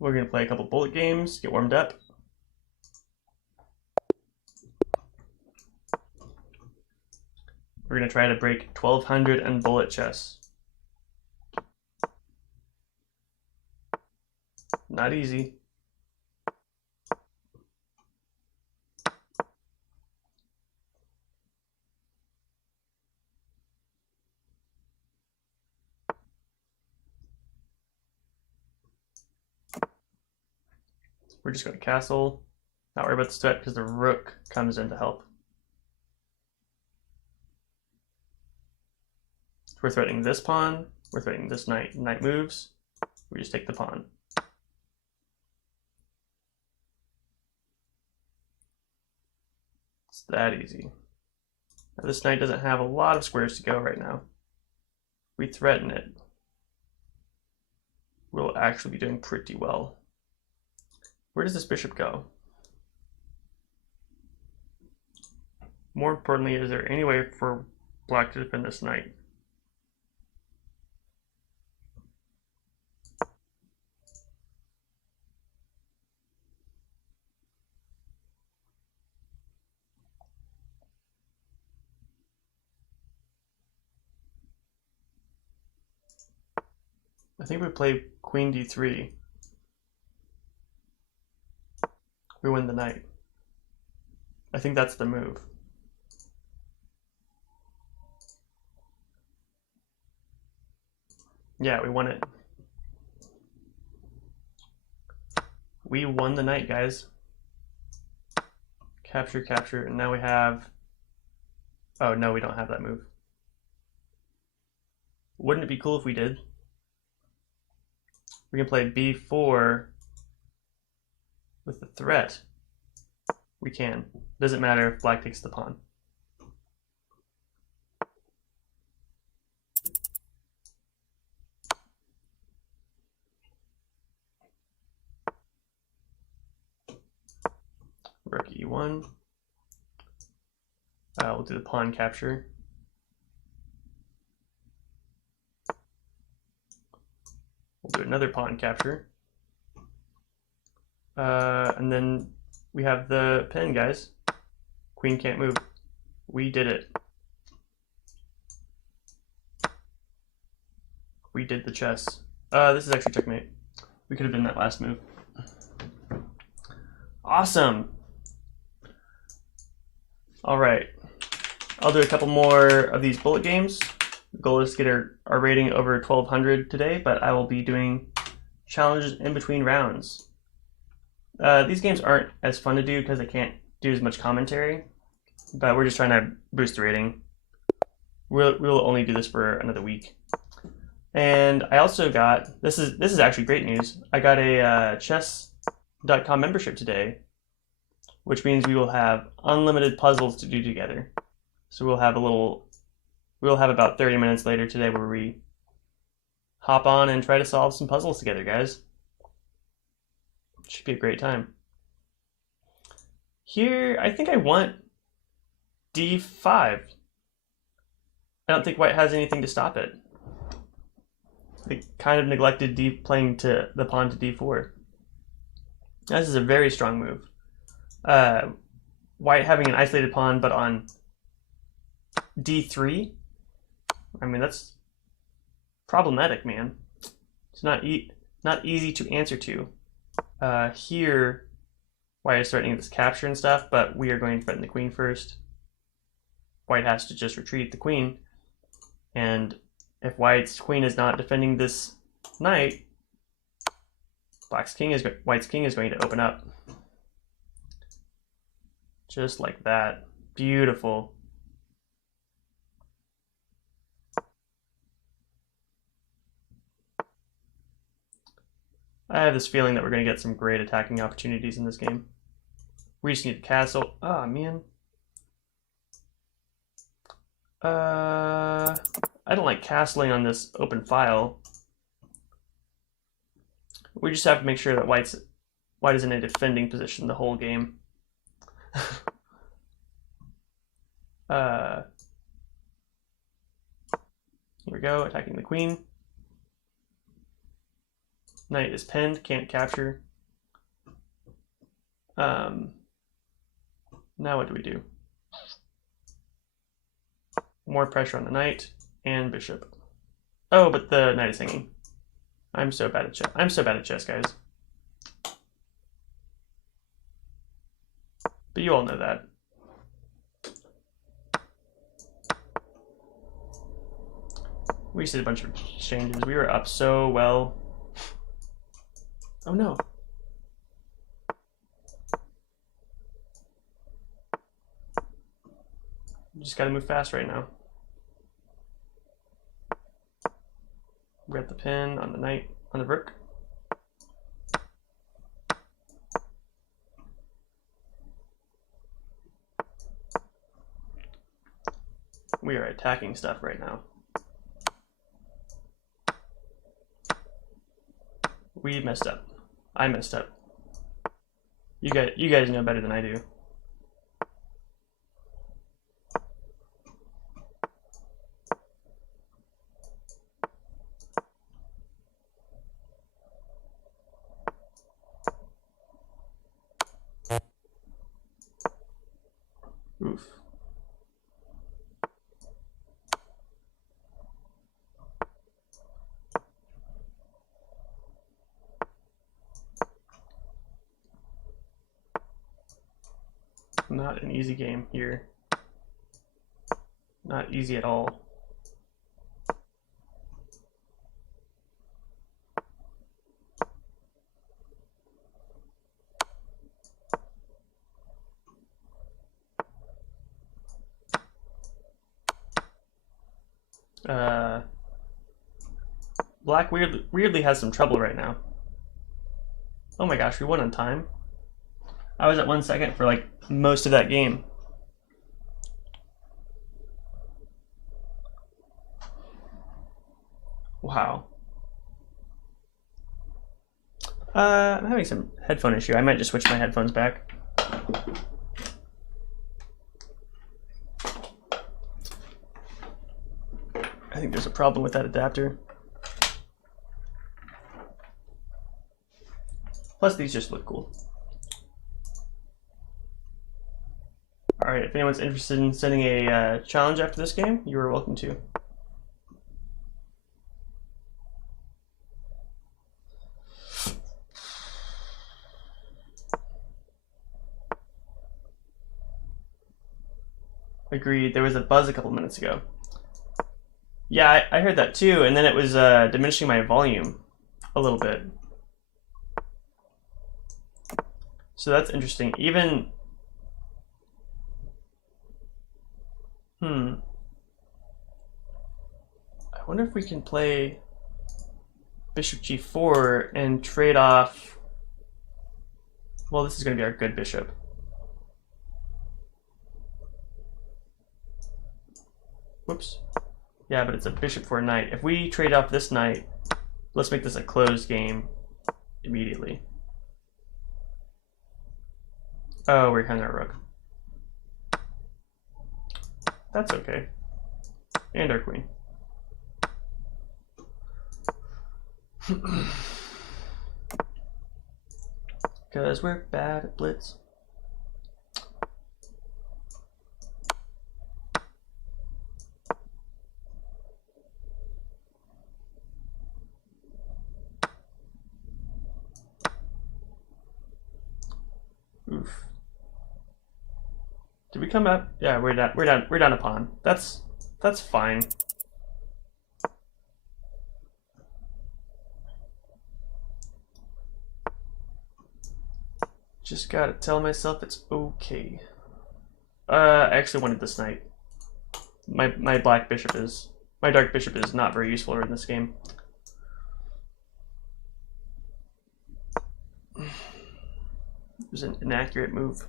We're going to play a couple bullet games, get warmed up. We're going to try to break 1200 and bullet chess. Not easy. We're just going to castle. Not worry about the threat because the rook comes in to help. We're threatening this pawn. We're threatening this knight. Knight moves. We just take the pawn. It's that easy. Now, this knight doesn't have a lot of squares to go right now. We threaten it. We'll actually be doing pretty well. Where does this bishop go? More importantly, is there any way for black to defend this knight? I think we play queen d3. We win the knight. I think that's the move. Yeah, we won it. We won the knight, guys. Capture, capture, and now we have... Oh, no, we don't have that move. Wouldn't it be cool if we did? We can play b4 with the threat. We can. Doesn't matter if black takes the pawn. Rook e1. We'll do the pawn capture. We'll do another pawn capture. And then we have the pin, guys. Queen can't move. We did it. We did the chess. This is actually checkmate. We could have done that last move. Awesome. All right. I'll do a couple more of these bullet games. The goal is to get our rating over 1200 today, but I will be doing challenges in between rounds. These games aren't as fun to do because I can't do as much commentary, but we're just trying to boost the rating. We'll only do this for another week. And I also got, this is actually great news. I got a chess.com membership today, which means we will have unlimited puzzles to do together. So we'll have about 30 minutes later today where we hop on and try to solve some puzzles together, guys. Should be a great time. Here, I think I want d5. I don't think white has anything to stop it. They kind of neglected playing to the pawn to d4. This is a very strong move. White having an isolated pawn, but on d3, I mean, that's problematic, man. It's not easy to answer to. Here, white is threatening this capture and stuff, but we are going to threaten the queen first. White has to just retreat the queen, and if white's queen is not defending this knight, white's king is going to open up. Just like that. Beautiful. I have this feeling that we're going to get some great attacking opportunities in this game. We just need to castle. Ah, man. I don't like castling on this open file. We just have to make sure that white is in a defending position the whole game. Here we go, attacking the queen. Knight is pinned, can't capture. Now what do we do? More pressure on the knight and bishop. Oh, but the knight is hanging. I'm so bad at chess. I'm so bad at chess, guys. But you all know that. We just did a bunch of exchanges. We were up so well. Oh no. You just gotta move fast right now. We got the pin on the knight, on the rook. We are attacking stuff right now. We messed up. I messed up. You guys know better than I do. Oof. Not an easy game here. Not easy at all. Black weirdly has some trouble right now. Oh my gosh, we won on time. I was at 1 second for like most of that game. Wow. I'm having some headphone issue. I might just switch my headphones back. I think there's a problem with that adapter. Plus, these just look cool. Alright, if anyone's interested in sending a challenge after this game, you are welcome to. Agreed, there was a buzz a couple minutes ago. Yeah, I heard that too, and then it was diminishing my volume a little bit. So that's interesting. Even... I wonder if we can play bishop g4 and trade off... Well, this is going to be our good bishop. Whoops. Yeah, but it's a bishop for a knight. If we trade off this knight, let's make this a closed game immediately. Oh, we hung our rook. That's okay. And our queen. Because we're bad at blitz. Oof. Did we come up? Yeah, we're down a pawn. That's fine. Just gotta tell myself it's okay. I actually wanted this knight. My dark bishop is not very useful in this game. It was an inaccurate move.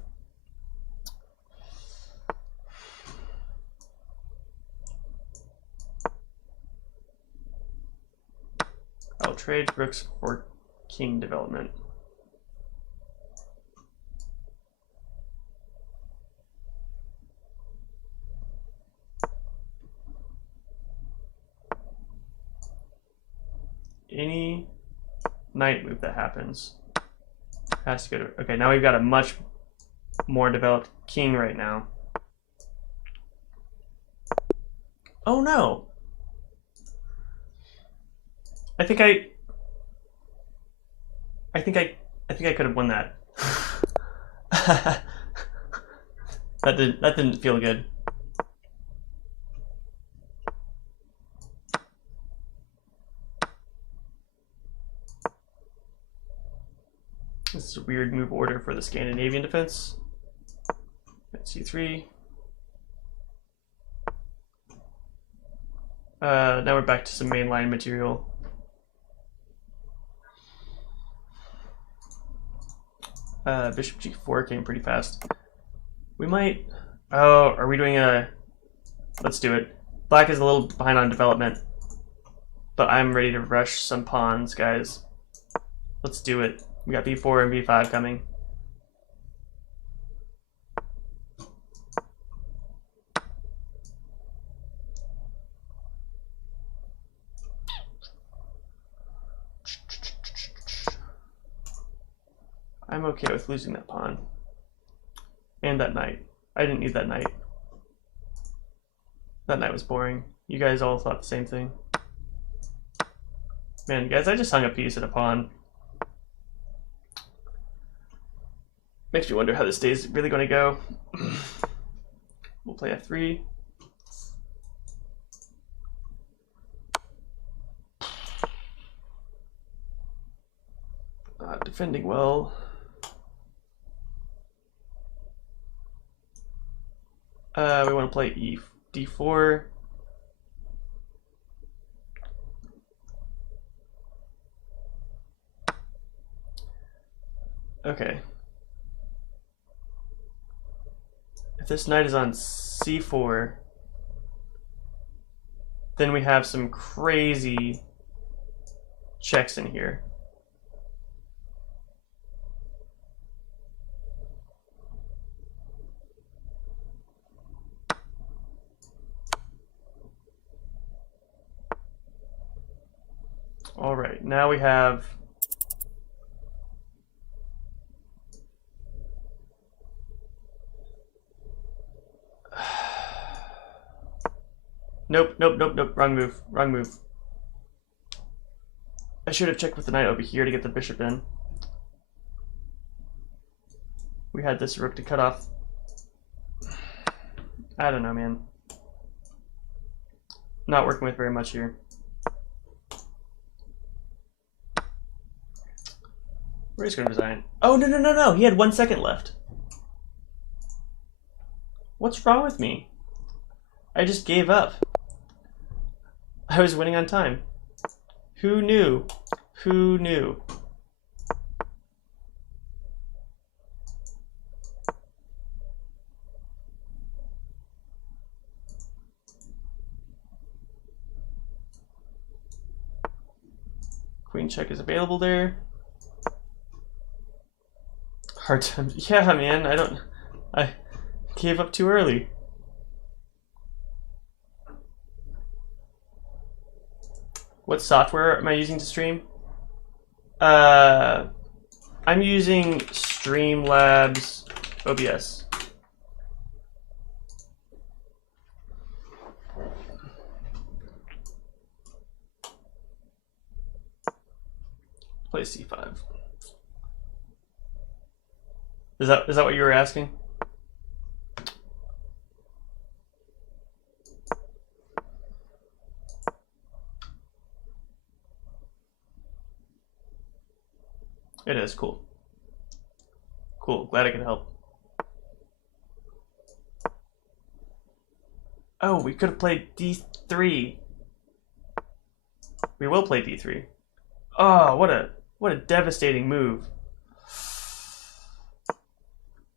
I'll trade rooks for king development. Any knight move that happens. Has to go to, okay, now we've got a much more developed king right now. Oh no! I think I could have won that. That didn't feel good. This is a weird move order for the Scandinavian defense. C3. Now we're back to some mainline material. Bishop G4 came pretty fast. We might... Oh, are we doing a... Let's do it. Black is a little behind on development, but I'm ready to rush some pawns, guys. Let's do it. We got B4 and B5 coming. I'm okay with losing that pawn. And that knight. I didn't need that knight. That knight was boring. You guys all thought the same thing. Man, guys, I just hung a piece at a pawn. Makes me wonder how this day is really going to go. We'll play F3. Defending well. We want to play D4. Okay. If this knight is on C4, then we have some crazy checks in here. All right, now we have nope, wrong move. I should have checked with the knight over here to get the bishop in. We had this rook to cut off. I don't know, man. Not working with very much here. We're just gonna resign. Oh, no. He had 1 second left. What's wrong with me? I just gave up. I was winning on time. Who knew? Who knew? Queen check is available there. Hard time. Yeah, man, I gave up too early. What software am I using to stream? I'm using Streamlabs OBS. Play C5. Is that what you were asking? It is cool. Cool. Glad I could help. Oh, we could have played D3. We will play D3. Oh, what a devastating move.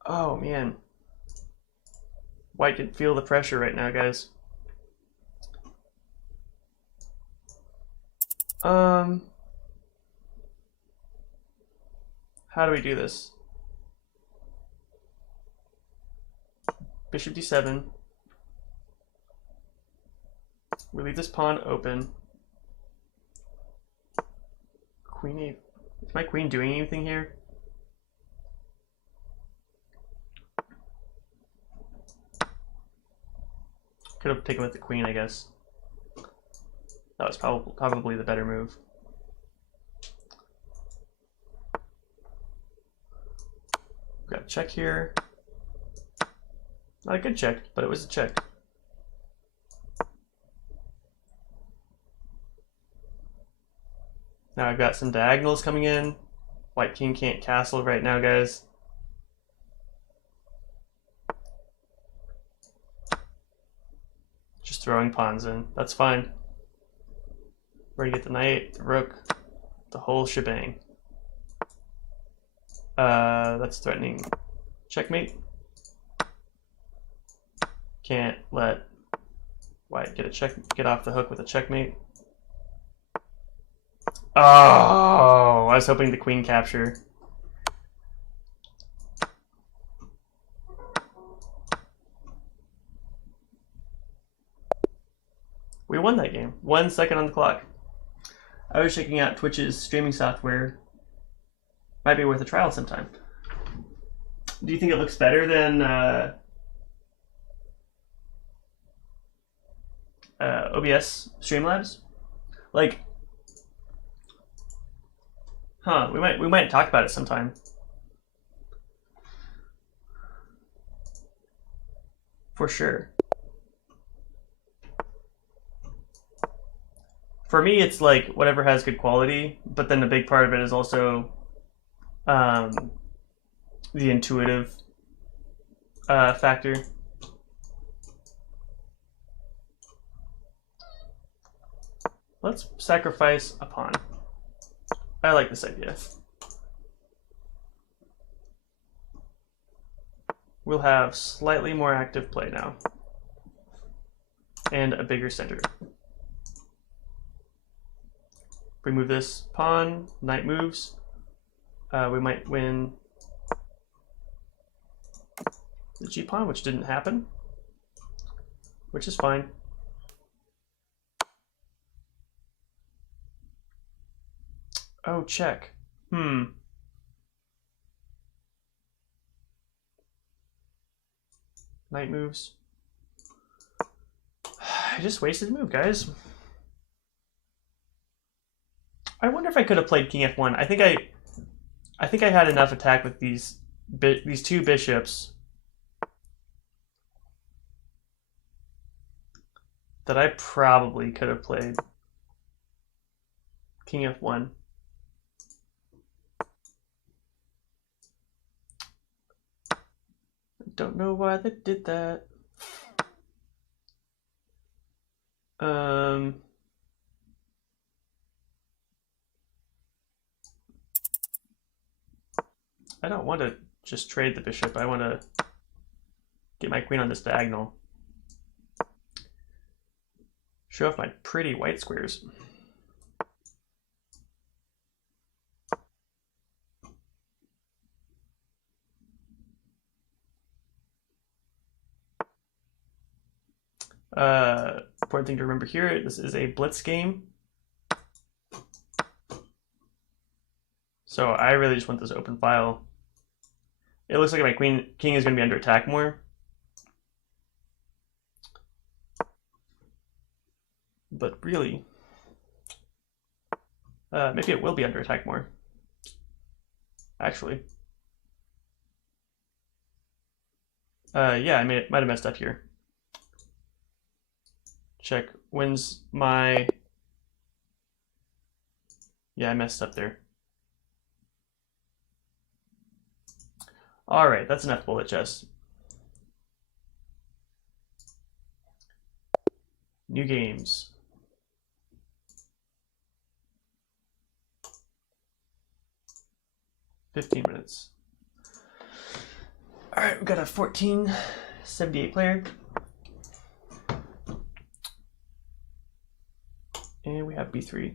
Oh man. White can feel the pressure right now, guys. How do we do this? Bishop D7. We leave this pawn open. Queen Is my queen doing anything here? Could have taken with the queen, I guess. That was probably the better move. Got a check here. Not a good check, but it was a check. Now I've got some diagonals coming in. White king can't castle right now, guys. Just throwing pawns in. That's fine. We're gonna get the knight, the rook, the whole shebang. That's threatening. Checkmate. Can't let White get off the hook with a checkmate. Oh, I was hoping the queen capture. We won that game. 1 second on the clock. I was checking out Twitch's streaming software. Might be worth a trial sometime. Do you think it looks better than OBS Streamlabs? Like, huh? We might talk about it sometime. For sure. For me, it's like whatever has good quality, but then the big part of it is also the intuitive factor. Let's sacrifice a pawn. I like this idea. We'll have slightly more active play now. And a bigger center. If we move this pawn, knight moves, we might win the g-pawn, which didn't happen, which is fine. Oh, check. Knight moves. I just wasted a move, guys. I wonder if I could have played king f1. I think I had enough attack with these two bishops that I probably could have played king f1. I don't know why they did that. I don't want to just trade the bishop. I want to get my queen on this diagonal. Show off my pretty white squares. Important thing to remember here, this is a blitz game. So I really just want this open file. It looks like my king is going to be under attack more. But really, maybe it will be under attack more. Actually. Yeah, I might have messed up here. Check, when's my... Yeah, I messed up there. All right, that's enough bullet chess. New games. $15 minutes. All right, we've got a 1478 player. And we have b3.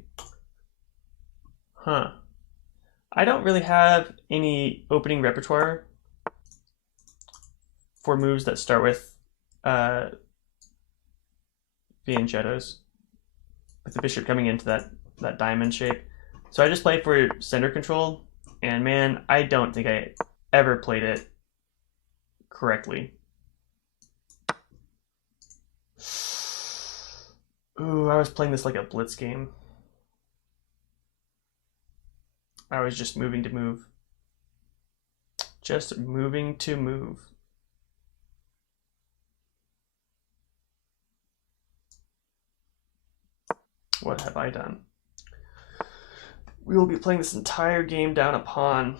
Huh. I don't really have any opening repertoire for moves that start with fianchettos, with the bishop coming into that diamond shape. So I just play for center control, and man, I don't think I ever played it correctly. Ooh, I was playing this like a blitz game. I was just moving to move. Just moving to move. What have I done? We will be playing this entire game down a pawn.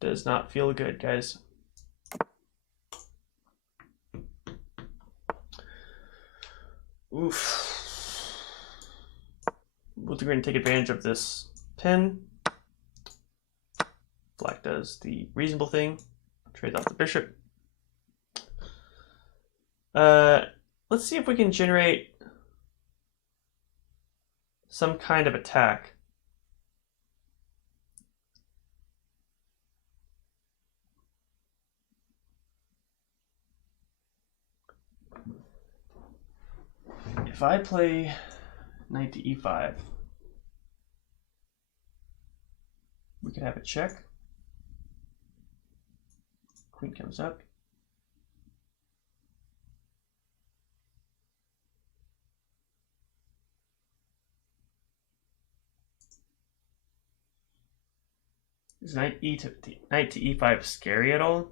Does not feel good, guys. Oof. We're going to take advantage of this pin. Black does the reasonable thing. Trades off the bishop. Let's see if we can generate some kind of attack. If I play knight to e5, we could have a check. Queen comes up. Is knight to e5 scary at all?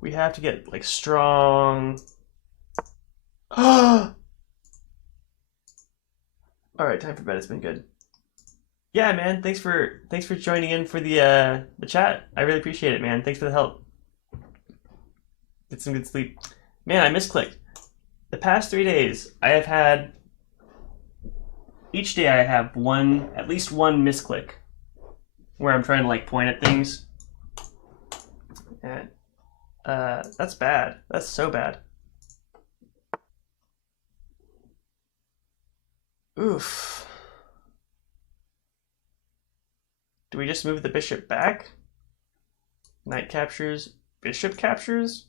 We have to get like strong. All right, time for bed. It's been good. Yeah, man. Thanks for joining in for the chat. I really appreciate it, man. Thanks for the help. Get some good sleep. Man, I misclicked. The past 3 days, I have had. Each day, I have at least one misclick, where I'm trying to like point at things. And that's bad. That's so bad. Oof. Do we just move the bishop back? Knight captures, bishop captures?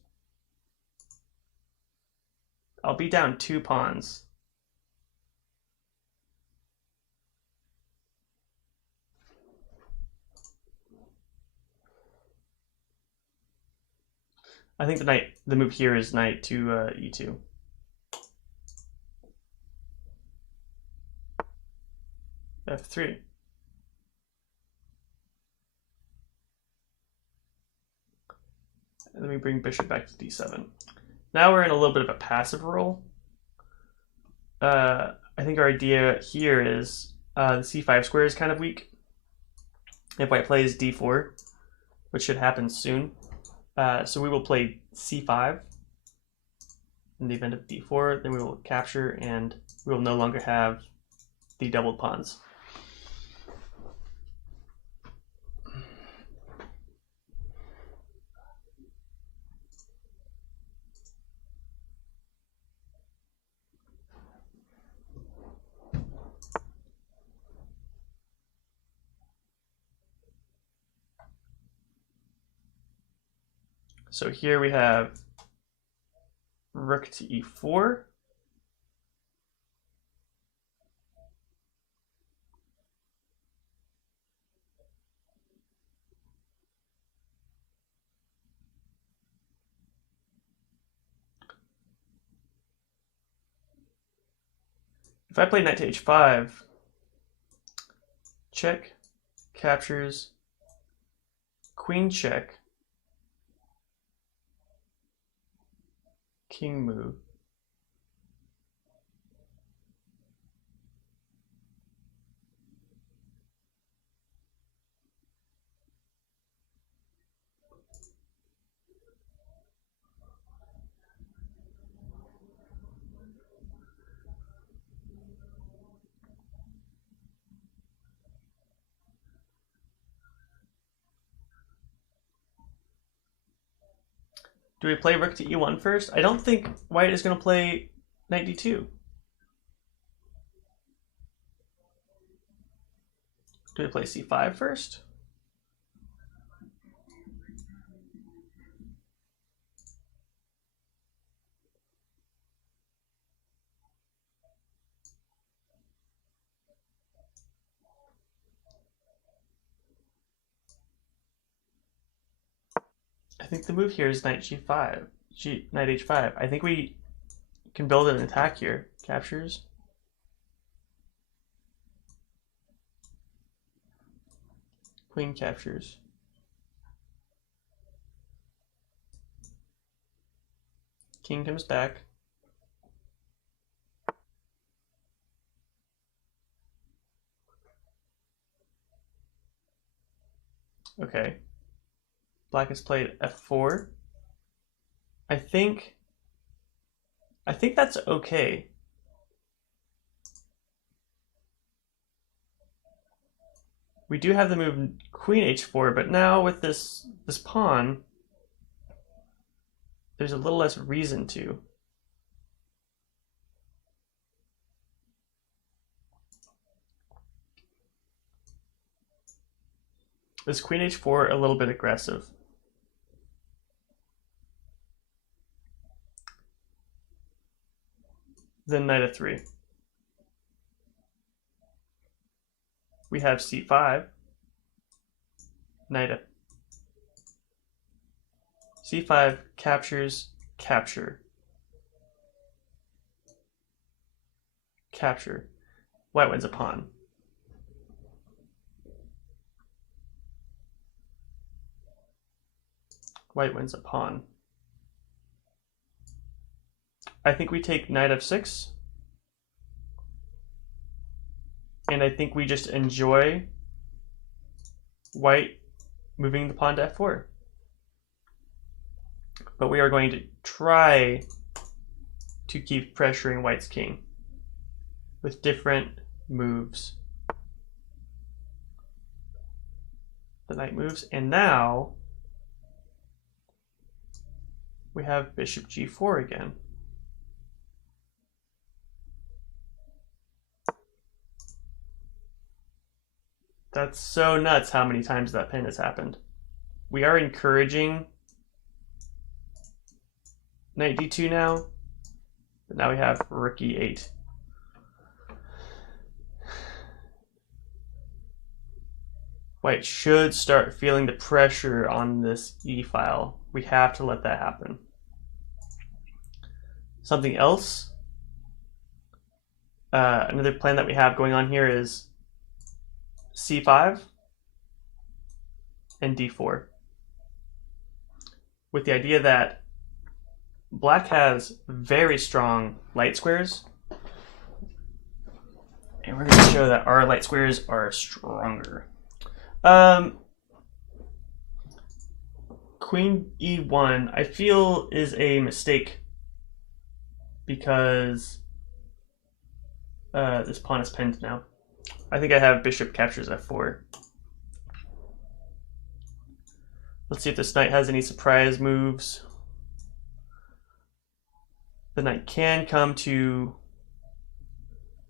I'll be down 2 pawns. I think the move here is knight to e2. f3. And then we bring bishop back to d7. Now we're in a little bit of a passive role. I think our idea here is the c5 square is kind of weak. If white plays d4, which should happen soon. So we will play c5 in the event of d4, then we will capture and we will no longer have the doubled pawns. So here we have rook to e4. If I play knight to h5, check, captures, queen check, king move. Do we play rook to e1 first? I don't think white is going to play knight d2. Do we play c5 first? I think the move here is knight g5, knight h5. I think we can build an attack here. Captures. Queen captures. King comes back. Okay. Black has played f4. I think that's okay. We do have the move queen h4, but now with this pawn, there's a little less reason to. This queen h4 a little bit aggressive. Then knight f3. We have c5. Knight f. c5 captures, capture. Capture. White wins a pawn. White wins a pawn. I think we take knight f6. And I think we just enjoy white moving the pawn to f4. But we are going to try to keep pressuring white's king with different moves. The knight moves, and now we have bishop g4 again. That's so nuts how many times that pin has happened. We are encouraging knight d2 now, but now we have rook e8. White should start feeling the pressure on this e file. We have to let that happen. Something else, another plan that we have going on here is c5 and d4, with the idea that black has very strong light squares, and we're going to show that our light squares are stronger. Queen e1 I feel is a mistake because this pawn is pinned now. I think I have bishop captures f4. Let's see if this knight has any surprise moves. The knight can come to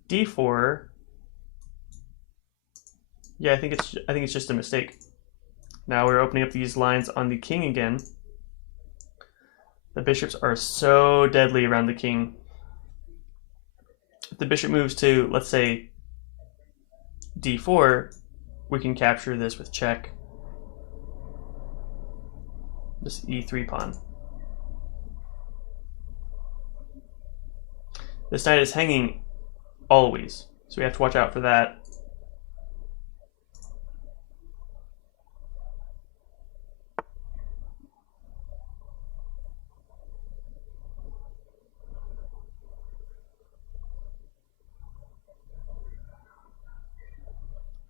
d4. Yeah, I think it's just a mistake. Now we're opening up these lines on the king again. The bishops are so deadly around the king. If the bishop moves to, let's say, d4, we can capture this with check. This e3 pawn. This knight is hanging always, so we have to watch out for that.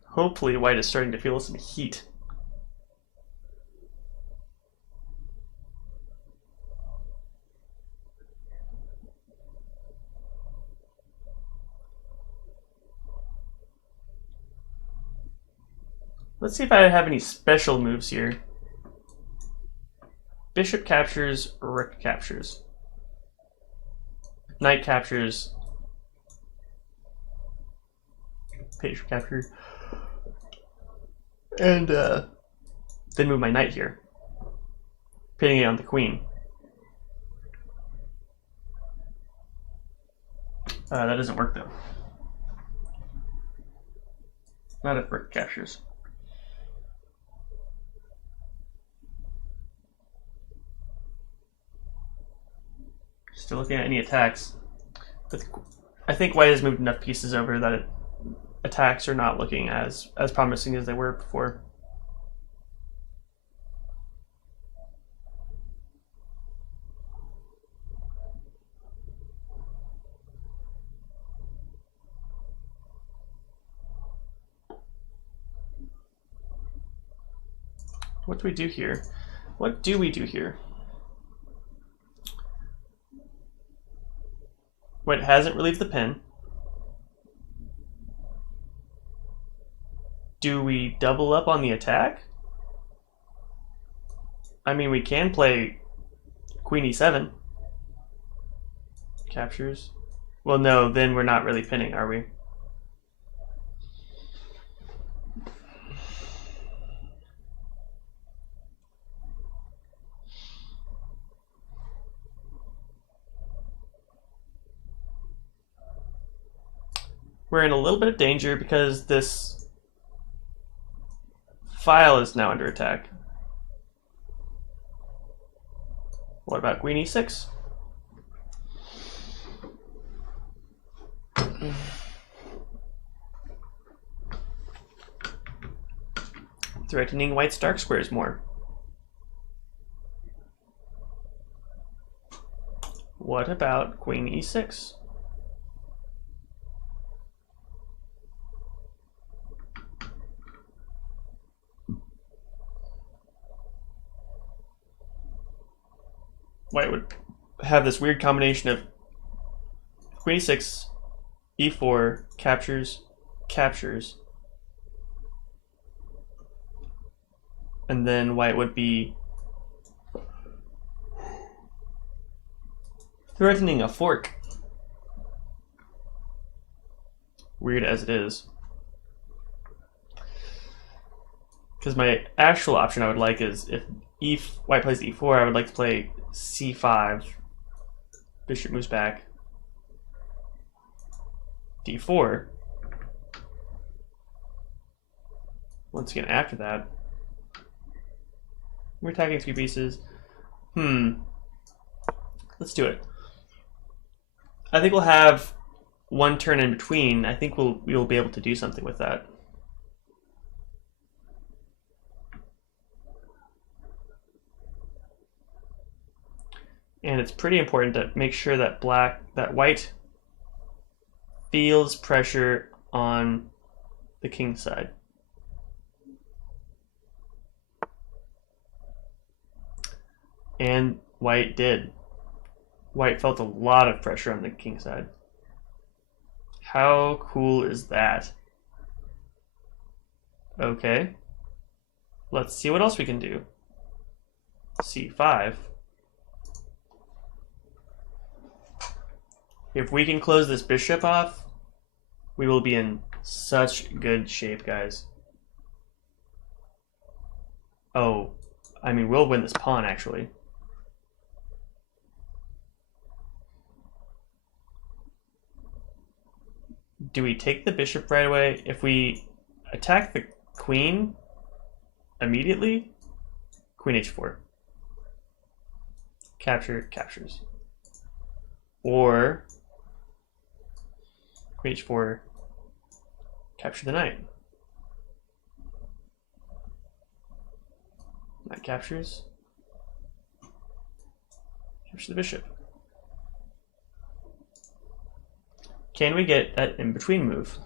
Hopefully white is starting to feel some heat. Let's see if I have any special moves here. Bishop captures, rook captures. Knight captures. Page capture. And then move my knight here, pinning it on the queen. That doesn't work though. Not if Rick captures. Still looking at any attacks. But I think white has moved enough pieces over that attacks are not looking as promising as they were before. What do we do here? What do we do here? White hasn't relieved the pin. Do we double up on the attack? I mean, we can play Queen E7. Captures. Well, no, then we're not really pinning, are we? We're in a little bit of danger because this file is now under attack. What about Queen E6? Threatening white's dark squares more. What about Queen E6? White would have this weird combination of Queen E6, E4, captures, captures, and then white would be threatening a fork. Weird as it is. Because my actual option I would like is if white plays E4, I would like to play C5, bishop moves back, D4. Once again, after that, we're attacking 3 pieces. Let's do it. I think we'll have one turn in between. I think we'll be able to do something with that. And it's pretty important to make sure that white feels pressure on the king side. And white did. White felt a lot of pressure on the king side. How cool is that? Okay. Let's see what else we can do. C5. If we can close this bishop off, we will be in such good shape, guys. Oh, I mean, we'll win this pawn, actually. Do we take the bishop right away? If we attack the queen immediately, Queen H4. Capture, captures. Or Queen H4, capture the knight. Knight captures. Capture the bishop. Can we get that in-between move?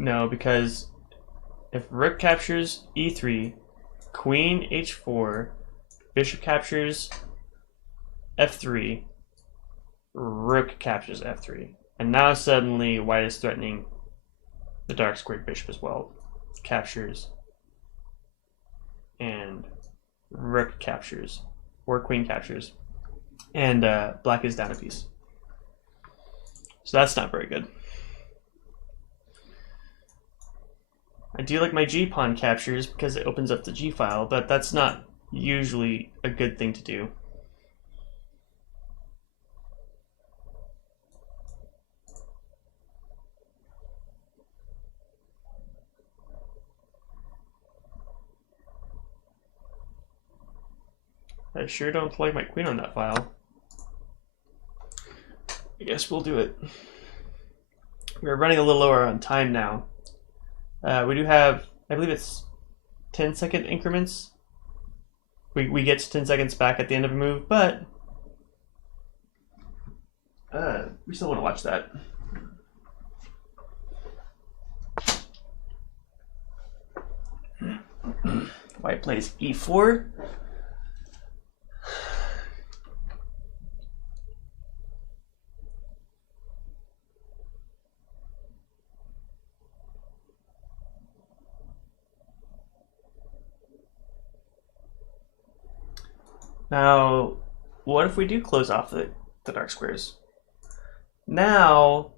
No, because if rook captures e3, queen h4, bishop captures f3, rook captures f3. And now suddenly white is threatening the dark squared bishop as well. captures and rook captures, or queen captures, and black is down a piece. So that's not very good. I do like my g-pawn captures because it opens up the g-file, but that's not usually a good thing to do. I sure don't like my queen on that file. I guess we'll do it. We're running a little lower on time now. We do have, I believe it's 10-second increments. We get to 10 seconds back at the end of a move, but we still want to watch that. White plays e4. Now, what if we do close off the dark squares? Now,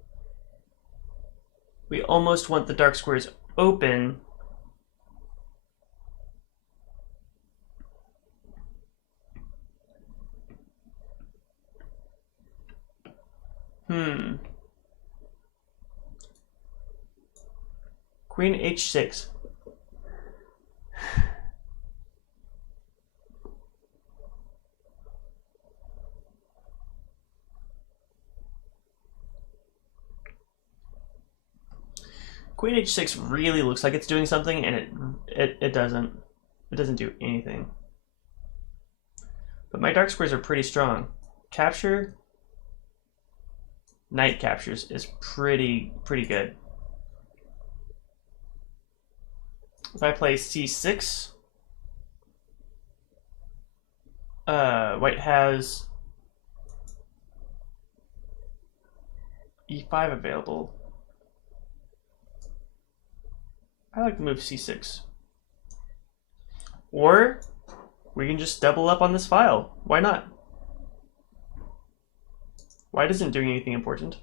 we almost want the dark squares open. Queen h6. Queen h6 really looks like it's doing something, and it doesn't. It doesn't do anything. But my dark squares are pretty strong. Capture, knight captures is pretty good. If I play c6, white has e5 available. I like to move c6. Or we can just double up on this file. Why not? White isn't doing anything important.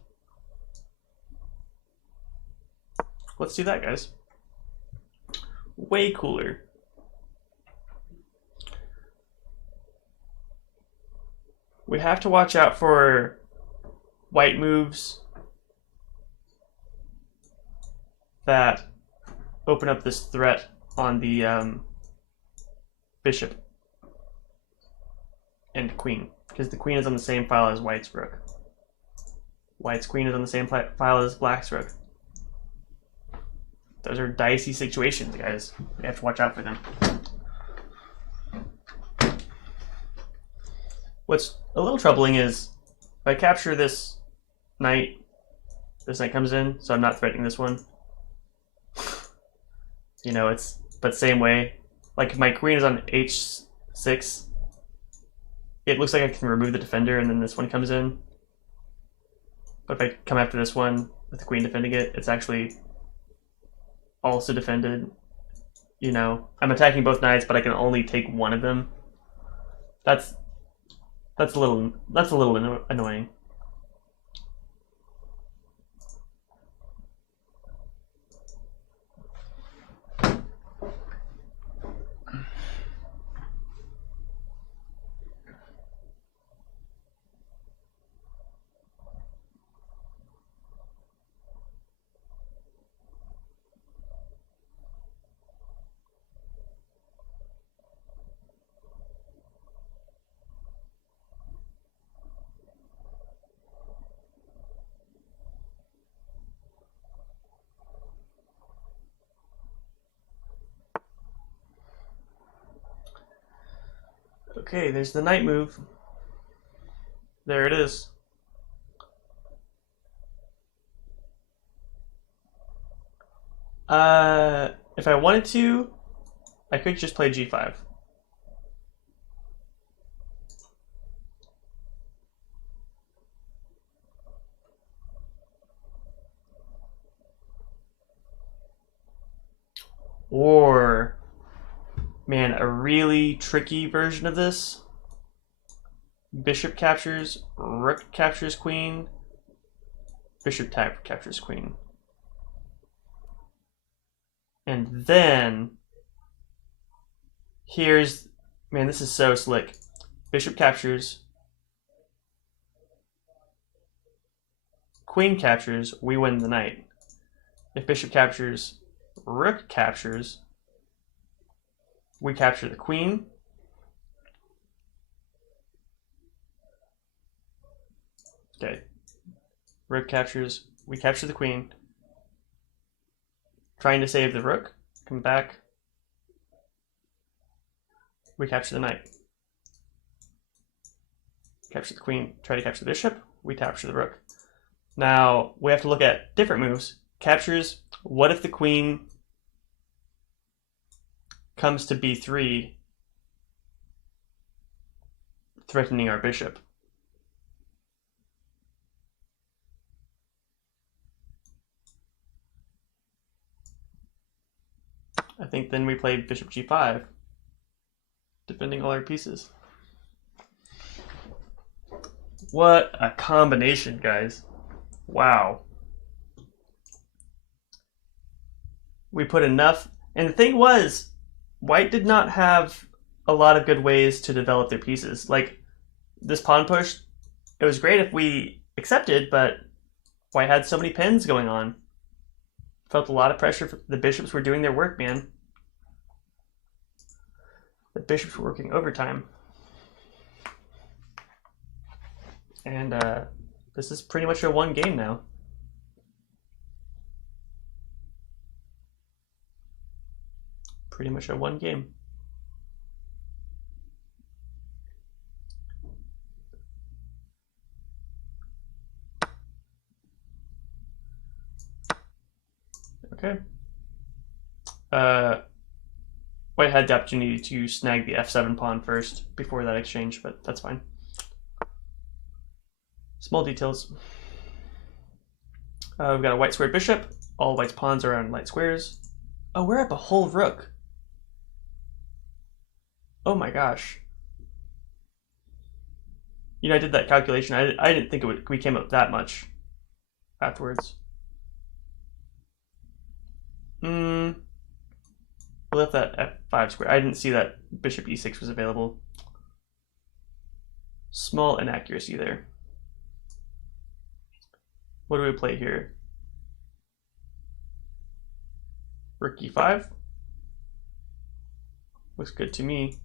Let's do that, guys. Way cooler. We have to watch out for white moves that open up this threat on the bishop and queen, because the queen is on the same file as white's rook. White's queen is on the same file as black's rook. Those are dicey situations, guys. We have to watch out for them. What's a little troubling is if I capture this knight comes in, so I'm not threatening this one. You know, but same way. Like if my queen is on h6, it looks like I can remove the defender and then this one comes in. But if I come after this one with the queen defending it, it's actually also defended. You know, I'm attacking both knights, but I can only take one of them. That's a little annoying. Okay, there's the knight move. There it is. If I wanted to, I could just play g5. Or, man, a really tricky version of this. Bishop captures, rook captures queen, bishop captures queen. And then, here's, man, this is so slick. Bishop captures, queen captures, we win the knight. If bishop captures, rook captures, we capture the queen. Okay. Rook captures, we capture the queen. Trying to save the rook, come back. We capture the knight. Capture the queen, try to capture the bishop, we capture the rook. Now, we have to look at different moves. Captures, what if the queen comes to b3, threatening our bishop? I think then we play bishop g5, defending all our pieces. What a combination, guys. Wow. We put enough, and the thing was, white did not have a lot of good ways to develop their pieces. Like, this pawn push, it was great if we accepted, but white had so many pins going on. Felt a lot of pressure. The bishops were doing their work, man. The bishops were working overtime. And this is pretty much a one game now. Pretty much a one game. Okay. White had the opportunity to snag the f7 pawn first before that exchange, but that's fine. Small details. We've got a white squared bishop. All white's pawns are on light squares. Oh, we're up a whole rook. Oh my gosh. You know, I did that calculation. I didn't think we came up that much afterwards. We left that f5 square. I didn't see that bishop e6 was available. Small inaccuracy there. What do we play here? Rook e5. Looks good to me.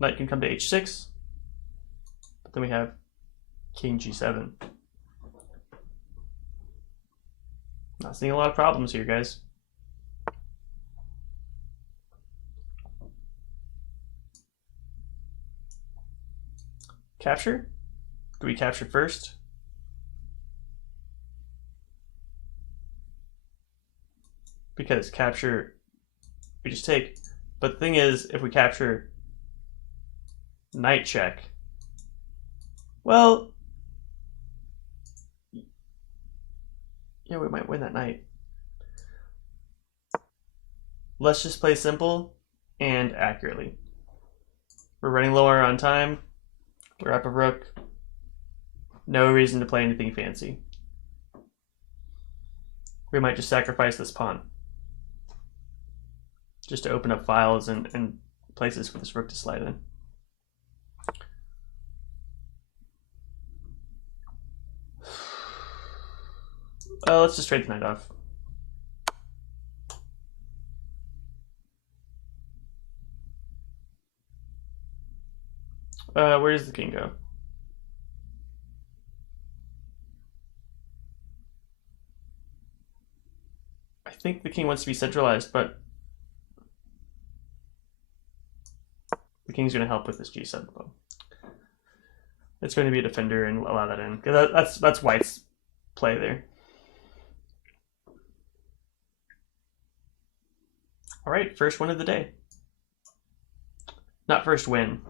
Knight can come to h6. But then we have king g7. Not seeing a lot of problems here, guys. Capture? Do we capture first? Because capture, we just take. But the thing is, if we capture, knight check. Well, yeah, we might win that knight. Let's just play simple and accurately. We're running lower on time. We're up a rook. No reason to play anything fancy. We might just sacrifice this pawn, just to open up files and places for this rook to slide in. Let's just trade the knight off. Where does the king go? I think the king wants to be centralized, but the king's going to help with this g7 pawn. It's going to be a defender and allow that in. That's white's play there. All right, first win of the day. Not first win.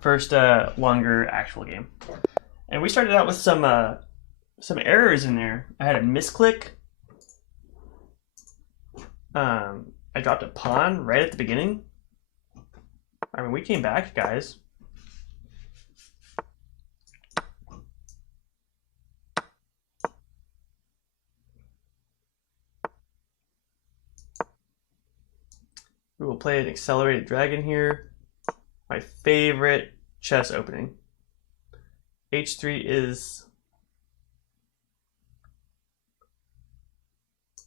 First longer actual game. And we started out with some errors in there. I had a misclick. I dropped a pawn right at the beginning. I mean, we came back, guys. We will play an accelerated dragon here. My favorite chess opening. H3 is...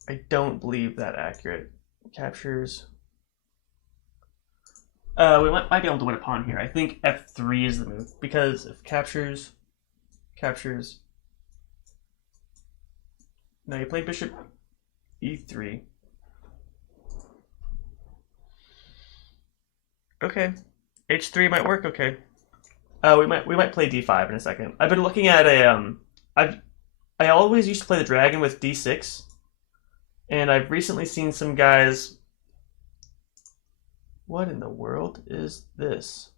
I don't believe that accurate. Captures. We might be able to win a pawn here. I think F3 is the move, because if captures... Now you play bishop E3. Okay. H3 might work, okay. We might play D5 in a second. I've been looking at a I always used to play the dragon with D6. And I've recently seen some guys. What in the world is this?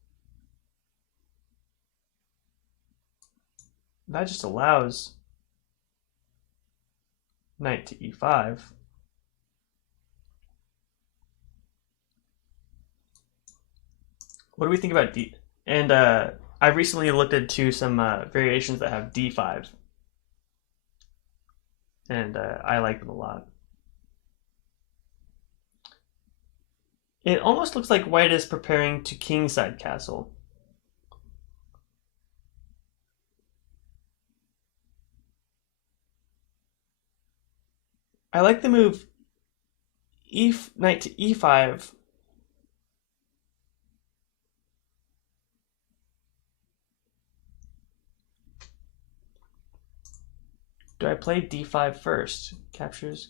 That just allows knight to E5. What do we think about D? And I've recently looked into some variations that have D5. And I like them a lot. It almost looks like white is preparing to kingside castle. I like the move knight to E5. Do I play D5 first? Captures.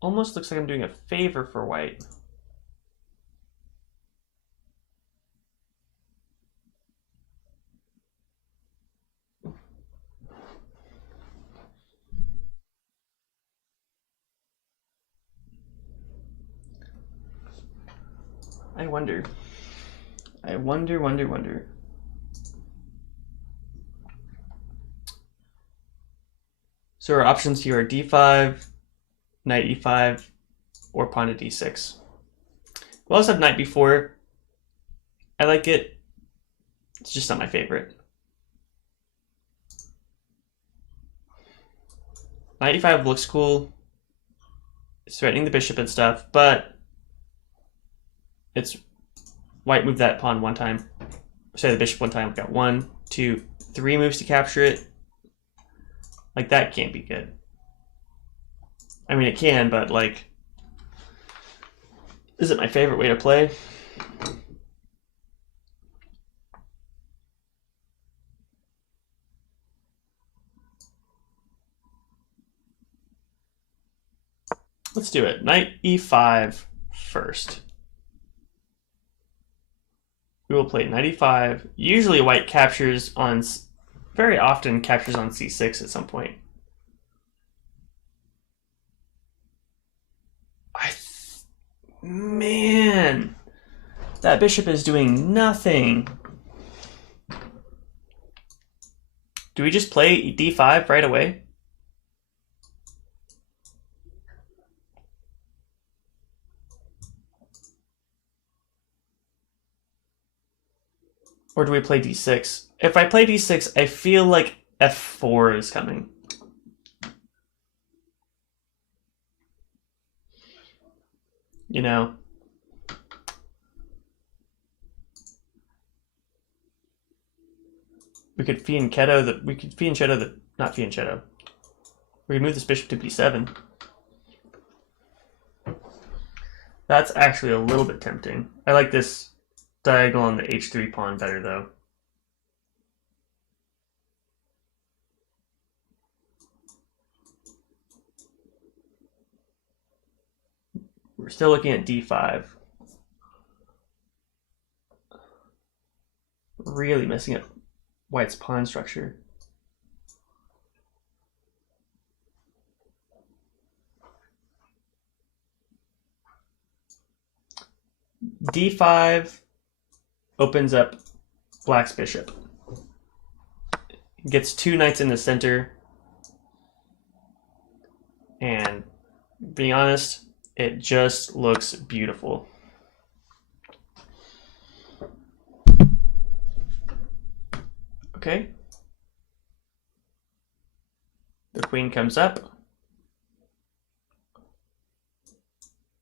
Almost looks like I'm doing a favor for white. I wonder. So our options here are D5, knight E5, or pawn to D6. We also have knight B4. I like it. It's just not my favorite. Knight E5 looks cool. It's threatening the bishop and stuff, but it's white moved that pawn one time. Sorry, the bishop one time. We've got 1, 2, 3 moves to capture it. Like, that can't be good. I mean, it can, but, like, is it my favorite way to play? Let's do it. Knight E5 first. We will play knight E5. Usually white captures on... Very often captures on C6 at some point. Man, that bishop is doing nothing. Do we just play D5 right away? Or do we play D6? If I play D6, I feel like F4 is coming. You know? We could fianchetto the... Not fianchetto. We could move this bishop to B7. That's actually a little bit tempting. I like this diagonal on the H3 pawn better, though. We're still looking at D5. Really messing up white's pawn structure. D5 opens up black's bishop. Gets 2 knights in the center. And being honest, it just looks beautiful. Okay. The queen comes up.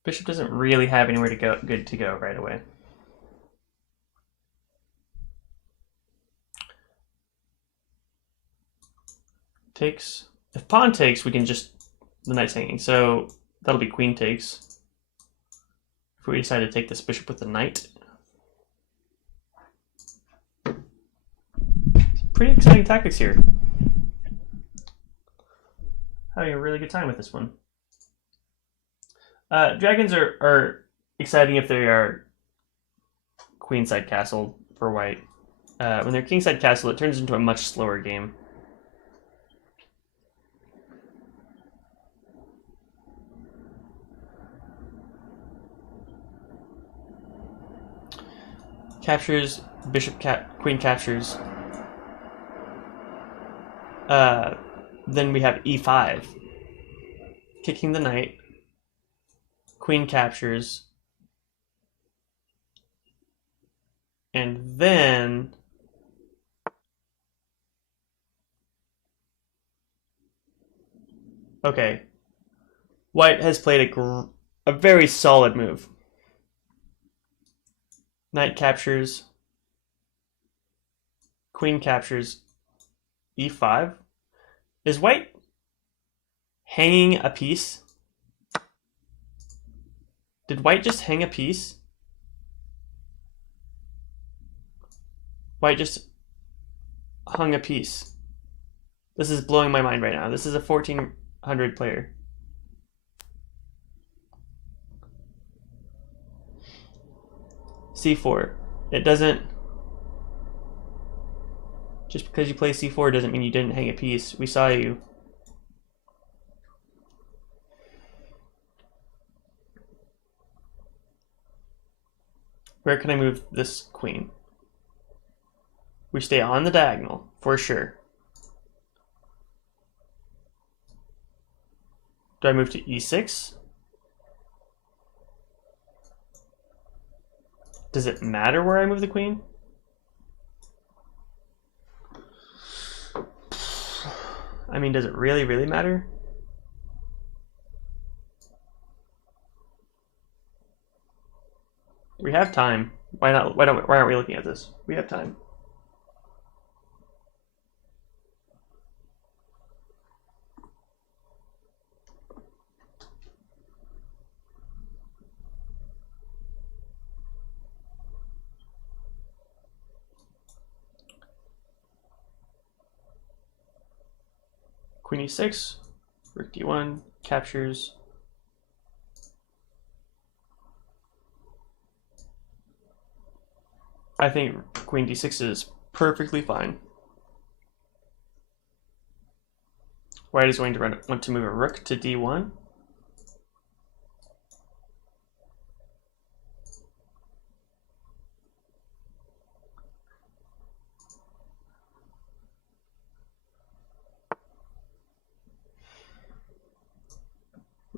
Bishop doesn't really have anywhere to go, good to go right away. Takes. If pawn takes, we can just, the knight's hanging, so that'll be queen takes. If we decide to take this bishop with the knight. Pretty exciting tactics here. Having a really good time with this one. Dragons are exciting if they are queenside castle for white. When they're kingside castle, it turns into a much slower game. Captures, bishop queen captures. Then we have e5, kicking the knight. Queen captures, and then okay, white has played a very solid move. Knight captures, queen captures, e5. Is white hanging a piece? Did white just hang a piece? White just hung a piece. This is blowing my mind right now. This is a 1400 player. C4. It doesn't... Just because you play C4 doesn't mean you didn't hang a piece. We saw you. Where can I move this queen? We stay on the diagonal, for sure. Do I move to e6? Does it matter where I move the queen? I mean, does it really, really matter? We have time. Why not? Why aren't we looking at this? We have time. Queen e6, rook d1, captures. I think queen d6 is perfectly fine. White is going to want to move a rook to d1.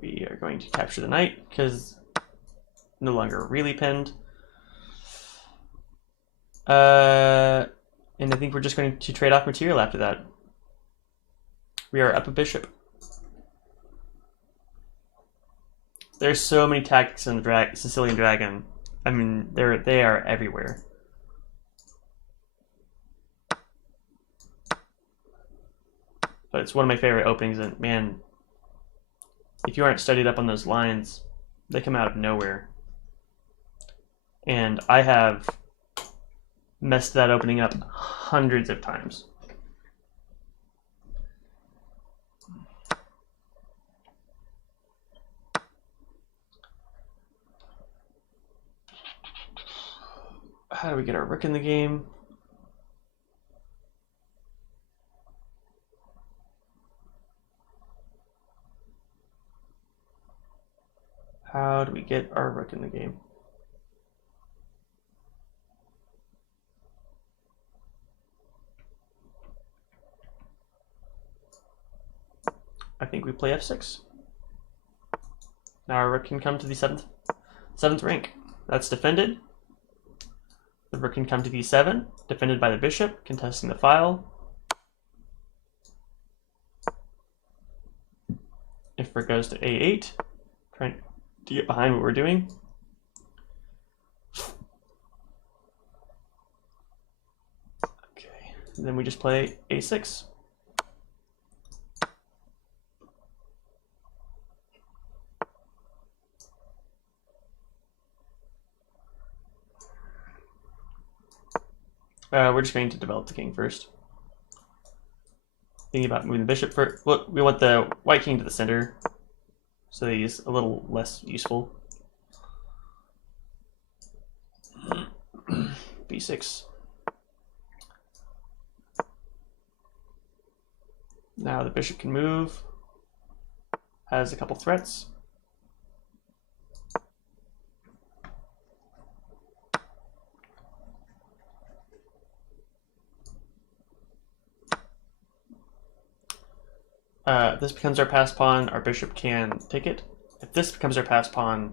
We are going to capture the knight because no longer really pinned. And I think we're just going to trade off material after that. We are up a bishop. There's so many tactics in the Sicilian Dragon. I mean, they are everywhere. But it's one of my favorite openings, and man, if you aren't studied up on those lines, they come out of nowhere. And I have messed that opening up hundreds of times. How do we get our rook in the game? How do we get our rook in the game? I think we play f6. Now our rook can come to the seventh rank. That's defended. The rook can come to d7, defended by the bishop, contesting the file. If rook goes to a8, trying to get behind what we're doing. Okay, and then we just play a6. We're just going to develop the king first. Thinking about moving the bishop first. Look, we want the white king to the center, so that he's a little less useful. b6. Now the bishop can move. Has a couple threats. If this becomes our pass pawn, our bishop can take it. If this becomes our pass pawn,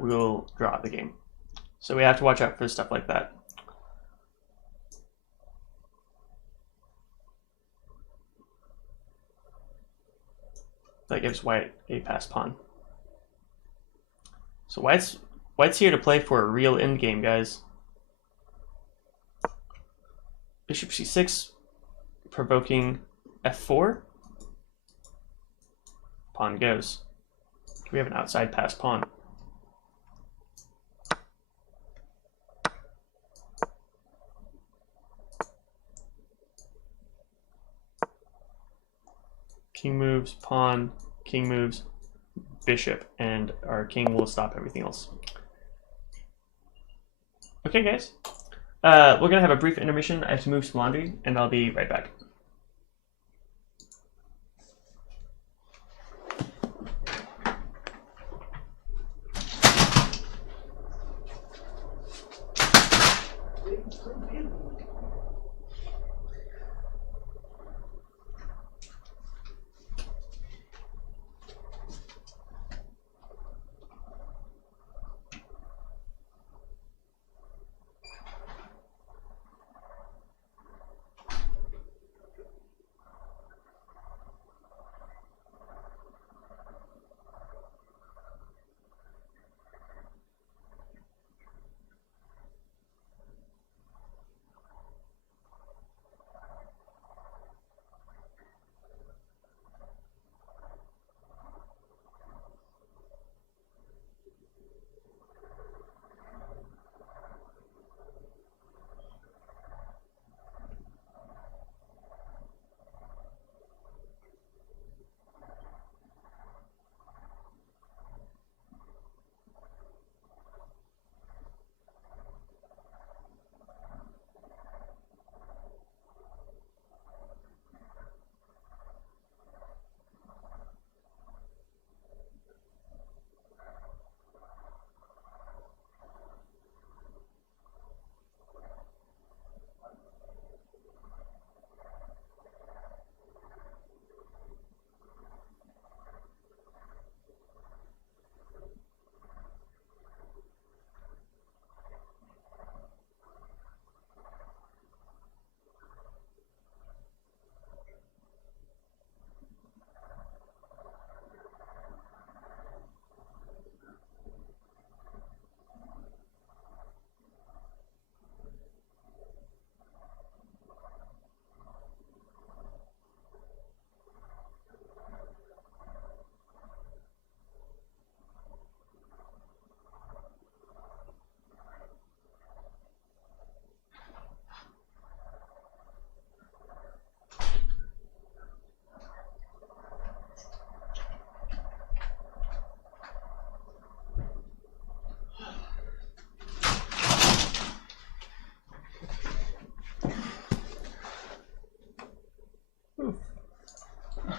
we will draw the game. So we have to watch out for stuff like that. That gives white a pass pawn. So white's here to play for a real endgame, guys. Bishop c6, provoking f4. Pawn goes. We have an outside pass pawn. King moves, pawn, king moves, bishop, and our king will stop everything else. Okay, guys. We're going to have a brief intermission. I have to move some laundry, and I'll be right back.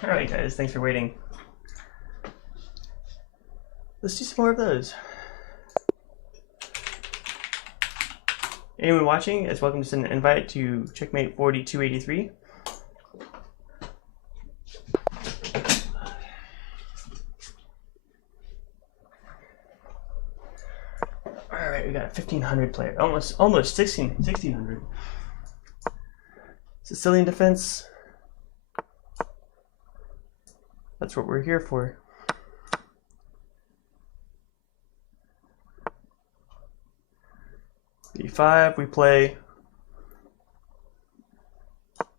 Alright guys, thanks for waiting. Let's do some more of those. Anyone watching is welcome to send an invite to Checkmate 4283. right, we got a 1500 player, almost 1600. Sicilian defense. That's what we're here for. B5, we play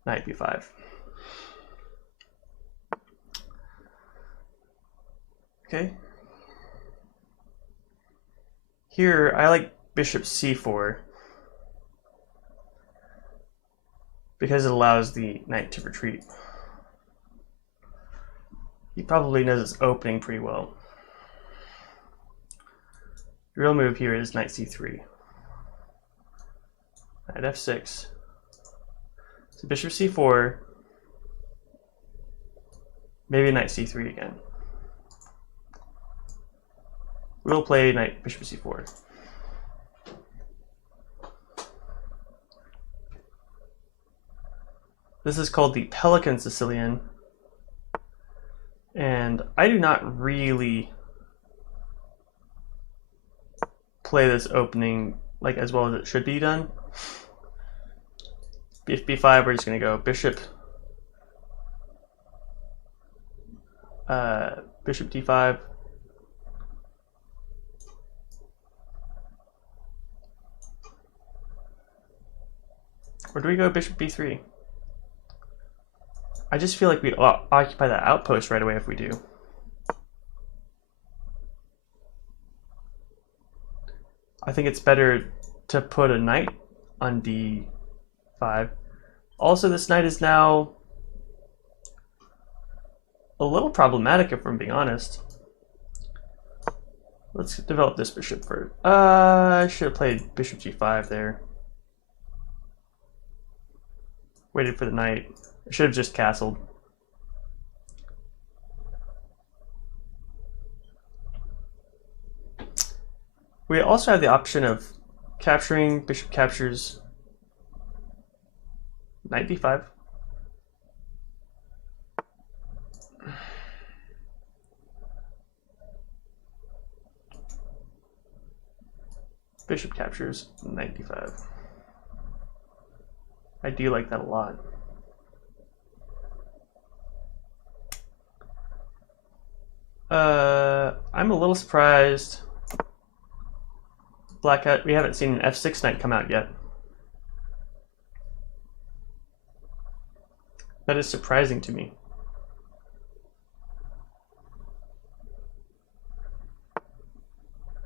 knight B5. Okay. Here, I like bishop C4 because it allows the knight to retreat. He probably knows its opening pretty well. The real move here is knight C3. Knight F6. So bishop C4. Maybe knight C3 again. We'll play knight bishop C4. This is called the Pelican Sicilian. And I do not really play this opening like as well as it should be done. If B5, we're just going to go bishop, bishop D5, or do we go bishop B3? I just feel like we occupy that outpost right away if we do. I think it's better to put a knight on D5. Also, this knight is now a little problematic if I'm being honest. Let's develop this bishop first. I should have played bishop G5 there. Waited for the knight. I should have just castled. We also have the option of capturing, bishop captures, knight D5. Bishop captures, knight D5. I do like that a lot. I'm a little surprised we haven't seen an F6 knight come out yet. That is surprising to me.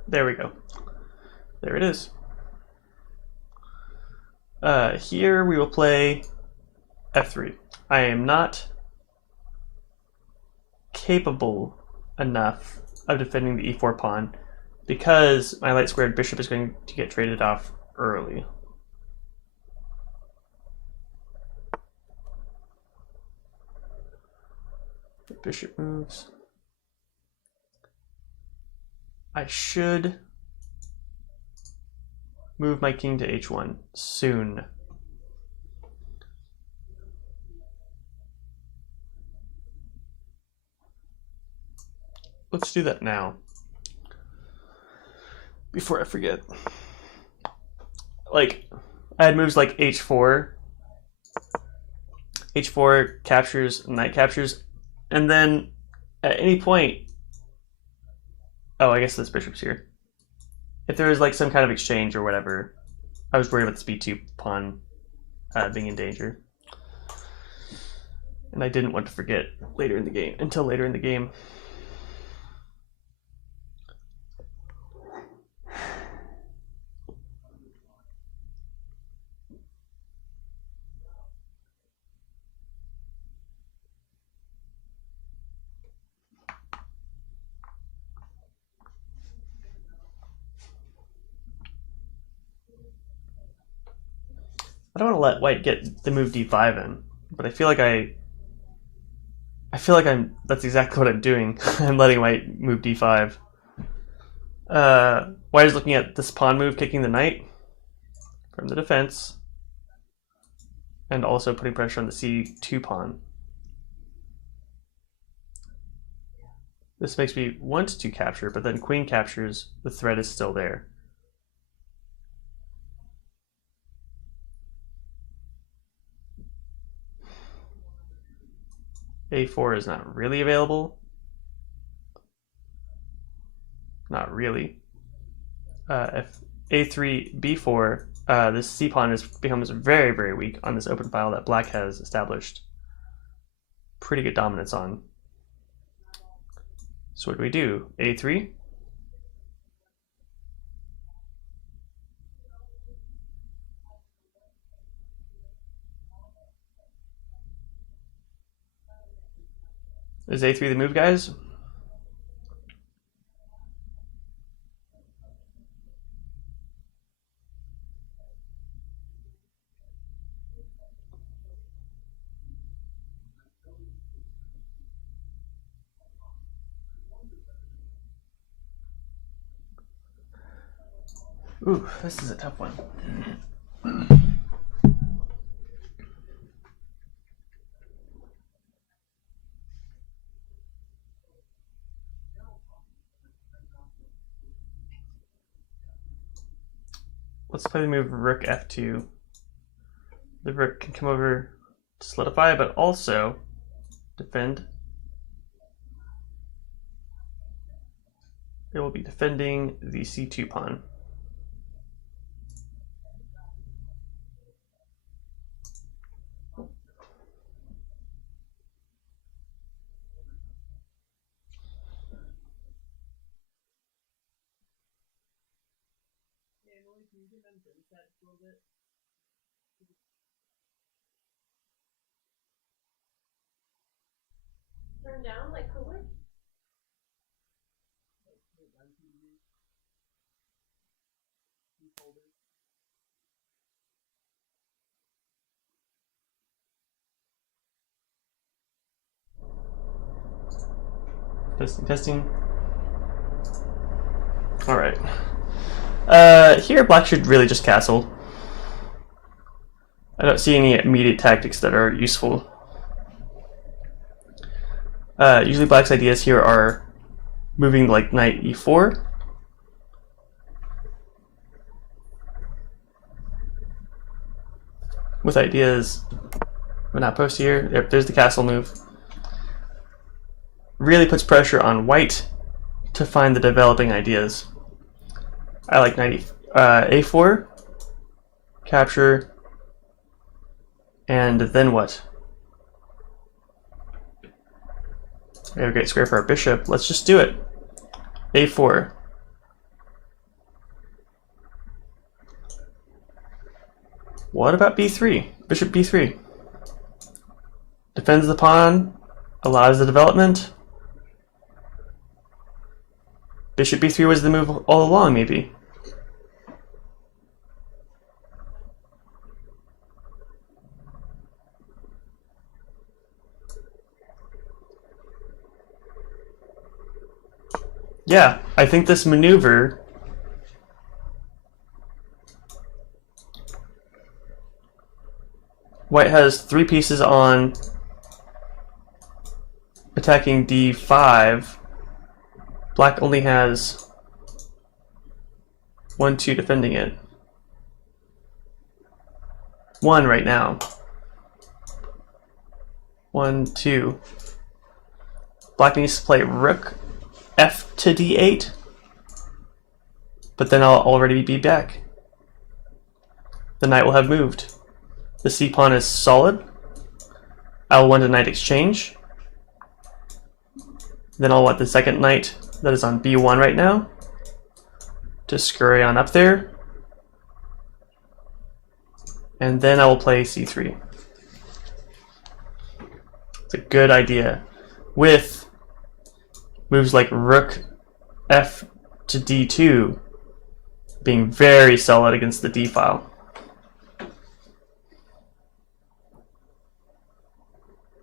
There we go. There it is. Here we will play F3. I am not capable enough of defending the E4 pawn because my light squared bishop is going to get traded off early. The bishop moves. I should move my king to H1 soon. Let's do that now, before I forget. Like, I had moves like H4. H4 captures, knight captures, and then at any point, oh, I guess this bishop's here. If there was like some kind of exchange or whatever, I was worried about this B2 pawn being in danger. And I didn't want to forget later in the game, until later in the game. I don't want to let white get the move D5 in, but I feel like that's exactly what I'm doing. I'm letting white move D5. White is looking at this pawn move, kicking the knight from the defense, and also putting pressure on the C2 pawn. This makes me want to capture, but then queen captures, the threat is still there. A4 is not really available. Not really. If A3, B4, this C pawn becomes very, very weak on this open file that black has established pretty good dominance on. So what do we do? A3. Is A3 the move, guys? Ooh, this is a tough one. Let's play the move Rook F2. The rook can come over to solidify, but also defend. It will be defending the C2 pawn. Turn down like cooler? Testing, testing. All right. Here, black should really just castle. I don't see any immediate tactics that are useful. Usually black's ideas here are moving like knight e4. With ideas, but not post here. Yep, there's the castle move. Really puts pressure on white to find the developing ideas. I like knight a4, capture, and then what? We have a great square for our bishop. Let's just do it. A4. What about b3? Bishop b3. Defends the pawn, allows the development. Bishop b3 was the move all along, maybe. Yeah, I think this maneuver white has 3 pieces on attacking d5. Black only has 1, 2 defending it. 1 right now. 1, 2. Black needs to play rook f to d8, but then I'll already be back. The knight will have moved. The c pawn is solid. I'll want a knight exchange. Then I'll want the second knight that is on b1 right now to scurry on up there. And then I will play c3. It's a good idea. With moves like rook f to d2 being very solid against the d file.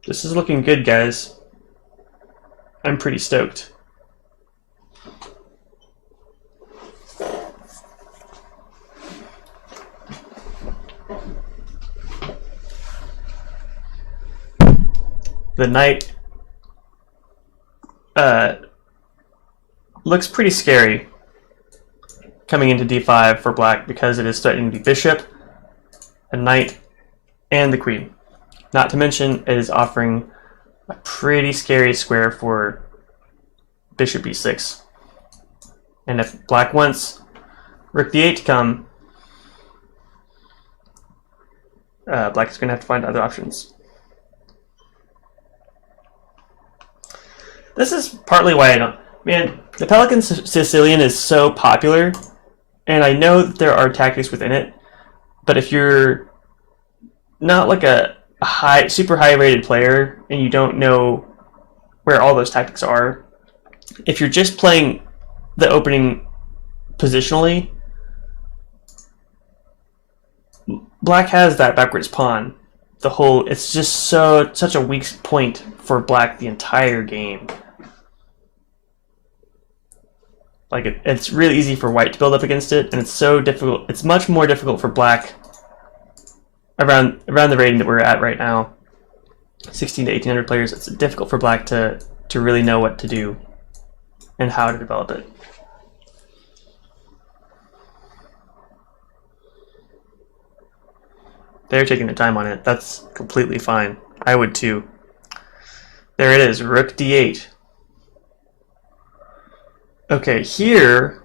This is looking good, guys. I'm pretty stoked. The knight looks pretty scary coming into d5 for black because it is threatening the bishop, a knight, and the queen. Not to mention it is offering a pretty scary square for bishop b6. And if black wants rook d8 to come, black is going to have to find other options. This is partly why I don't... Man, the Pelican Sicilian is so popular, and I know that there are tactics within it, but if you're not like a super high rated player and you don't know where all those tactics are, if you're just playing the opening positionally, black has that backwards pawn. It's just such a weak point for black the entire game. Like it's really easy for white to build up against it, and it's so difficult. It's much more difficult for black around the rating that we're at right now, 16 to 1800 players. It's difficult for black to really know what to do and how to develop it. They're taking their time on it. That's completely fine. I would too. There it is, rook d8. Okay, here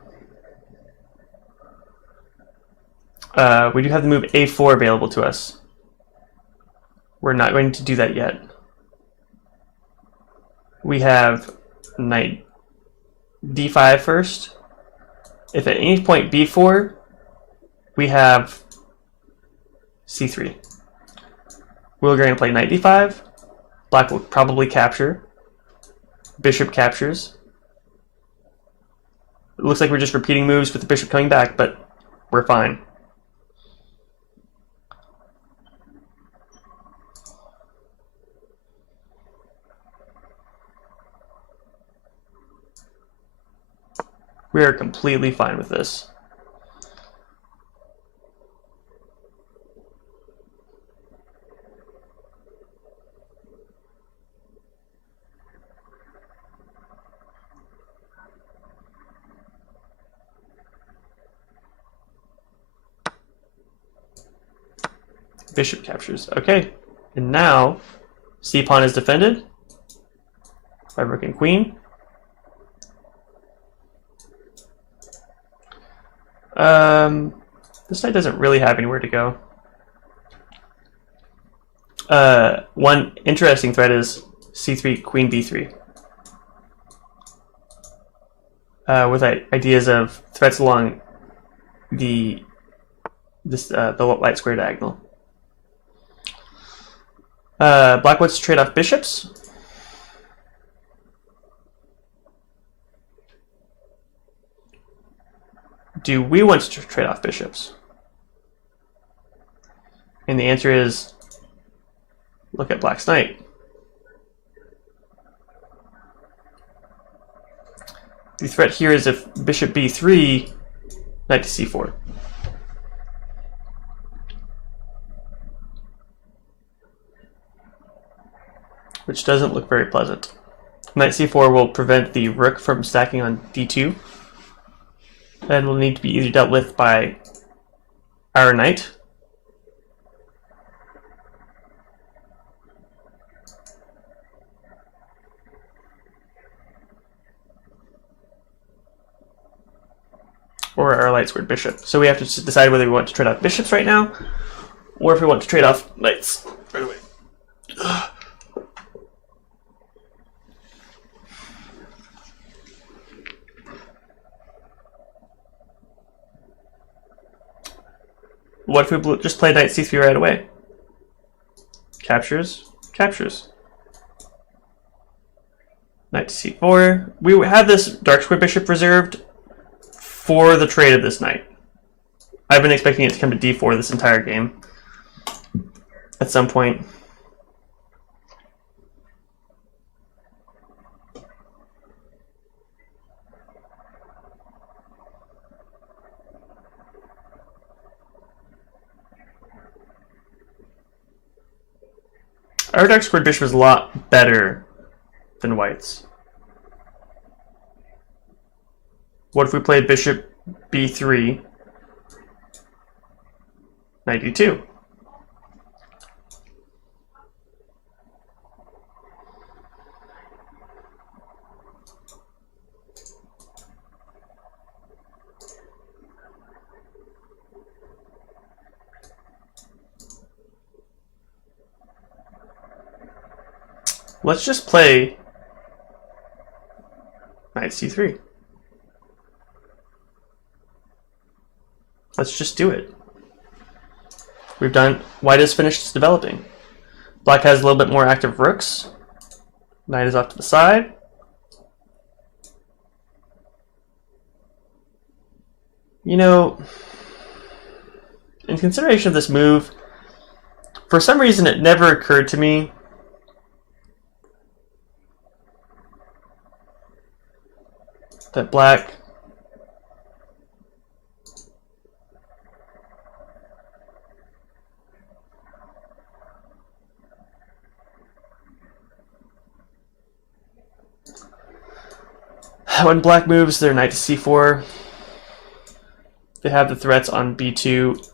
we do have the move a4 available to us. We're not going to do that yet. We have knight d5 first. If at any point b4, we have c3. We're going to play knight d5. Black will probably capture. Bishop captures. It looks like we're just repeating moves with the bishop coming back, but we're fine. We are completely fine with this. Bishop captures. Okay, and now c-pawn is defended by rook and queen. This knight doesn't really have anywhere to go. One interesting threat is c3, queen b3. With ideas of threats along the light square diagonal. Black wants to trade off bishops. Do we want to trade off bishops? And the answer is, look at black's knight. The threat here is if bishop b3, knight to c4. Which doesn't look very pleasant. Knight c4 will prevent the rook from stacking on d2, and will need to be either dealt with by our knight, or our light squared bishop. So we have to decide whether we want to trade off bishops right now, or if we want to trade off knights right away. What if we just play knight c3 right away? Captures, captures. Knight to c4. We have this dark square bishop reserved for the trade of this knight. I've been expecting it to come to d4 this entire game at some point. Our dark squared bishop is a lot better than white's. What if we played bishop b3, knight d2? Let's just play knight c3. Let's just do it. We've done. White has finished developing. Black has a little bit more active rooks. Knight is off to the side. You know, in consideration of this move, for some reason it never occurred to me that black when black moves their knight to c4, they have the threats on b2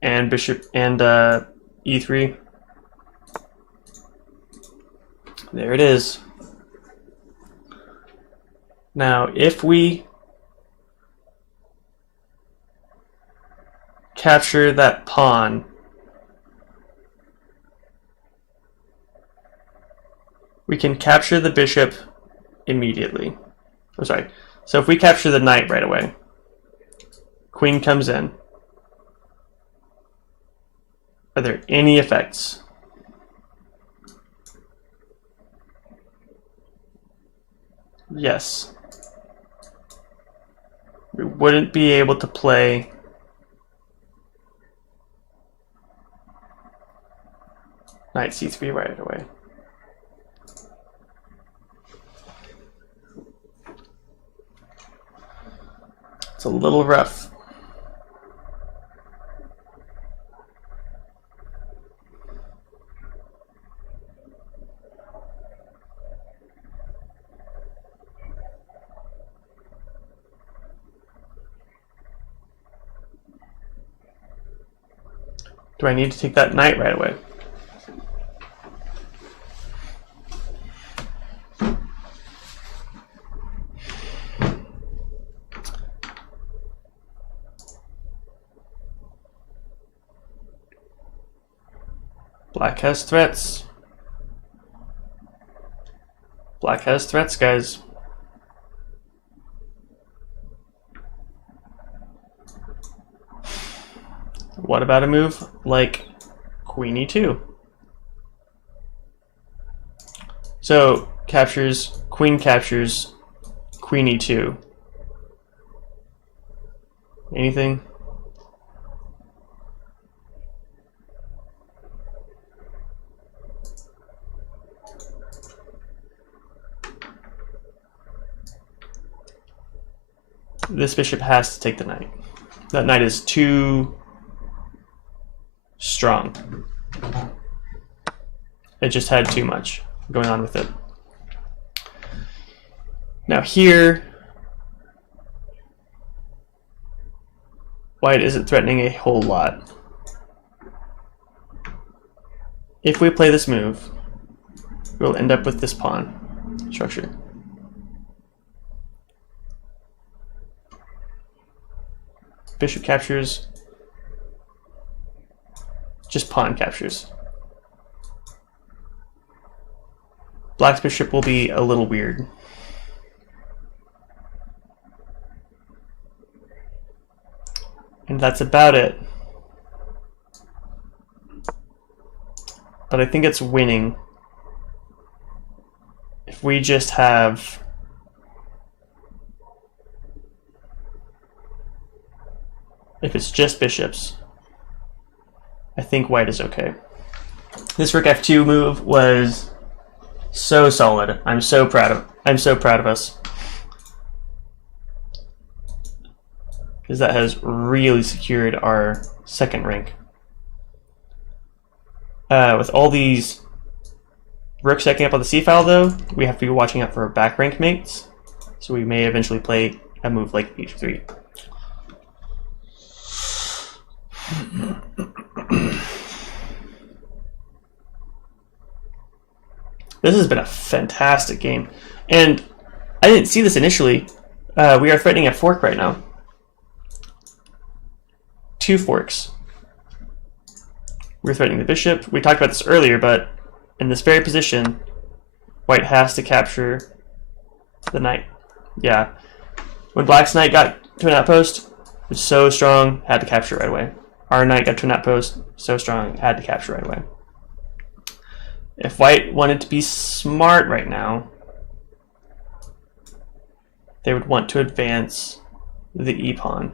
and bishop and e3. There it is. Now, if we capture that pawn, we can capture the bishop immediately. I'm sorry. So if we capture the knight right away, queen comes in. Are there any effects? Yes. We wouldn't be able to play knight c3 right away. It's a little rough. Do I need to take that knight right away? Black has threats. Black has threats, guys. What about a move like queen e2? So captures, queen e2. Anything? This bishop has to take the knight. That knight is too strong. It just had too much going on with it. Now here, white isn't threatening a whole lot. If we play this move, we'll end up with this pawn structure. Bishop captures, just pawn captures. Black's bishop will be a little weird. And that's about it. But I think it's winning if we just have if it's just bishops. I think white is okay. This rook f2 move was so solid. I'm so proud of us. Because that has really secured our second rank. With all these rooks stacking up on the c-file though, we have to be watching out for back rank mates. So we may eventually play a move like h3. This has been a fantastic game, and I didn't see this initially. We are threatening a fork right now. 2 forks. We're threatening the bishop. We talked about this earlier, but in this very position, White has to capture the knight. Yeah. When Black's knight got to an outpost, it was so strong, had to capture right away. Our knight got to an outpost, so strong, had to capture right away. If White wanted to be smart right now, they would want to advance the e-pawn.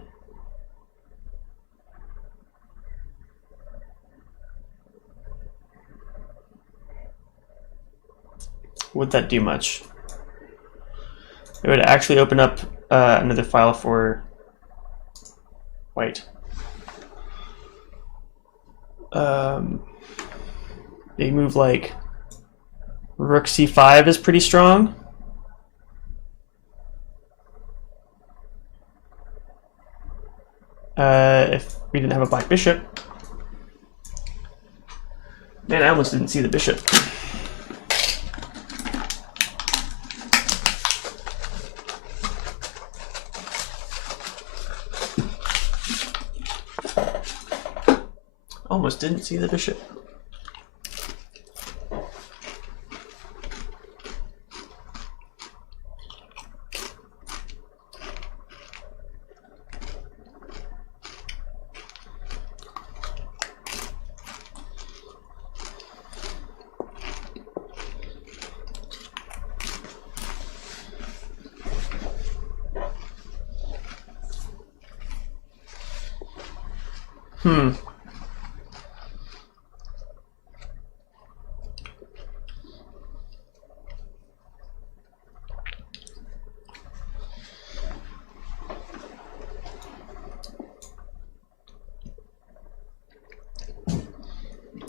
Would that do much? It would actually open up another file for White. A move like Rook c5 is pretty strong. If we didn't have a black bishop. Man, I almost didn't see the bishop. Almost didn't see the bishop.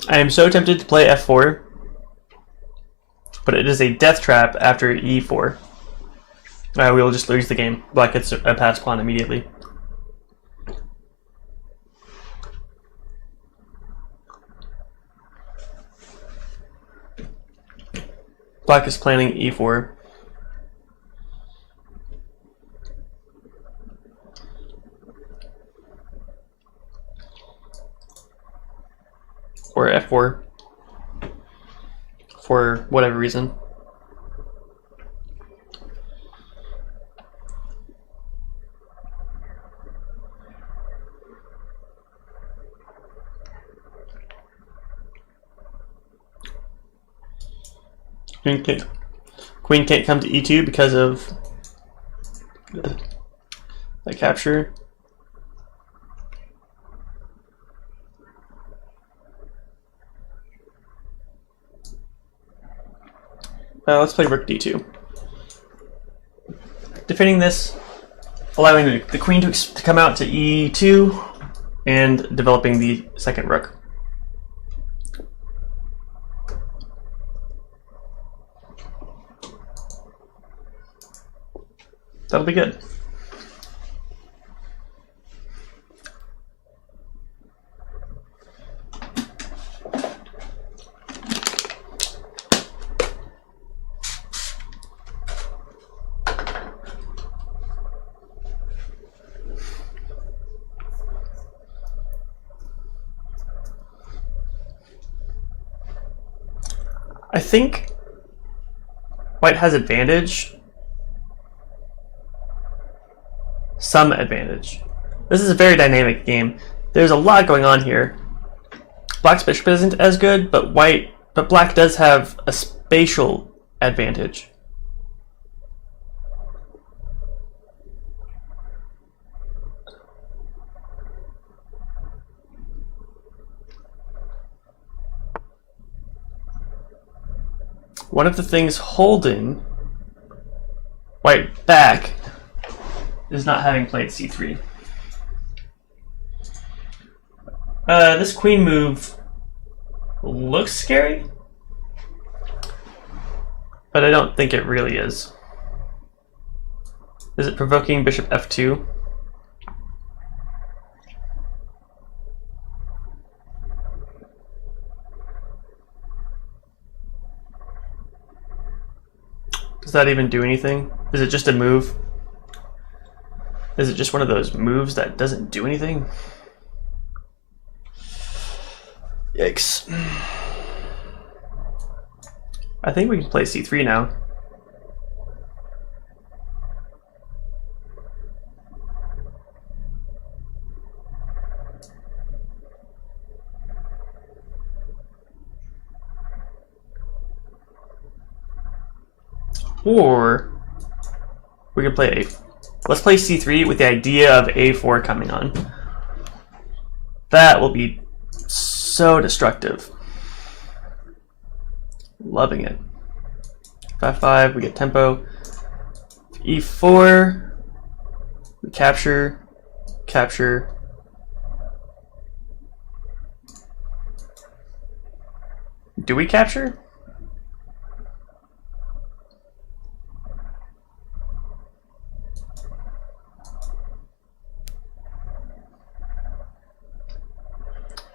I am so tempted to play f4, but it is a death trap after e4. We will just lose the game. Black gets a pass pawn immediately. Black is planning e4. Or f4 for whatever reason. Queen can't come to e2 because of the capture. Let's play Rook d2. Defending this, allowing the queen to come out to e2, and developing the second rook. That'll be good. I think White has advantage. Some advantage. This is a very dynamic game. There's a lot going on here. Black's bishop isn't as good, but Black does have a spatial advantage. One of the things holding White back is not having played c3. This queen move looks scary, but I don't think it really is. Is it provoking bishop f2? Does that even do anything? Is it just a move? Is it just one of those moves that doesn't do anything? Yikes. I think we can play c3 now. Or we could play let's play c3 with the idea of a4 coming on. That will be so destructive. Loving it. f5, we get tempo. e4, we capture. Do we capture?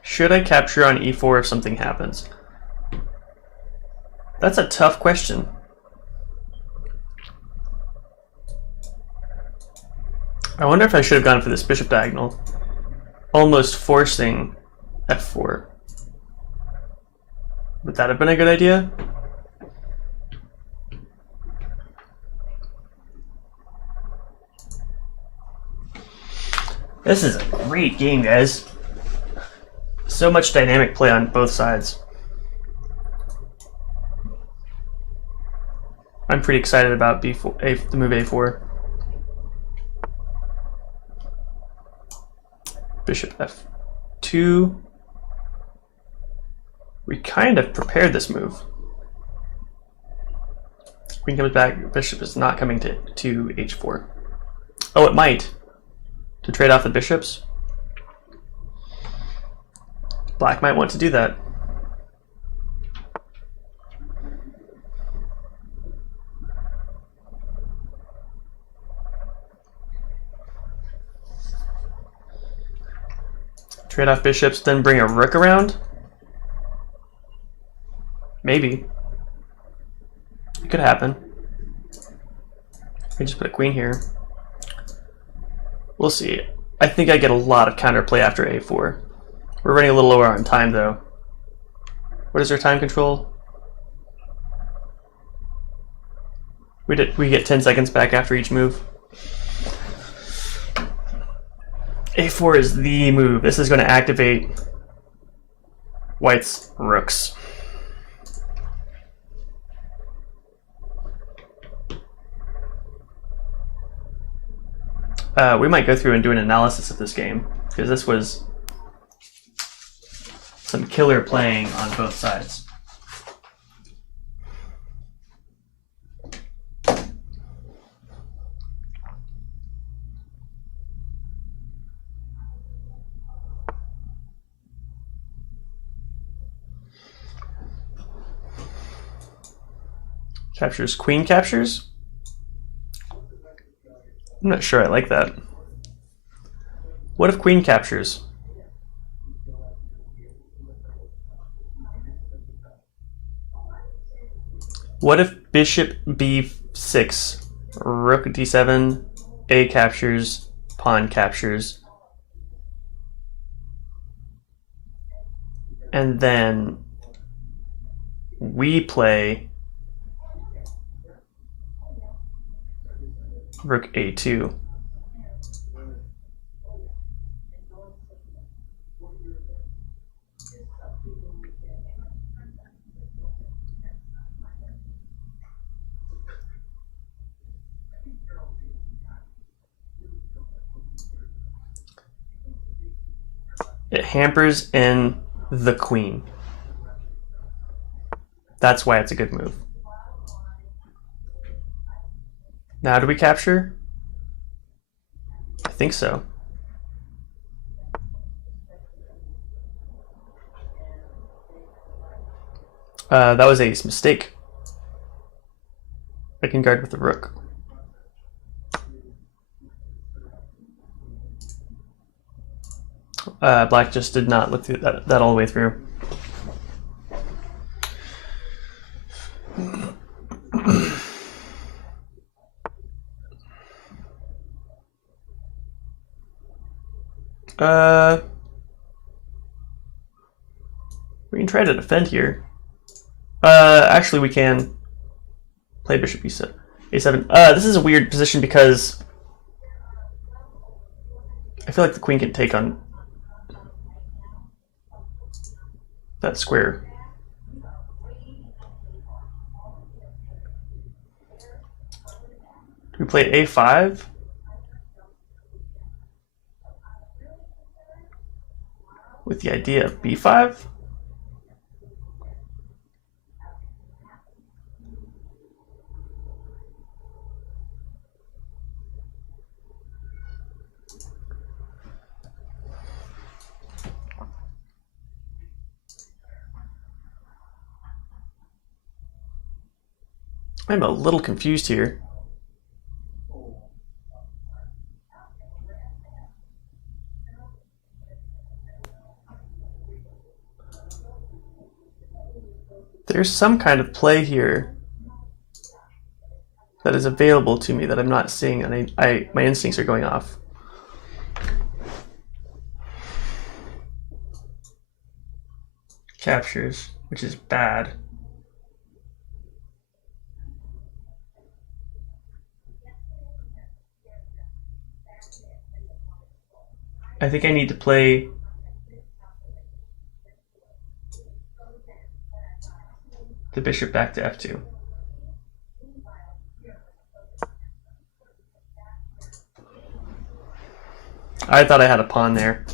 Should I capture on e4 if something happens? That's a tough question. I wonder if I should have gone for this bishop diagonal, almost forcing f4. Would that have been a good idea? This is a great game, guys. So much dynamic play on both sides. I'm pretty excited about the move a4. Bishop f2. We kind of prepared this move. Queen comes back, bishop is not coming to h4. Oh, it might. To trade off the bishops. Black might want to do that. Trade off bishops, then bring a rook around? Maybe. It could happen. We just put a queen here. We'll see. I think I get a lot of counterplay after a4. We're running a little lower on time, though. What is our time control? We get 10 seconds back after each move. a4 is the move. This is going to activate White's rooks. We might go through and do an analysis of this game, because this was some killer playing on both sides. Captures, queen captures? I'm not sure I like that. What if queen captures? What if bishop b6, rook d7, a captures, pawn captures, and then we play rook a2. It hampers in the queen. That's why it's a good move. Now do we capture? I think so. That was a mistake. I can guard with the rook. Black just did not look through that all the way through. We can try to defend here. Actually, we can play bishop e7. This is a weird position because I feel like the queen can take on that square. Do we play a5? With the idea of b5? I'm a little confused here. There's some kind of play here that is available to me that I'm not seeing, and my instincts are going off. Captures, which is bad. I think I need to play the bishop back to f2. I thought I had a pawn there.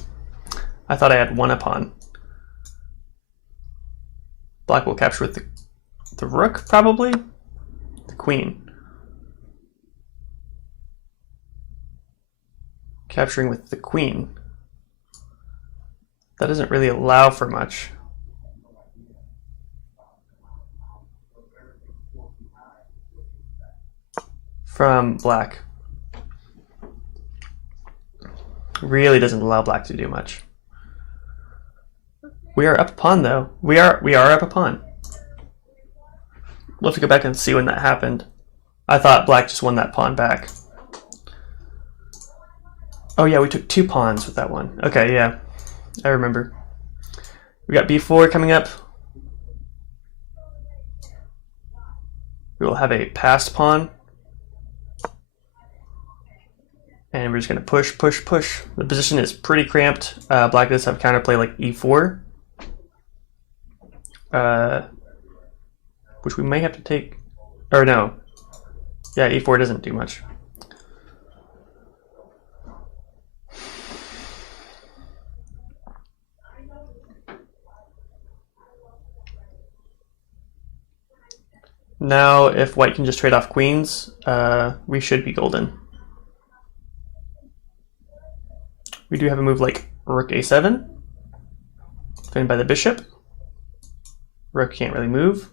I thought I had won a pawn. Black will capture with the rook, probably? The queen. Capturing with the queen. That doesn't really allow for much. From black. Really doesn't allow black to do much. We are up a pawn though. We are up a pawn. We'll have to go back and see when that happened. I thought black just won that pawn back. Oh yeah, we took 2 pawns with that one. Okay, yeah. I remember. We got b4 coming up. We will have a passed pawn. And we're just going to push, push, push. The position is pretty cramped. Black does have counterplay like e4. Which we may have to take. Or no. Yeah, e4 doesn't do much. Now, if white can just trade off queens, we should be golden. We do have a move like rook a7, defended by the bishop. Rook can't really move.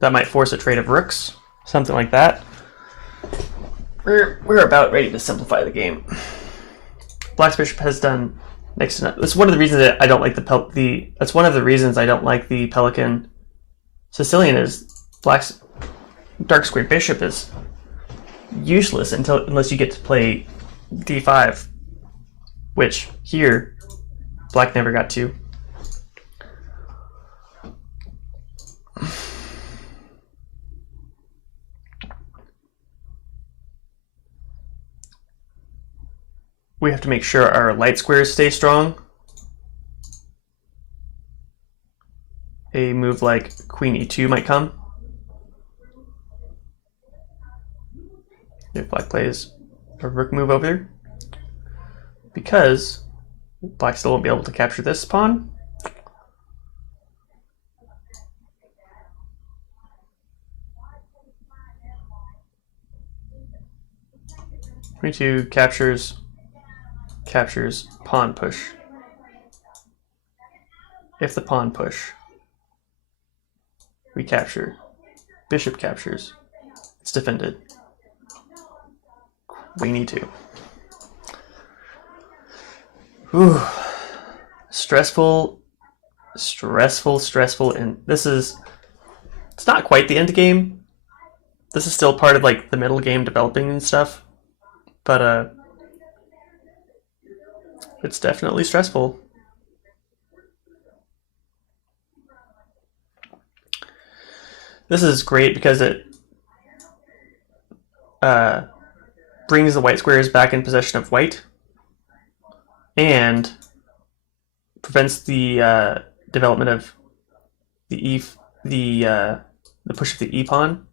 That might force a trade of rooks, something like that. We're about ready to simplify the game. Black's bishop has done next to nothing. That's one of the reasons that I don't like that's one of the reasons I don't like the Pelikan Sicilian is Black's dark square bishop is useless unless you get to play d5, which here Black never got to. We have to make sure our light squares stay strong. A move like queen e2 might come. If Black plays a rook move over there. Because Black still won't be able to capture this pawn. Queen e2 captures pawn push. If the pawn push, we capture. Bishop captures. It's defended. Queen e2. Ooh. Stressful, and it's not quite the end game. This is still part of like the middle game developing and stuff. But it's definitely stressful. This is great because it brings the white squares back in possession of white and prevents the development of the the push of the e pawn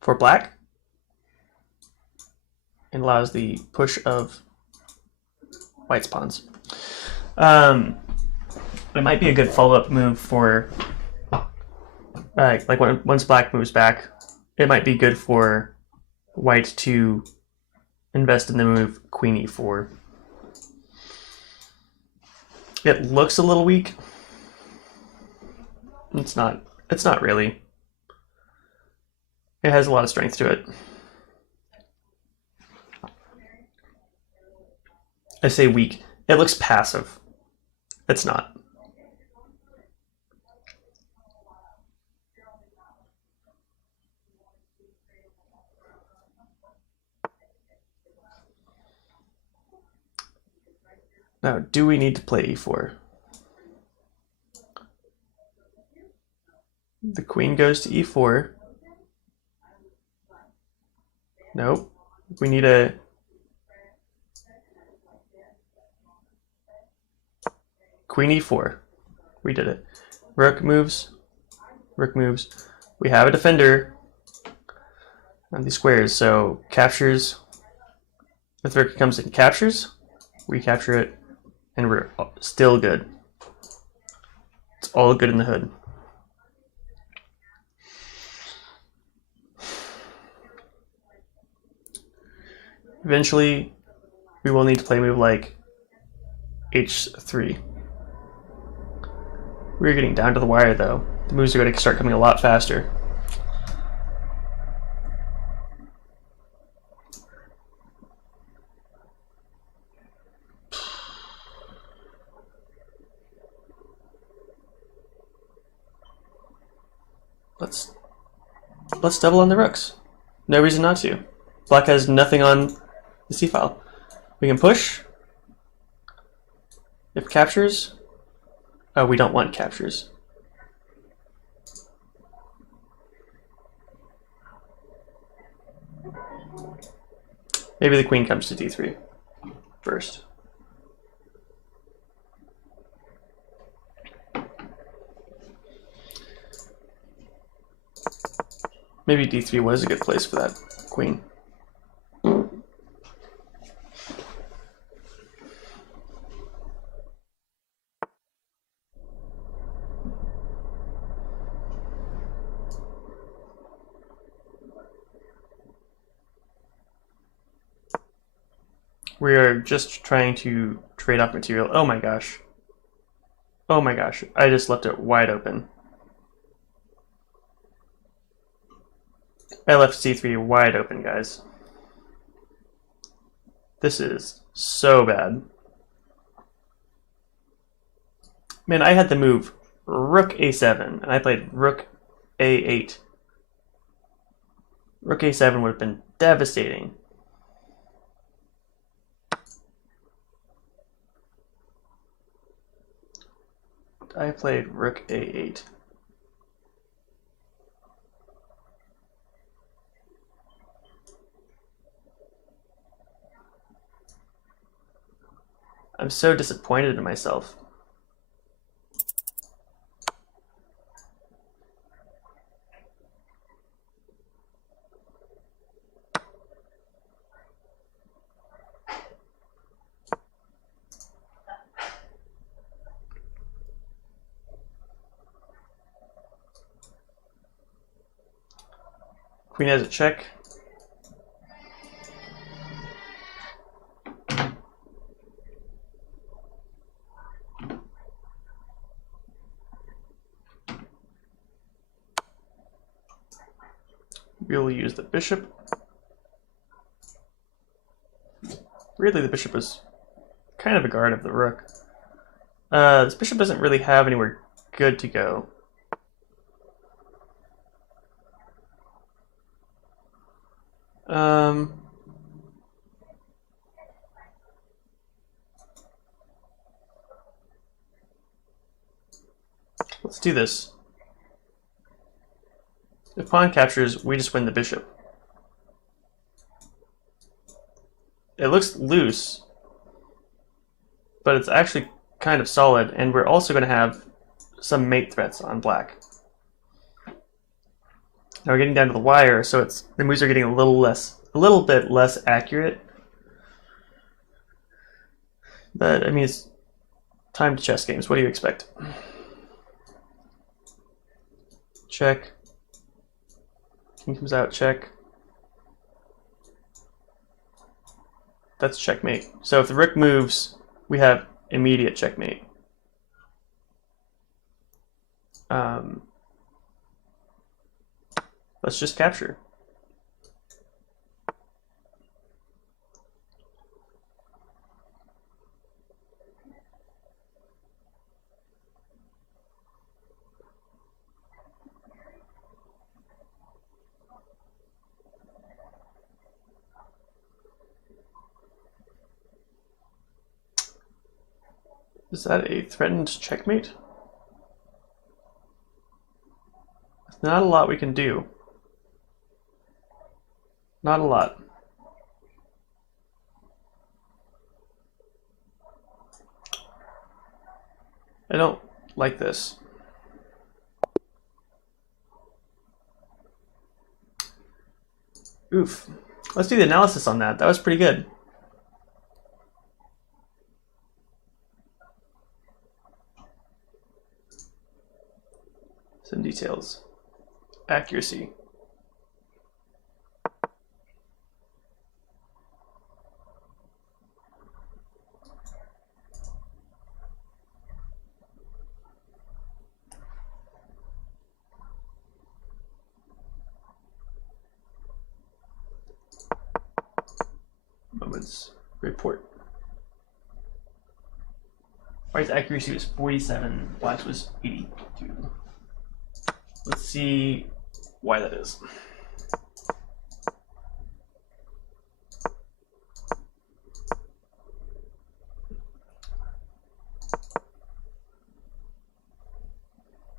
for black, and allows the push of white's pawns. It might be a good follow-up move for like once black moves back. It might be good for white to invest in the move queen e4. It looks a little weak. It's not. It's not really. It has a lot of strength to it. I say weak. It looks passive. It's not. Now, do we need to play e4? The queen goes to e4. Nope. We need a... Queen e4. We did it. Rook moves. Rook moves. We have a defender on these squares, so captures. If the rook comes and captures, we capture it, and we're still good. It's all good in the hood. Eventually, we will need to play a move like h3. We're getting down to the wire, though. The moves are going to start coming a lot faster. Let's double on the rooks. No reason not to. Black has nothing on the c-file. We can push. If captures, oh, we don't want captures. Maybe the queen comes to d3 first. Maybe d3 was a good place for that queen. We are just trying to trade off material. Oh my gosh. Oh my gosh. I just left it wide open. I left c3 wide open, guys. This is so bad. Man, I had the move rook a7, and I played rook a8. Rook a7 would have been devastating. I played rook a8. I'm so disappointed in myself. Queen has a check. We'll use the bishop. Really, the bishop is kind of a guard of the rook. This bishop doesn't really have anywhere good to go. Let's do this. If pawn captures, we just win the bishop. It looks loose, but it's actually kind of solid, and we're also going to have some mate threats on black. Now we're getting down to the wire, so the moves are getting a little bit less accurate. But I mean, it's time to chess games. What do you expect? Check. King comes out, check. That's checkmate. So if the rook moves, we have immediate checkmate. Let's just capture. Is that a threatened checkmate? There's not a lot we can do. Not a lot. I don't like this. Oof. Let's do the analysis on that. That was pretty good. Some details. Accuracy. Moments. Report. White's accuracy was 47, Black's was 82. Let's see why that is.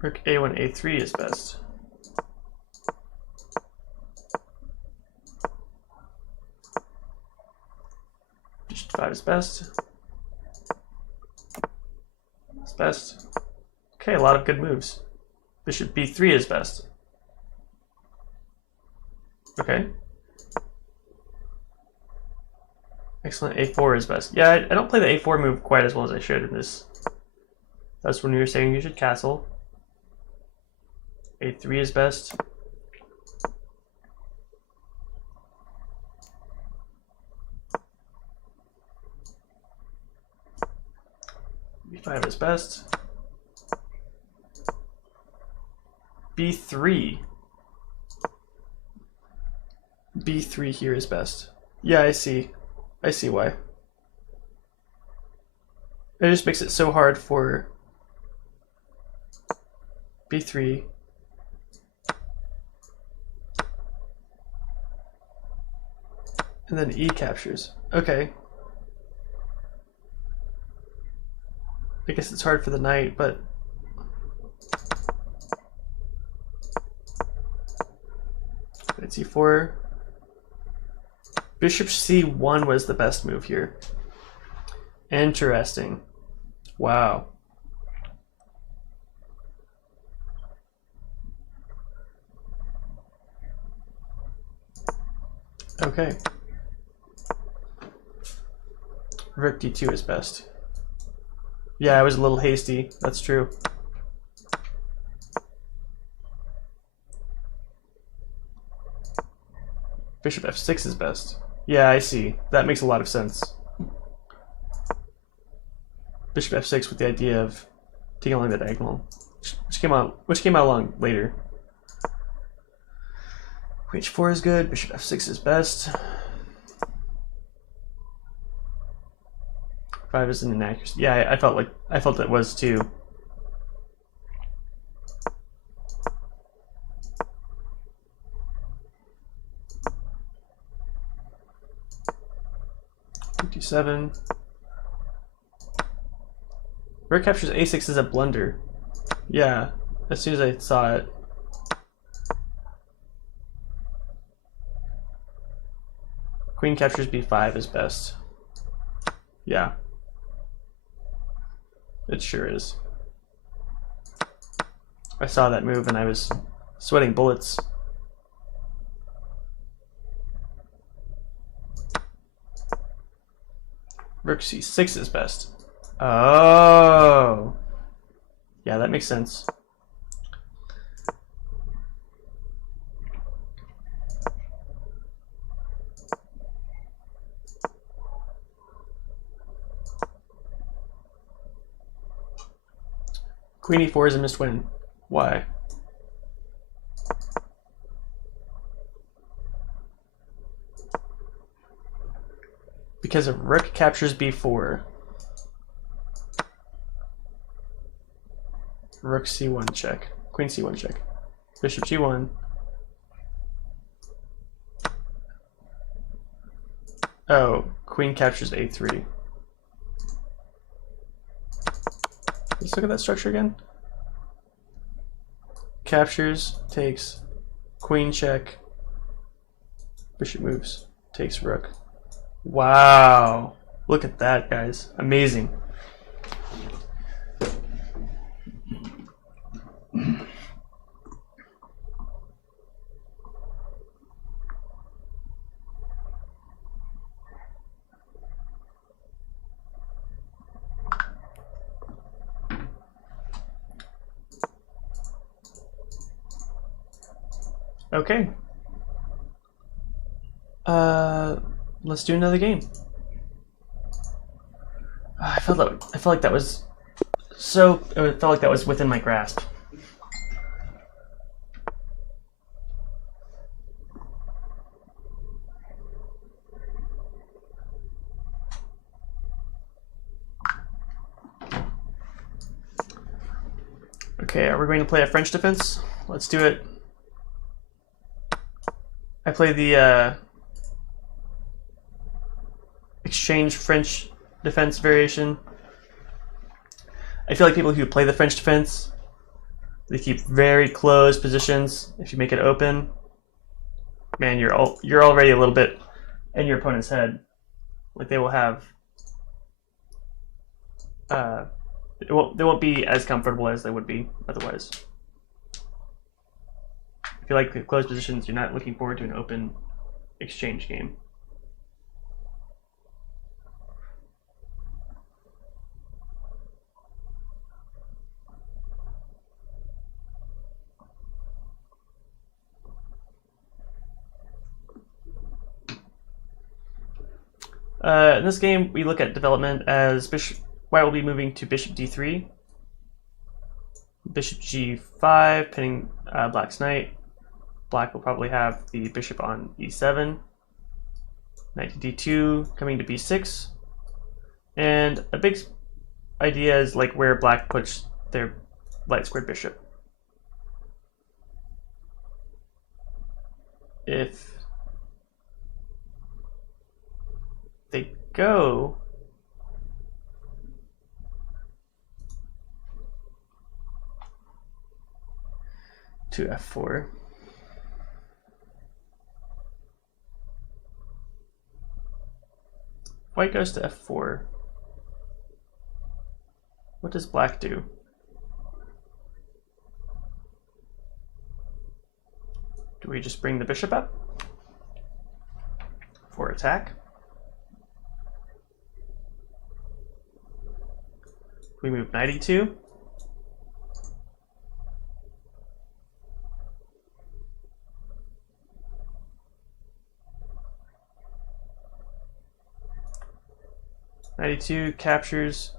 Rook A1, A3 is best. Bishop 5 is best. It's best. Okay, a lot of good moves. Bishop B3 is best. Okay. Excellent. A4 is best. Yeah, I don't play the A4 move quite as well as I should in this. That's when you were saying you should castle. A3 is best. B5 is best. B3. B3 here is best. Yeah, I see. I see why. It just makes it so hard for B3. And then E captures. Okay. I guess it's hard for the knight, but knight C4. Bishop C1 was the best move here. Interesting. Wow. Okay. Rook D2 is best. Yeah, I was a little hasty. That's true. Bishop F6 is best. Yeah, I see. That makes a lot of sense. Bishop F6 with the idea of taking along the diagonal, which came out along later. H4 is good. Bishop F6 is best. 5 is an inaccuracy. Yeah, I felt that was too. D7. Rook captures A6 is a blunder. Yeah, as soon as I saw it. Queen captures b5 is best. Yeah. It sure is. I saw that move and I was sweating bullets. Rook c6 is best. Oh. Yeah, that makes sense. Queen e4 is a missed win. Why? Because if rook captures b4, rook c1 check, queen c1 check, bishop g1, oh, queen captures a3. Let's look at that structure again. Captures, takes, queen check, bishop moves, takes rook. Wow, look at that, guys. Amazing. Okay. Let's do another game. I felt like that was so. It felt like that was within my grasp. Okay, are we going to play a French defense? Let's do it. I play the exchange French defense variation. I feel like people who play the French defense, they keep very closed positions. If you make it open, man, you're already a little bit in your opponent's head. Like they will have, they won't be as comfortable as they would be otherwise. If you like the closed positions, you're not looking forward to an open exchange game. In this game, we look at development as white will be moving to bishop d3, bishop g5, pinning black's knight. Black will probably have the bishop on e7, knight to d2, coming to b6, and a big idea is like where black puts their light squared bishop. If they go to f4, white goes to f4, what does black do? Do we just bring the bishop up for attack? We move knight e2. Knight e2 captures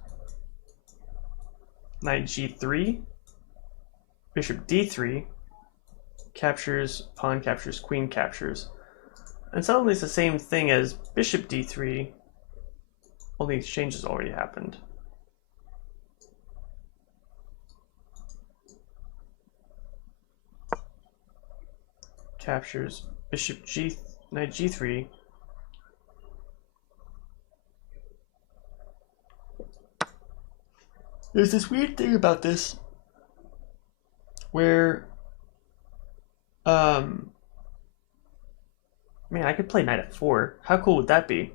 knight g3. Bishop d3 captures, pawn captures, queen captures. And suddenly it's the same thing as bishop d3, only exchange has already happened. Captures bishop g, knight g3. There's this weird thing about this where Man, I could play knight f4. How cool would that be?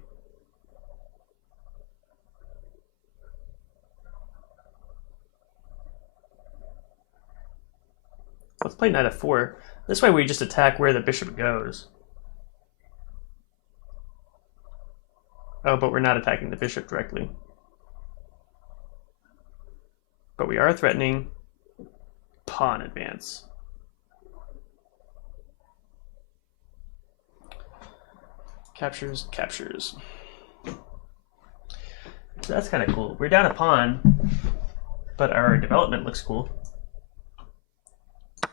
Let's play knight f4. This way we just attack where the bishop goes. Oh, but we're not attacking the bishop directly. But we are threatening pawn advance. Captures, captures. So that's kind of cool. We're down a pawn, but our development looks cool.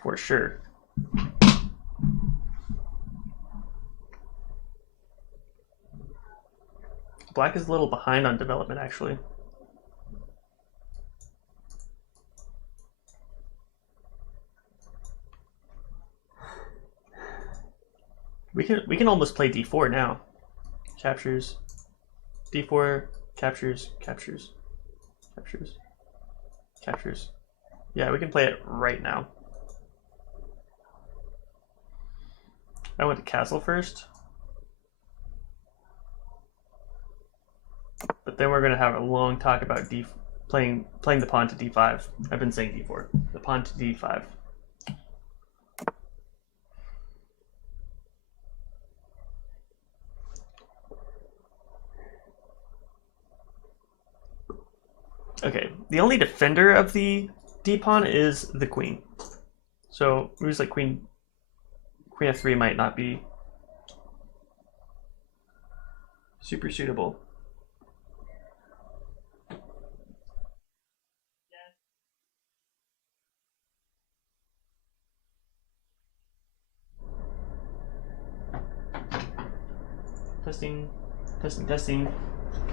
For sure. Black is a little behind on development, actually. We can almost play d4 now. Captures, d4, captures, captures, captures, captures. Yeah, we can play it right now. I went to castle first. But then we're going to have a long talk about playing the pawn to d5. I've been saying d4. The pawn to d5. Okay, the only defender of the d-pawn is the queen. So moves like queen f3 might not be super suitable. Testing, testing, testing.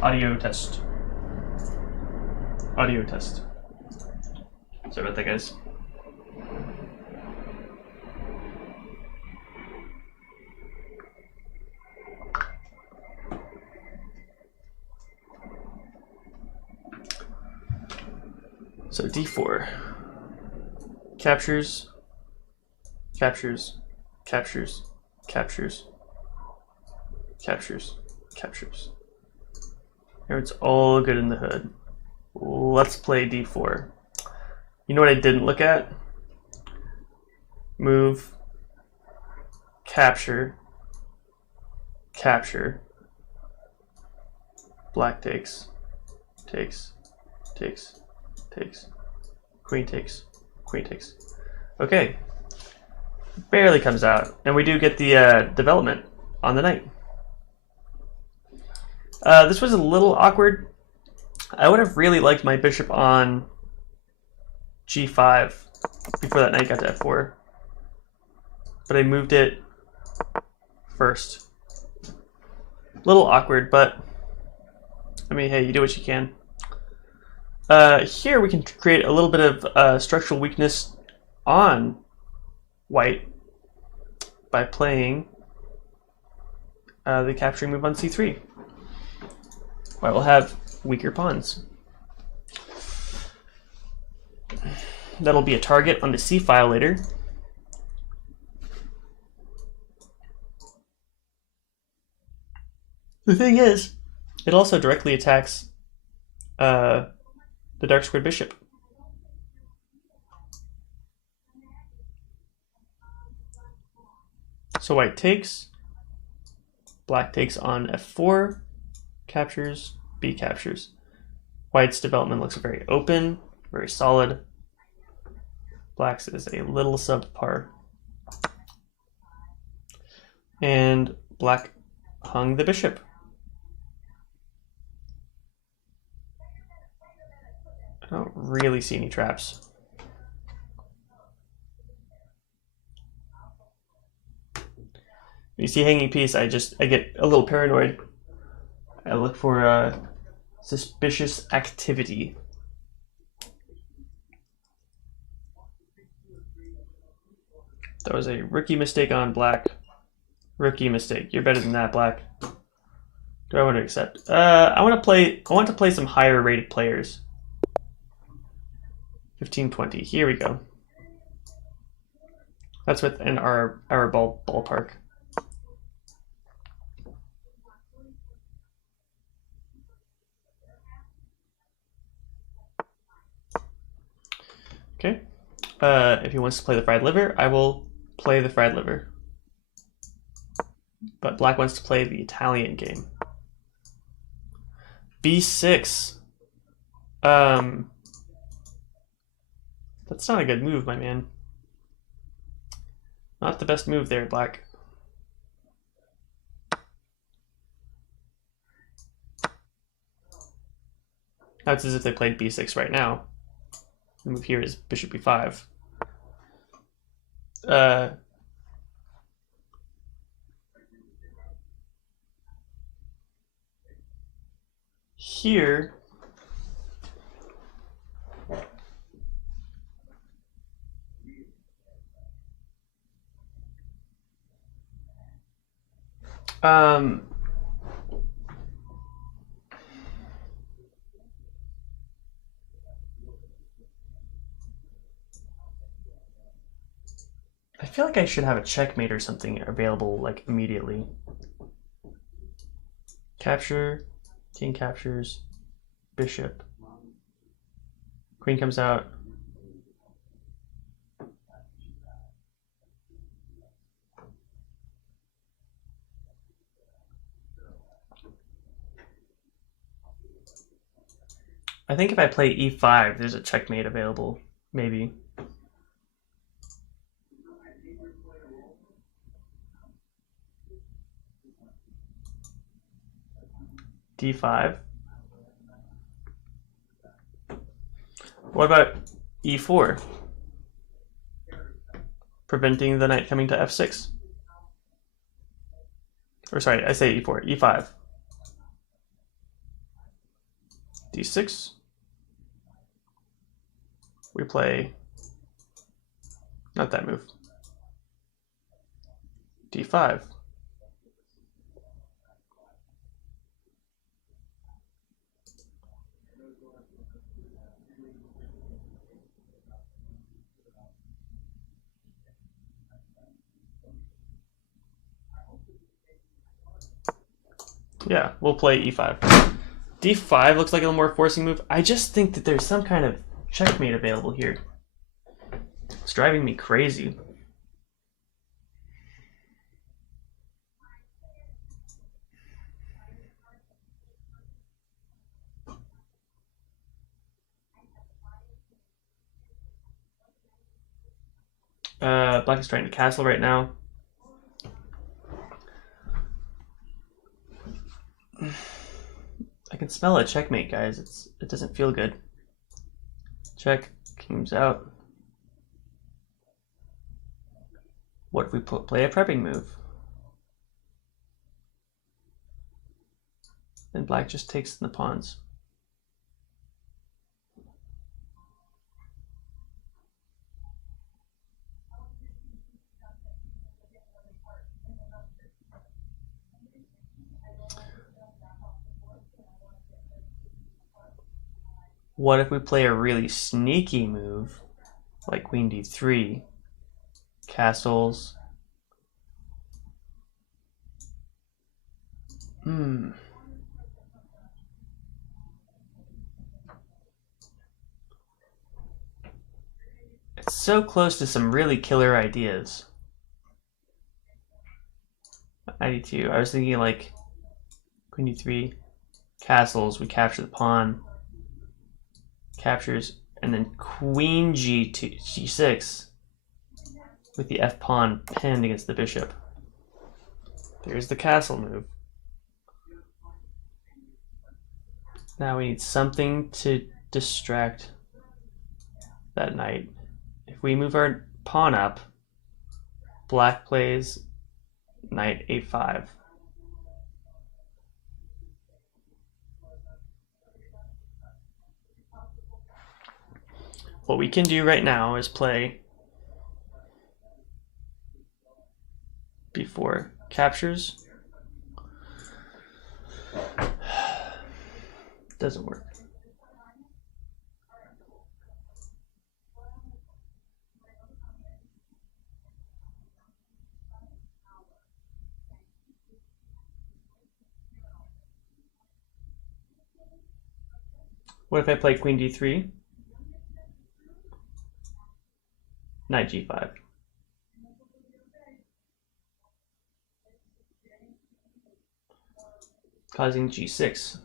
Audio test. Audio test. Sorry about that, guys. So d4. Captures, captures, captures, captures, captures, captures. Here it's all good in the hood. Let's play d4. You know what I didn't look at? Move, capture, capture. Black takes, takes, takes, takes. Queen takes, queen takes. Okay. Barely comes out. And we do get the development on the knight. This was a little awkward. I would have really liked my bishop on g5 before that knight got to f4. But I moved it first. A little awkward, but I mean, hey, you do what you can. Here we can create a little bit of structural weakness on white by playing the capturing move on c3. White will have weaker pawns. That'll be a target on the c file later. The thing is, it also directly attacks the dark squared bishop. So white takes, black takes on f4, captures, b captures. White's development looks very open, very solid. Black's is a little subpar. And black hung the bishop. I don't really see any traps. When you see hanging piece, I get a little paranoid. I look for suspicious activity. That was a rookie mistake on black. Rookie mistake. You're better than that, black. Do I want to accept? I want to play some higher rated players. 15-20. Here we go. That's within our ballpark. Okay. If he wants to play the fried liver, I will play the fried liver. But black wants to play the Italian game. B6. That's not a good move, my man. Not the best move there, black. Now it's as if they played B6 right now. The move here is bishop B5. Here, I feel like I should have a checkmate or something available like immediately. Capture, king captures, bishop. Queen comes out. I think if I play e5, there's a checkmate available, maybe. D5. What about e4? Preventing the knight coming to f6. Or sorry, I say e4, e5. D6. We play, not that move. D5. Yeah, we'll play e5. D5 looks like a more forcing move. I just think that there's some kind of checkmate available here. It's driving me crazy. Black is trying to castle right now. I can smell a checkmate, guys. It doesn't feel good. Check, king's out. What if we play a prepping move? Then black just takes the pawns. What if we play a really sneaky move, like queen d3, castles? It's so close to some really killer ideas. 92. I was thinking like queen d3, castles, we capture the pawn, captures, and then queen g6 with the f pawn pinned against the bishop. There's the castle move. Now we need something to distract that knight. If we move our pawn up, black plays knight a5. What we can do right now is play b4 captures. Doesn't work. What if I play queen d3? Knight g5. Causing g6.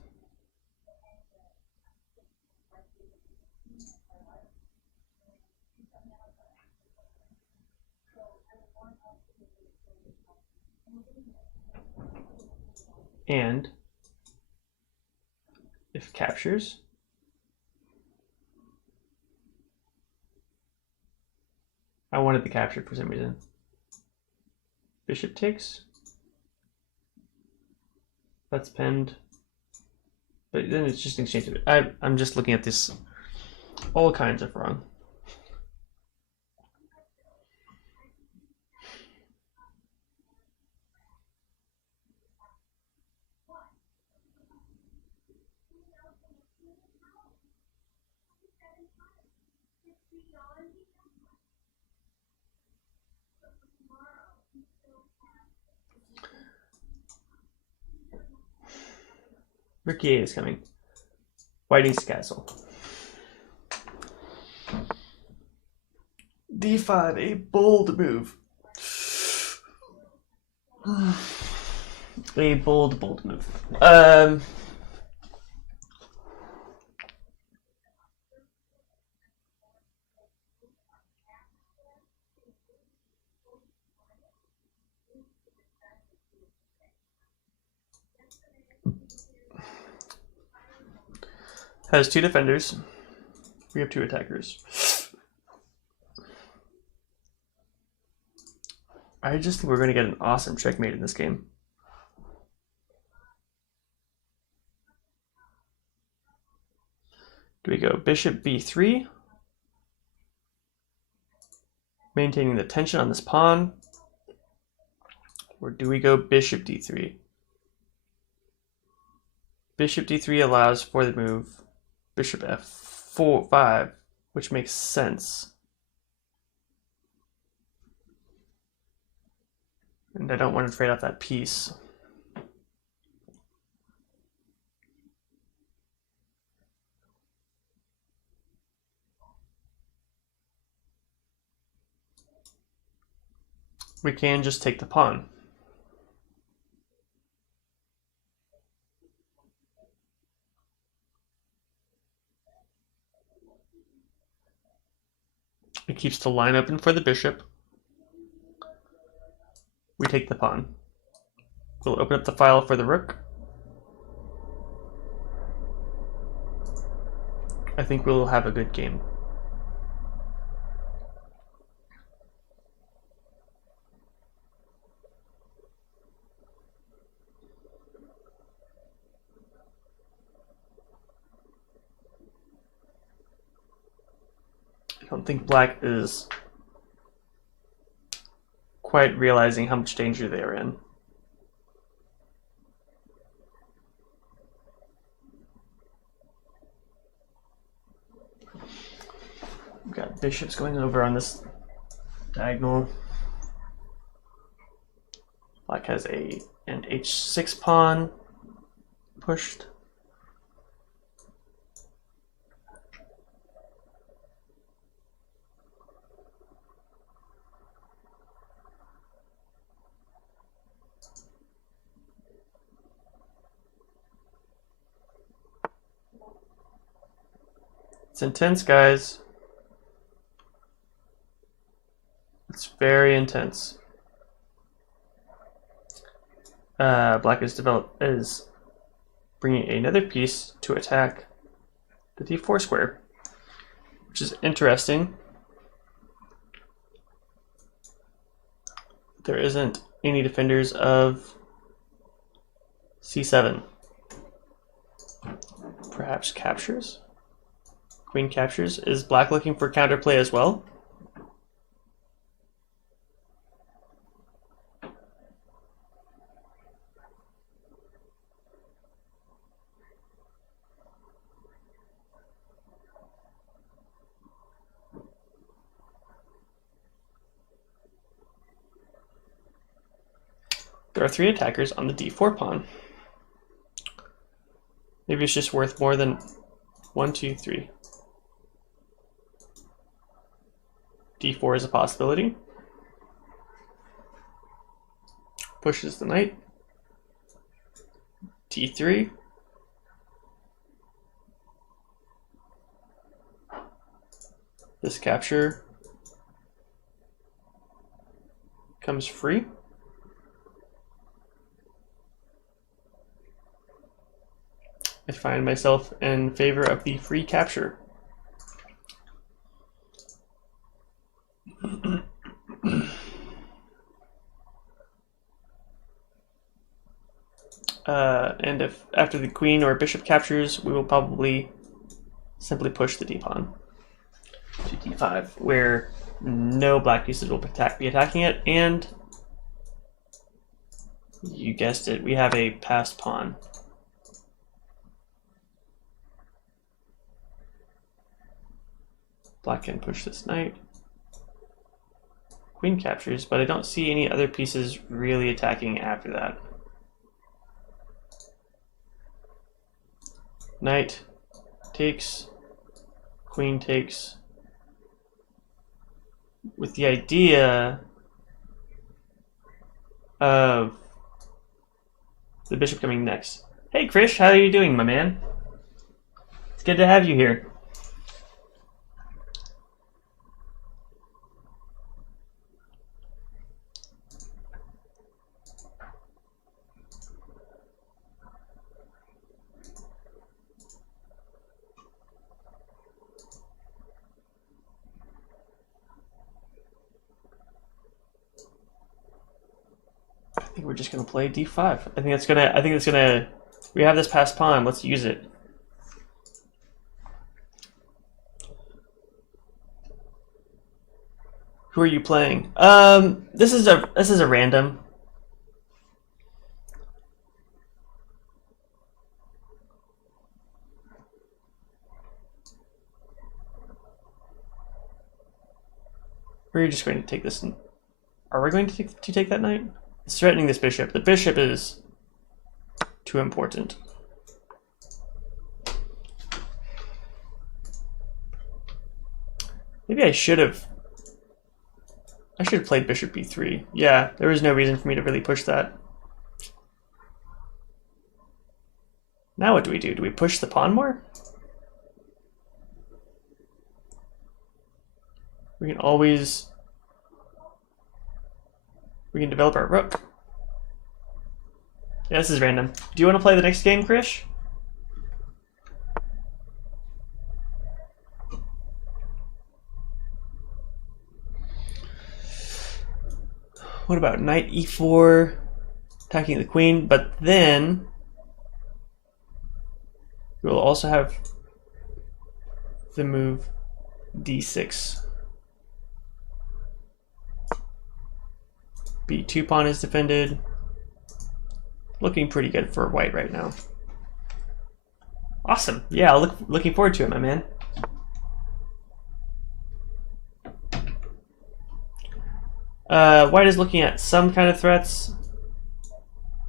And if captures, I wanted the capture for some reason. Bishop takes. That's pinned. But then it's just an exchange of it. I'm just looking at this. All kinds of wrong. Riquier is coming. White Ace Castle. D5, a bold move. A bold move. Has 2 defenders. We have 2 attackers. I just think we're going to get an awesome checkmate in this game. Do we go bishop b3? Maintaining the tension on this pawn. Or do we go bishop d3? Bishop d3 allows for the move bishop f5, which makes sense. And I don't want to trade off that piece. We can just take the pawn. It keeps the line open for the bishop. We take the pawn. We'll open up the file for the rook. I think we'll have a good game. I don't think black is quite realizing how much danger they are in. We've got bishops going over on this diagonal. Black has an h6 pawn pushed. It's intense, guys. It's very intense. Black is bringing another piece to attack the d4 square, which is interesting. There isn't any defenders of c7. Perhaps captures? Queen captures. Is black looking for counterplay as well? There are 3 attackers on the d4 pawn. Maybe it's just worth more than 1, 2, 3. d4 is a possibility. Pushes the knight. d3. This capture comes free. I find myself in favor of the free capture. And if after the queen or bishop captures, we will probably simply push the d-pawn to d5, where no black pieces will be attacking it, and you guessed it, we have a passed pawn. Black can push this knight. Queen captures, but I don't see any other pieces really attacking after that. Knight takes, queen takes, with the idea of the bishop coming next. Hey Krish, how are you doing, my man? It's good to have you here. I think we're just gonna play d5. I think it's gonna. We have this passed pawn. Let's use it. Who are you playing? This is a random. We're just going to take this. Are we going to take that knight? It's threatening this bishop. The bishop is too important. Maybe I should have played bishop b3. Yeah, there was no reason for me to really push that. Now what do we do? Do we push the pawn more? We can always... We can develop our rook. Yeah, this is random. Do you want to play the next game, Krish? What about knight e4, attacking the queen, but then we'll also have the move d6. b2 pawn is defended. Looking pretty good for white right now. Awesome. Yeah, looking forward to it, my man. White is looking at some kind of threats.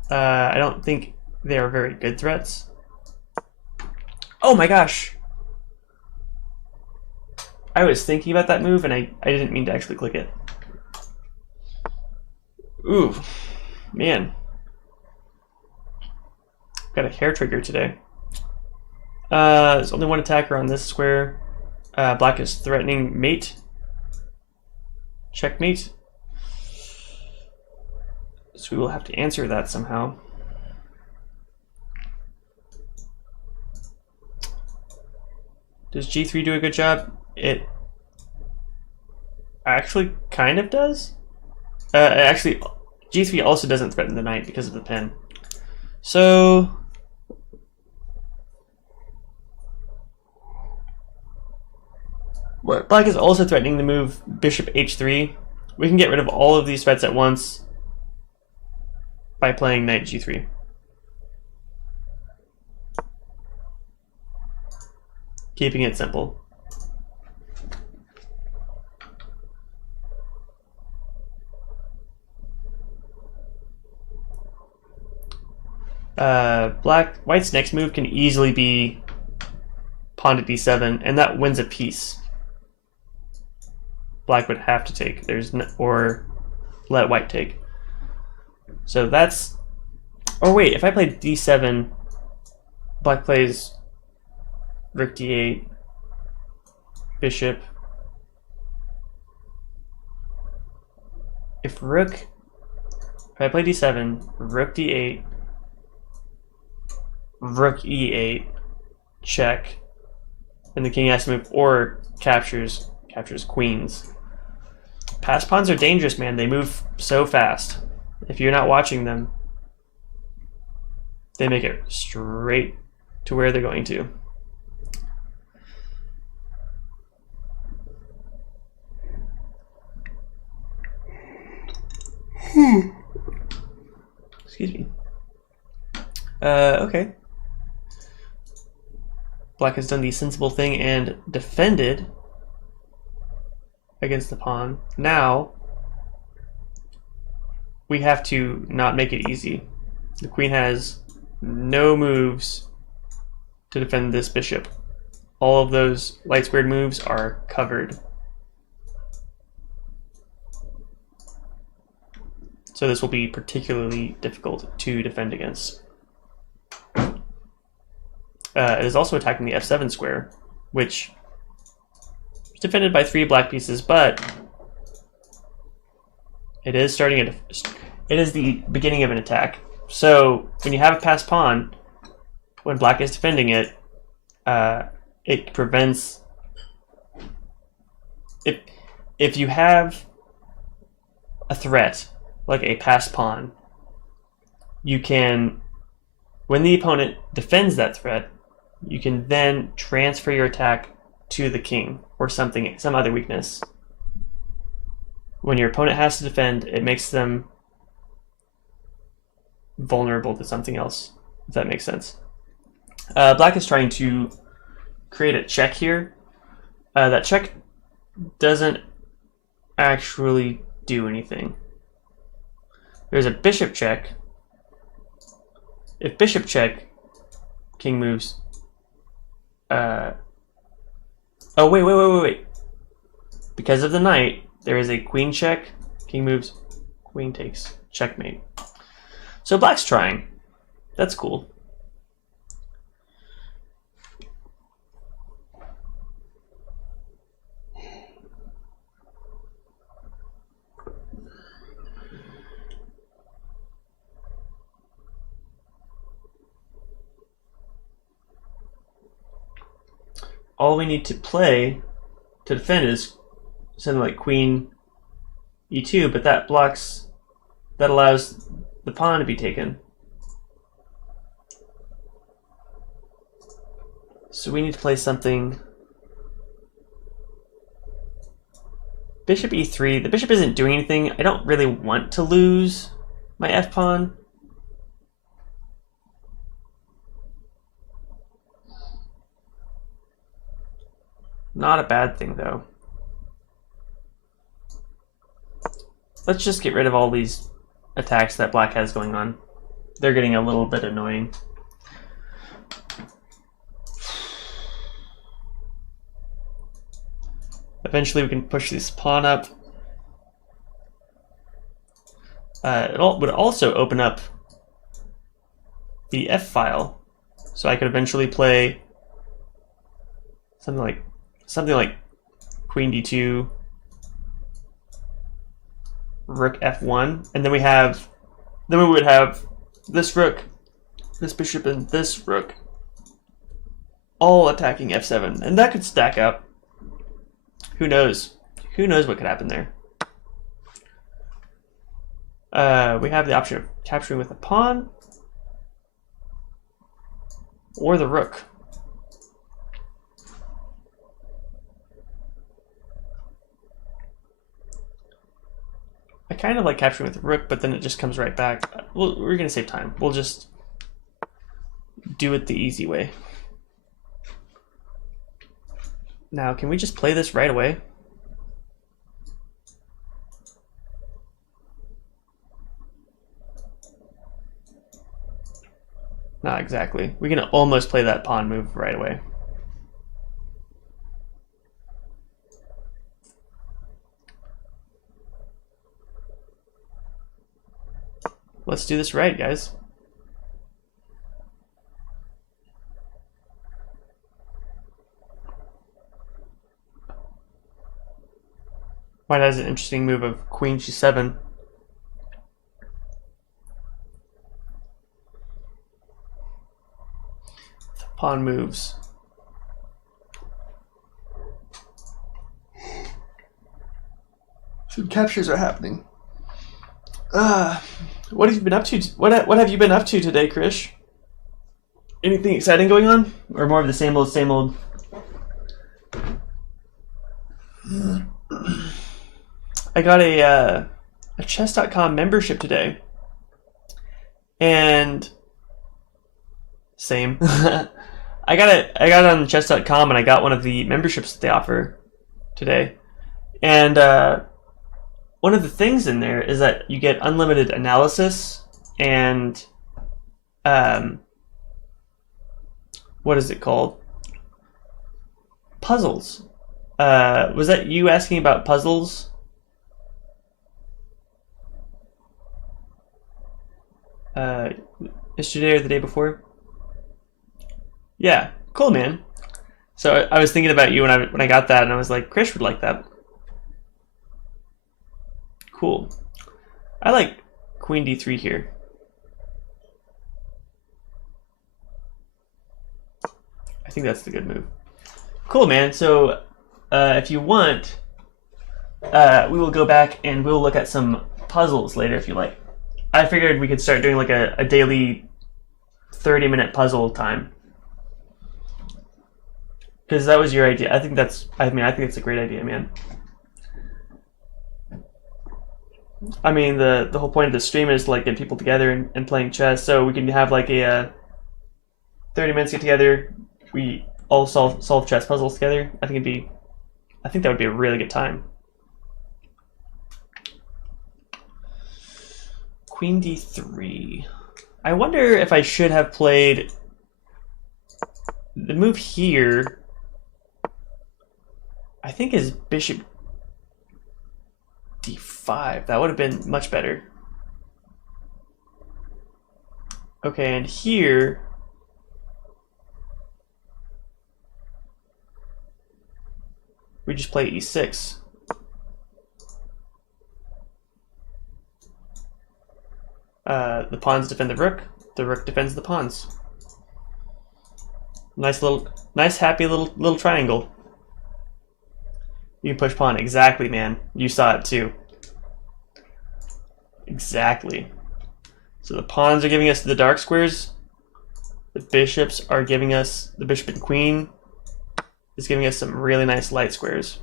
I don't think they are very good threats. Oh my gosh! I was thinking about that move and I didn't mean to actually click it. Ooh, man. Got a hair trigger today. There's only one attacker on this square. Black is threatening mate. Checkmate. So we will have to answer that somehow. Does g3 do a good job? It actually kind of does. Actually, g3 also doesn't threaten the knight because of the pin. So black is also threatening the move bishop h3. We can get rid of all of these threats at once by playing knight g3. Keeping it simple. White's next move can easily be pawn to d7, and that wins a piece. black would have to take. Or let white take. So that's... Oh wait, if I play d7, black plays rook d8, bishop. If I play d7, rook d8, rook e8, check, and the king has to move or captures queens. Pass pawns are dangerous, man. They move so fast. If you're not watching them, they make it straight to where they're going to. Excuse me. Okay. Black has done the sensible thing and defended against the pawn. Now we have to not make it easy. The queen has no moves to defend this bishop. All of those light squared moves are covered. So this will be particularly difficult to defend against. It is also attacking the f7 square, which is defended by 3 black pieces, but it is it is the beginning of an attack. So when you have a passed pawn, when black is defending it, it prevents... If you have a threat, like a passed pawn, you can, when the opponent defends that threat, you can then transfer your attack to the king or some other weakness. When your opponent has to defend, it makes them vulnerable to something else, if that makes sense. Black is trying to create a check here. That check doesn't actually do anything. There's a bishop check. If bishop check, king moves. Oh, wait. Because of the knight, there is a queen check, king moves, queen takes, checkmate. So black's trying. That's cool. All we need to play to defend is something like queen e2, but that allows the pawn to be taken. So we need to play something. Bishop e3. The bishop isn't doing anything. I don't really want to lose my f-pawn. Not a bad thing, though. Let's just get rid of all these attacks that black has going on. They're getting a little bit annoying. Eventually we can push this pawn up. It would also open up the f-file, so I could eventually play something like queen d2, rook f1, and then we would have this rook, this bishop, and this rook all attacking f7, and that could stack up. Who knows? Who knows what could happen there? We have the option of capturing with a pawn or the rook. I kind of like capturing with the rook, but then it just comes right back. We're going to save time. We'll just do it the easy way. Now, can we just play this right away? Not exactly. We can almost play that pawn move right away. let's do this right, guys. White has an interesting move of queen g7. Pawn moves. Some captures are happening. What have you been up to? What have you been up to today, Krish? Anything exciting going on, or more of the same old, same old? I got a chess.com membership today, and same. I got it on chess.com, and I got one of the memberships that they offer today, and one of the things in there is that you get unlimited analysis and what is it called? Puzzles. Was that you asking about puzzles? Yesterday or the day before? Yeah, cool, man. So I was thinking about you when I got that, and I was like, Krish would like that. Cool. I like queen d3 here. I think that's the good move. Cool, man. So if you want, we will go back and we'll look at some puzzles later if you like. I figured we could start doing like a daily 30-minute puzzle time. Because that was your idea. I think that's a great idea, man. I mean, the whole point of the stream is to like get people together and playing chess, so we can have like a 30 minutes get together. We all solve chess puzzles together. I think that would be a really good time. Queen d3. I wonder if I should have played the move here. I think is bishop d5. That would have been much better. Okay, and here we just play e6. The pawns defend the rook defends the pawns. Nice happy little triangle. You can push pawn, exactly, man. You saw it too. Exactly. So the pawns are giving us the dark squares. The bishops are giving us, the bishop and queen is giving us some really nice light squares.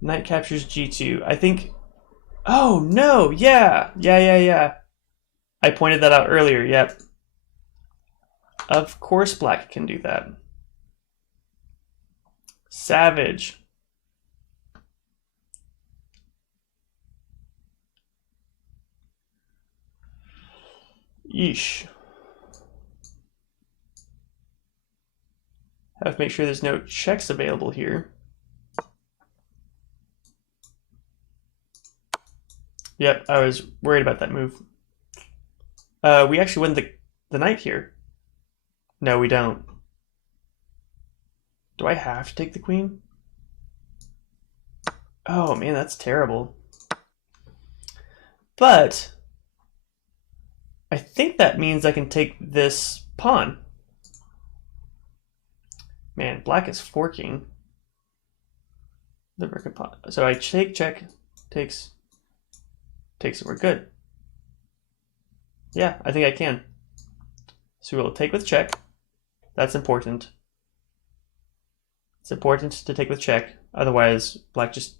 Knight captures g2. I think, oh no, yeah. I pointed that out earlier, yep. Of course black can do that. Savage. Yeesh. Have to make sure there's no checks available here. Yep, I was worried about that move. We actually win the knight here. No, we don't. Do I have to take the queen? Oh man, that's terrible. But I think that means I can take this pawn. Man, black is forking the rook and pawn. So I take check, takes it. We're good. Yeah, I think I can. So we'll take with check. That's important. It's important to take with check. Otherwise, black just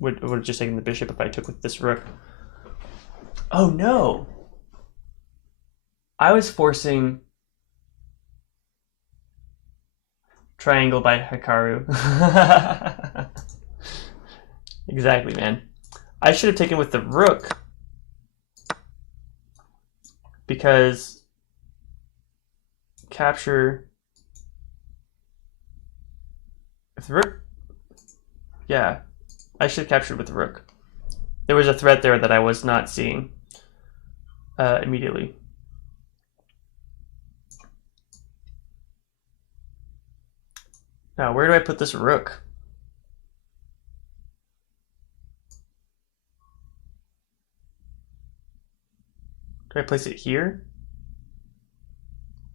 would have just taken the bishop if I took with this rook. Oh no! I was forcing triangle by Hikaru. Exactly, man. I should have taken with the rook because capture. If the rook, yeah, I should have captured with the rook. there was a threat there that I was not seeing immediately. Now, where do I put this rook? Do I place it here?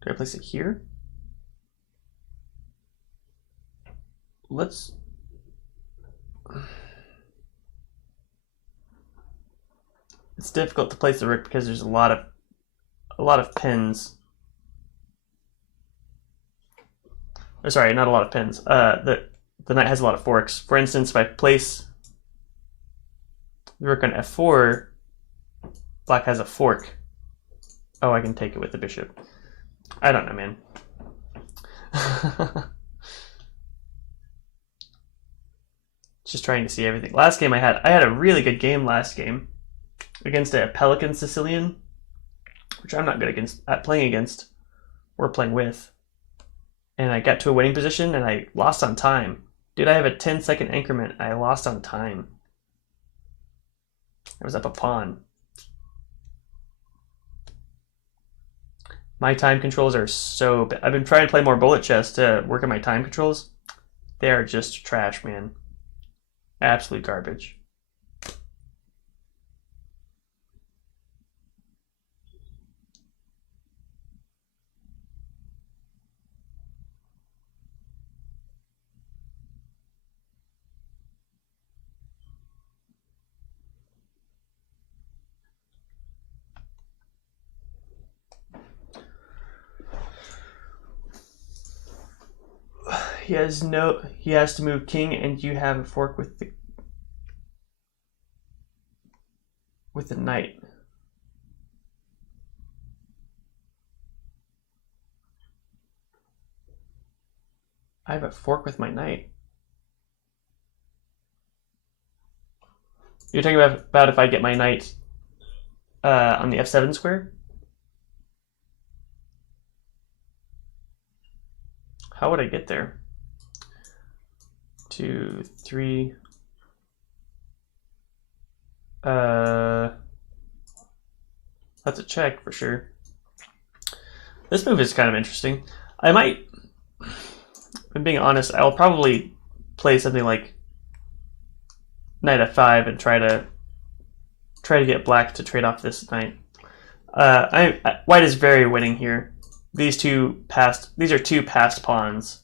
Do I place it here? Let's... It's difficult to place the rook because there's a lot of pins. Or sorry, not a lot of pins. The knight has a lot of forks. For instance, if I place the rook on f4, black has a fork. Oh, I can take it with the bishop. I don't know, man. Just trying to see everything. Last game I had a really good game last game against a Pelican Sicilian, which I'm not good at playing against or playing with. And I got to a winning position and I lost on time. Dude, I have a 10-second increment. I lost on time. I was up a pawn. My time controls are so bad. I've been trying to play more bullet chess to work on my time controls. They are just trash, man. Absolute garbage. He has to move king, and you have a fork with the knight. I have a fork with my knight. You're talking about if I get my knight on the f7 square? How would I get there? 2, 3. That's a check for sure. This move is kind of interesting. I might, if I'm being honest, I'll probably play something like knight f5 and try to get black to trade off this knight. White is very winning here. These are two passed pawns.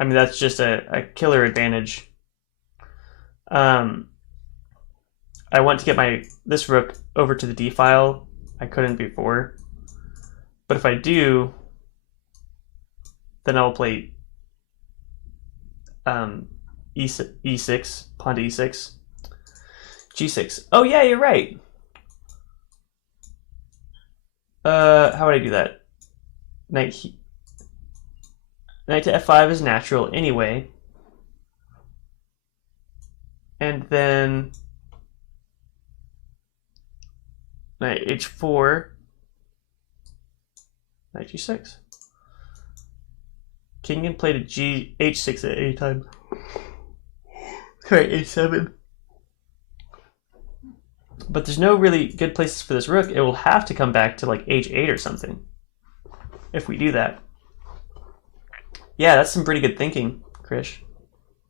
I mean, that's just a killer advantage. I want to get this rook over to the d file. I couldn't before, but if I do, then I'll play e6, pawn to e6, g6. Oh yeah, you're right. How would I do that? Knight to f5 is natural anyway. And then knight h4, knight g6. King can play to h6 at any time. Knight h7. But there's no really good places for this rook. It will have to come back to like h8 or something if we do that. Yeah, that's some pretty good thinking, Krish.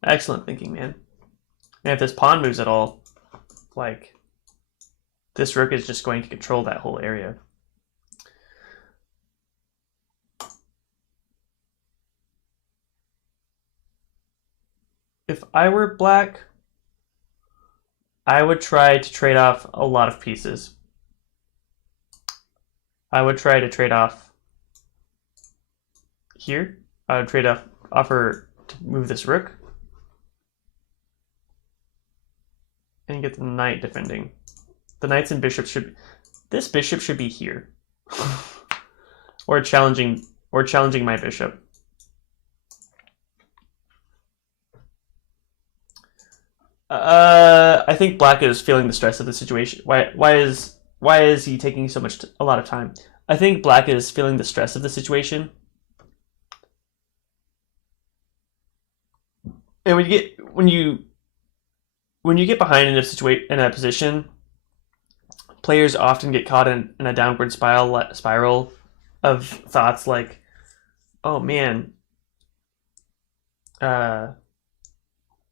Excellent thinking, man. And if this pawn moves at all, like, this rook is just going to control that whole area. If I were black, I would try to trade off a lot of pieces. I would try to trade off here. I would offer to move this rook and get the knight defending. The knights and bishops this bishop should be here. or challenging my bishop. I think black is feeling the stress of the situation. Why is he taking a lot of time? I think black is feeling the stress of the situation. And when you when you get behind in a position, players often get caught in a downward spiral of thoughts like, "Oh man, uh,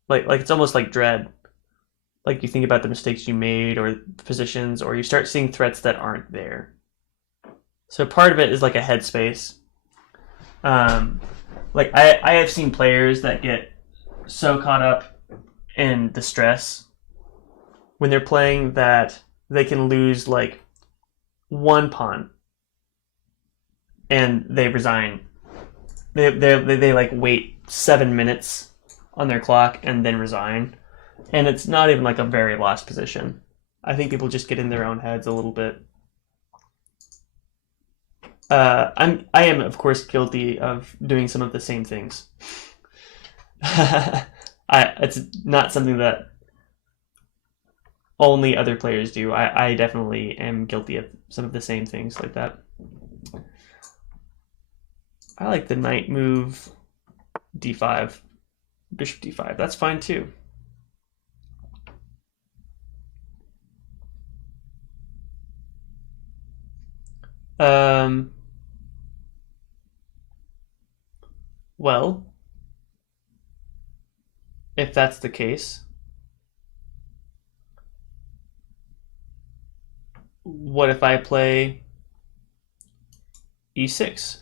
like it's almost like dread. Like you think about the mistakes you made or the positions, or you start seeing threats that aren't there. So part of it is like a headspace. Like I have seen players that get so caught up in the stress when they're playing that they can lose like one pawn and they resign. They like wait 7 minutes on their clock and then resign, and it's not even like a very lost position. I think people just get in their own heads a little bit. I am of course guilty of doing some of the same things. It's not something that only other players do. I definitely am guilty of some of the same things like that. I like the knight move d5, bishop d5. That's fine too. Well, if that's the case, what if I play e6?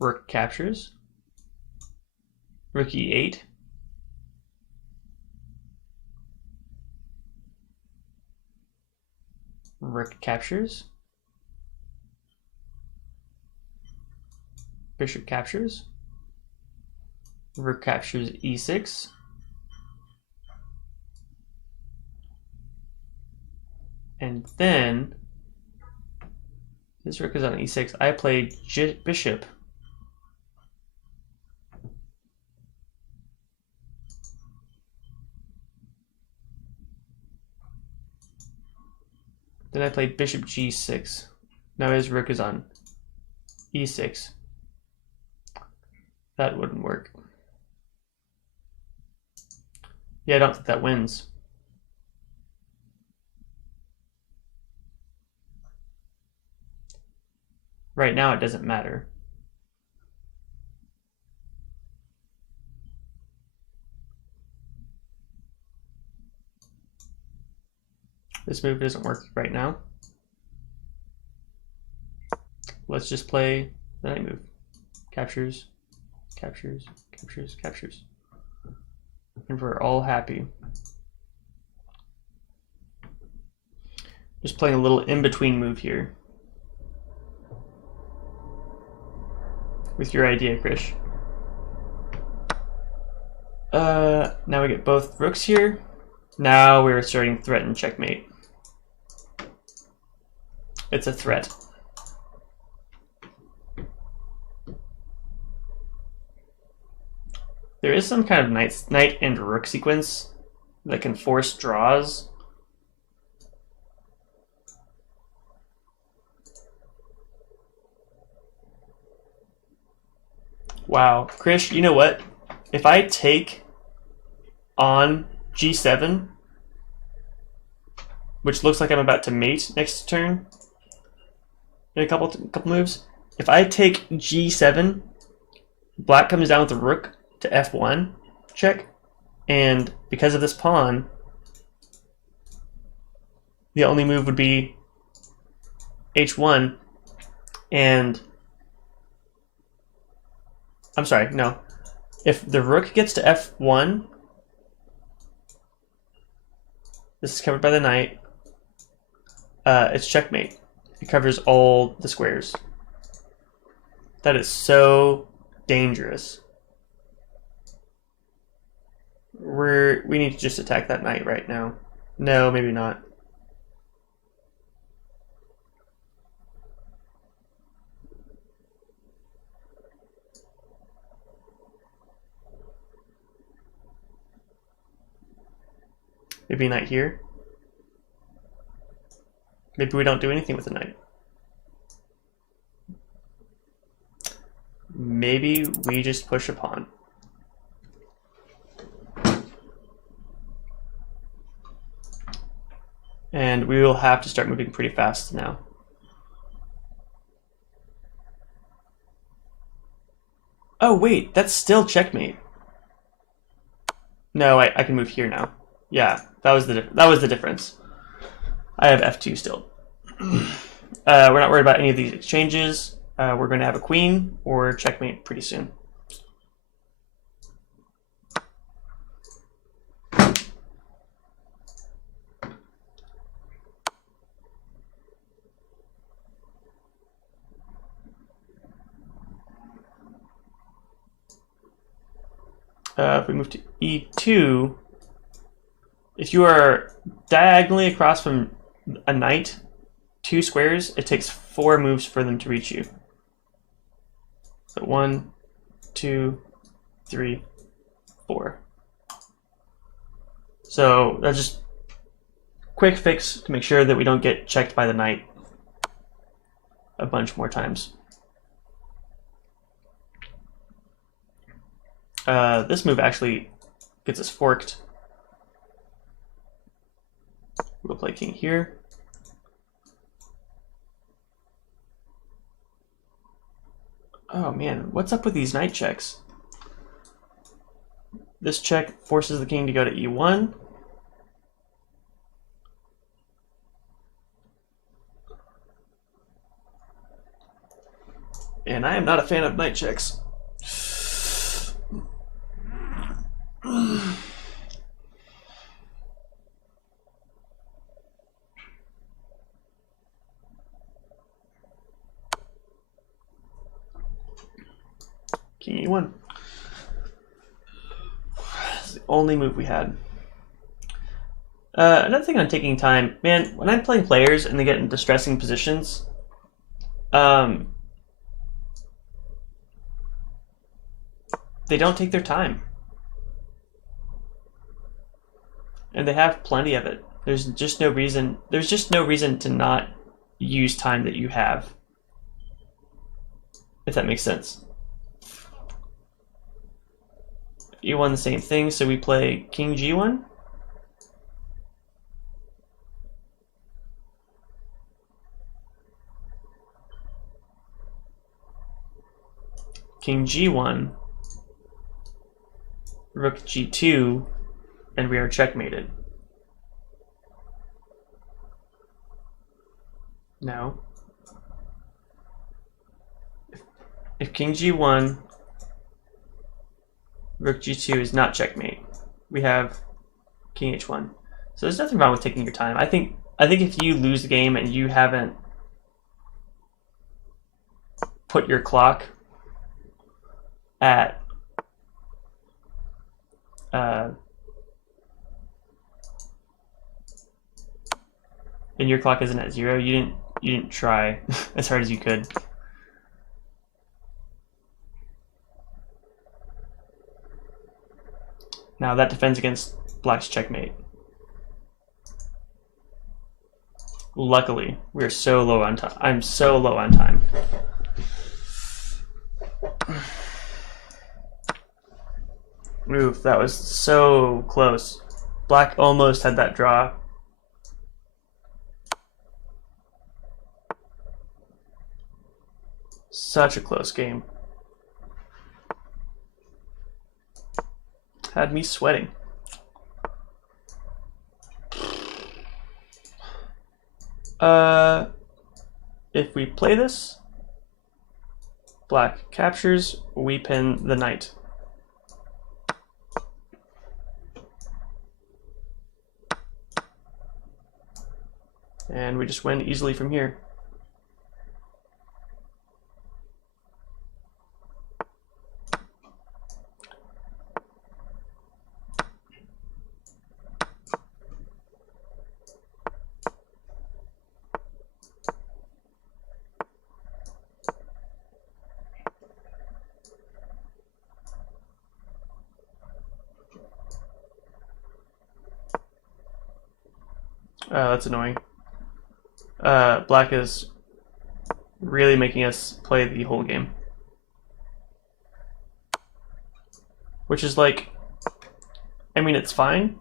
Rook captures. Rook e8. Rook captures. Bishop captures. Rook captures e6. And then this rook is on e6. I played bishop. Then I played bishop g6. Now his rook is on e6. That wouldn't work. Yeah, I don't think that wins. Right now it doesn't matter. This move doesn't work right now. Let's just play the knight move. Captures, captures, captures, captures. And we're all happy. Just playing a little in-between move here. With your idea, Krish. Now we get both rooks here. Now we're starting threaten checkmate. It's a threat. There is some kind of knight and rook sequence that can force draws. Wow, Krish, you know what? If I take on g7, which looks like I'm about to mate next turn, in a couple moves, if I take g7, black comes down with the rook to f1 check, and because of this pawn, the only move would be h1, and I'm sorry, no. If the rook gets to f1, this is covered by the knight, it's checkmate. It covers all the squares. That is so dangerous. We need to just attack that knight right now. No, maybe not. Maybe a knight here. Maybe we don't do anything with the knight. Maybe we just push a pawn. And we will have to start moving pretty fast now. Oh wait, that's still checkmate. No, I can move here now. Yeah, that was the difference. I have f2 still. We're not worried about any of these exchanges. We're going to have a queen or checkmate pretty soon. If we move to e2, if you are diagonally across from a knight, 2 squares, it takes 4 moves for them to reach you. So 1, 2, 3, 4. So that's just quick fix to make sure that we don't get checked by the knight a bunch more times. This move actually gets us forked. We'll play king here. Oh man, what's up with these knight checks? This check forces the king to go to e1. And I am not a fan of knight checks. King e1. That's the only move we had. Another thing on taking time, man, when I'm playing players and they get in distressing positions, they don't take their time. And they have plenty of it. There's just no reason to not use time that you have. If that makes sense. E1 the same thing, so we play king g1. King g1, rook g2, and we are checkmated. Now, if king g1, rook g2 is not checkmate, we have king h1. So there's nothing wrong with taking your time. I think if you lose the game and you haven't put your clock at and your clock isn't at 0, you didn't try as hard as you could. Now that defends against black's checkmate. Luckily, we're so low on time. I'm so low on time. Oof, that was so close. Black almost had that draw. Such a close game. Had me sweating. If we play this, black captures, we pin the knight. And we just win easily from here. That's annoying. Black is really making us play the whole game. Which is like, I mean, it's fine.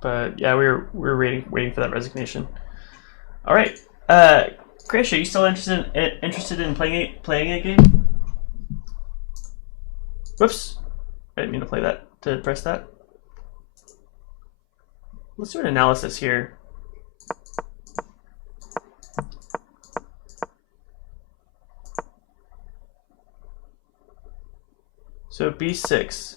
But yeah, we were waiting for that resignation. All right, Krish, are you still interested in playing a game? Whoops, I didn't mean to press that. Let's do an analysis here. So b6.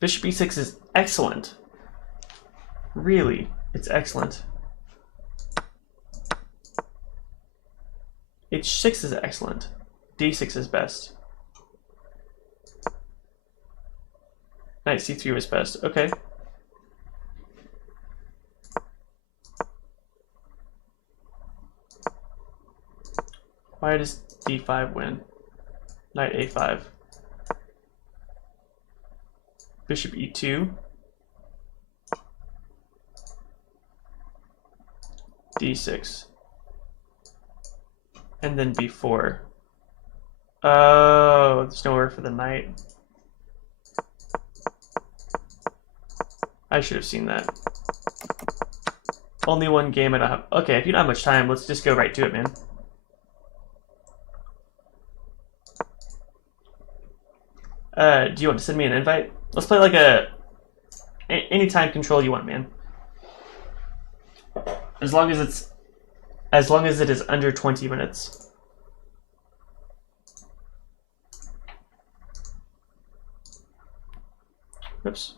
Bishop b6 is excellent. Really, it's excellent. h6 is excellent. d6 is best. Knight c3 was best. Okay. Why does d5 win? Knight a5. Bishop e2. d6. And then b4. Oh, there's nowhere for the knight. I should have seen that. Only one game I don't have. Okay, if you don't have much time, let's just go right to it, man. Do you want to send me an invite? Let's play like any time control you want, man. As long as it is under 20 minutes. Oops.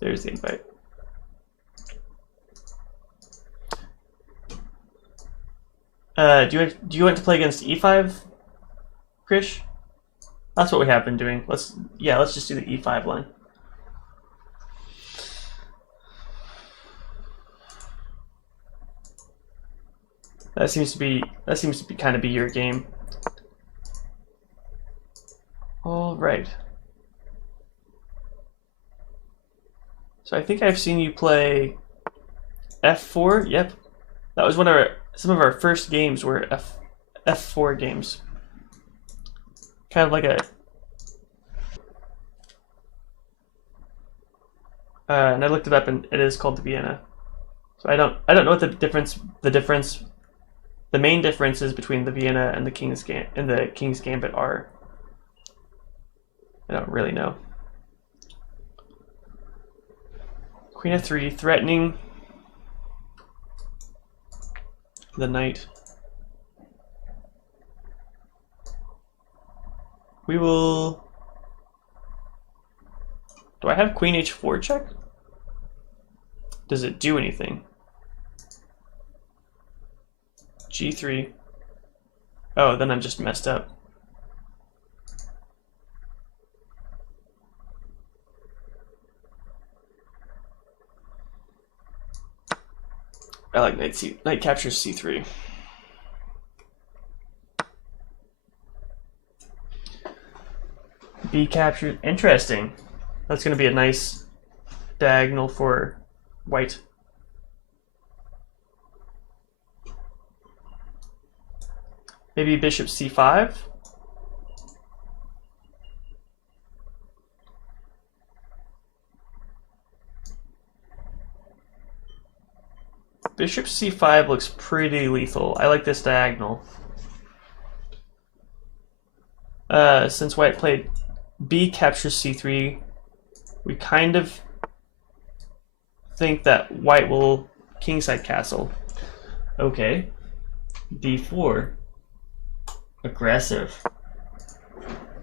There's the invite. Do you want to play against e5, Krish? That's what we have been doing. Let's just do the e5 line. That seems to be kind of be your game. All right. So I think I've seen you play f4. Yep, that was some of our first games were f4 games. Kind of like a. And I looked it up, and it is called the Vienna. So I don't know what the main differences between the Vienna and the King's Gambit are. I don't really know. Queen f3, threatening the knight. We will. Do I have queen h4 check? Does it do anything? g3. Oh, then I'm just messed up. I like knight captures c3. B captured. Interesting. That's going to be a nice diagonal for white. Maybe bishop c5. Bishop c5 looks pretty lethal. I like this diagonal. Since white played b captures c3, we kind of think that white will kingside castle. Okay. d4. Aggressive.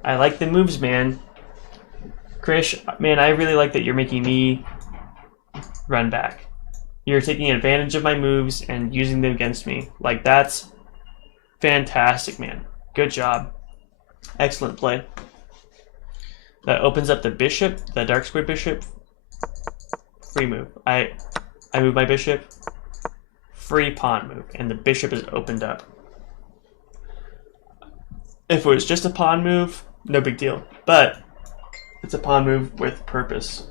I like the moves, man. Krish, man, I really like that you're making me run back. You're taking advantage of my moves and using them against me. Like, that's fantastic, man. Good job. Excellent play. That opens up the bishop, the dark square bishop. Free move. I move my bishop. Free pawn move, and the bishop is opened up. If it was just a pawn move, no big deal. But it's a pawn move with purpose.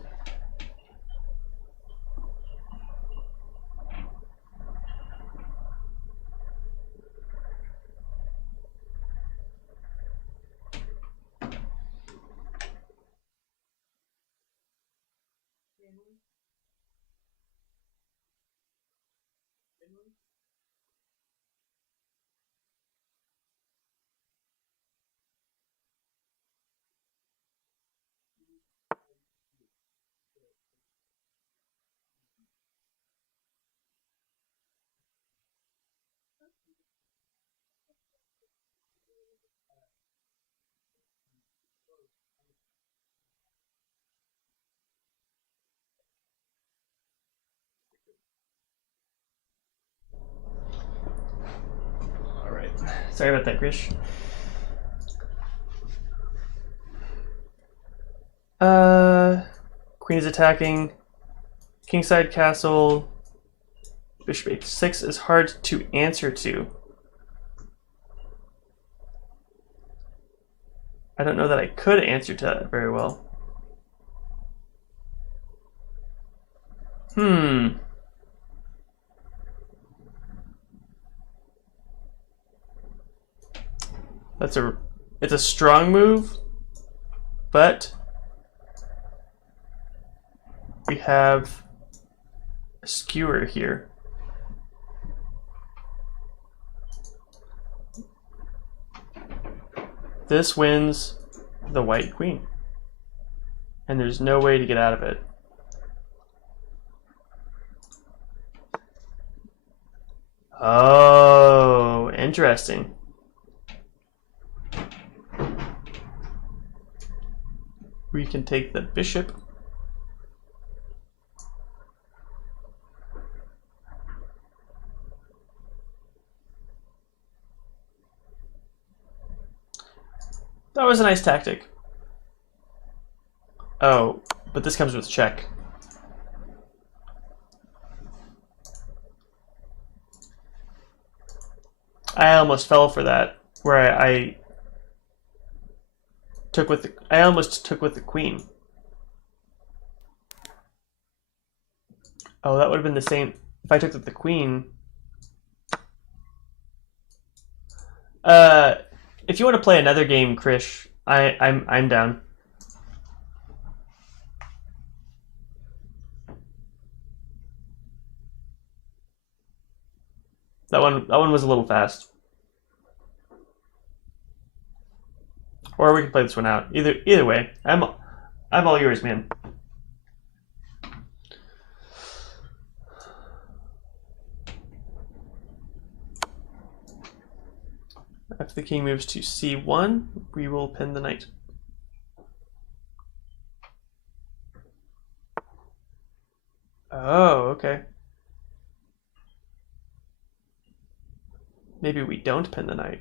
Sorry about that, Krish. Queen is attacking. Kingside castle. Bishop h6 is hard to answer to. I don't know that I could answer to that very well. It's a strong move, but we have a skewer here. This wins the white queen, and there's no way to get out of it. Oh, interesting. We can take the bishop. That was a nice tactic. Oh, but this comes with check. I almost fell for that, where I almost took with the queen. Oh, that would have been the same if I took with the queen. If you want to play another game, Krish, I'm down. That one was a little fast. Or we can play this one out. Either way, I'm all yours, man. If the king moves to c1, we will pin the knight. Oh, okay. Maybe we don't pin the knight.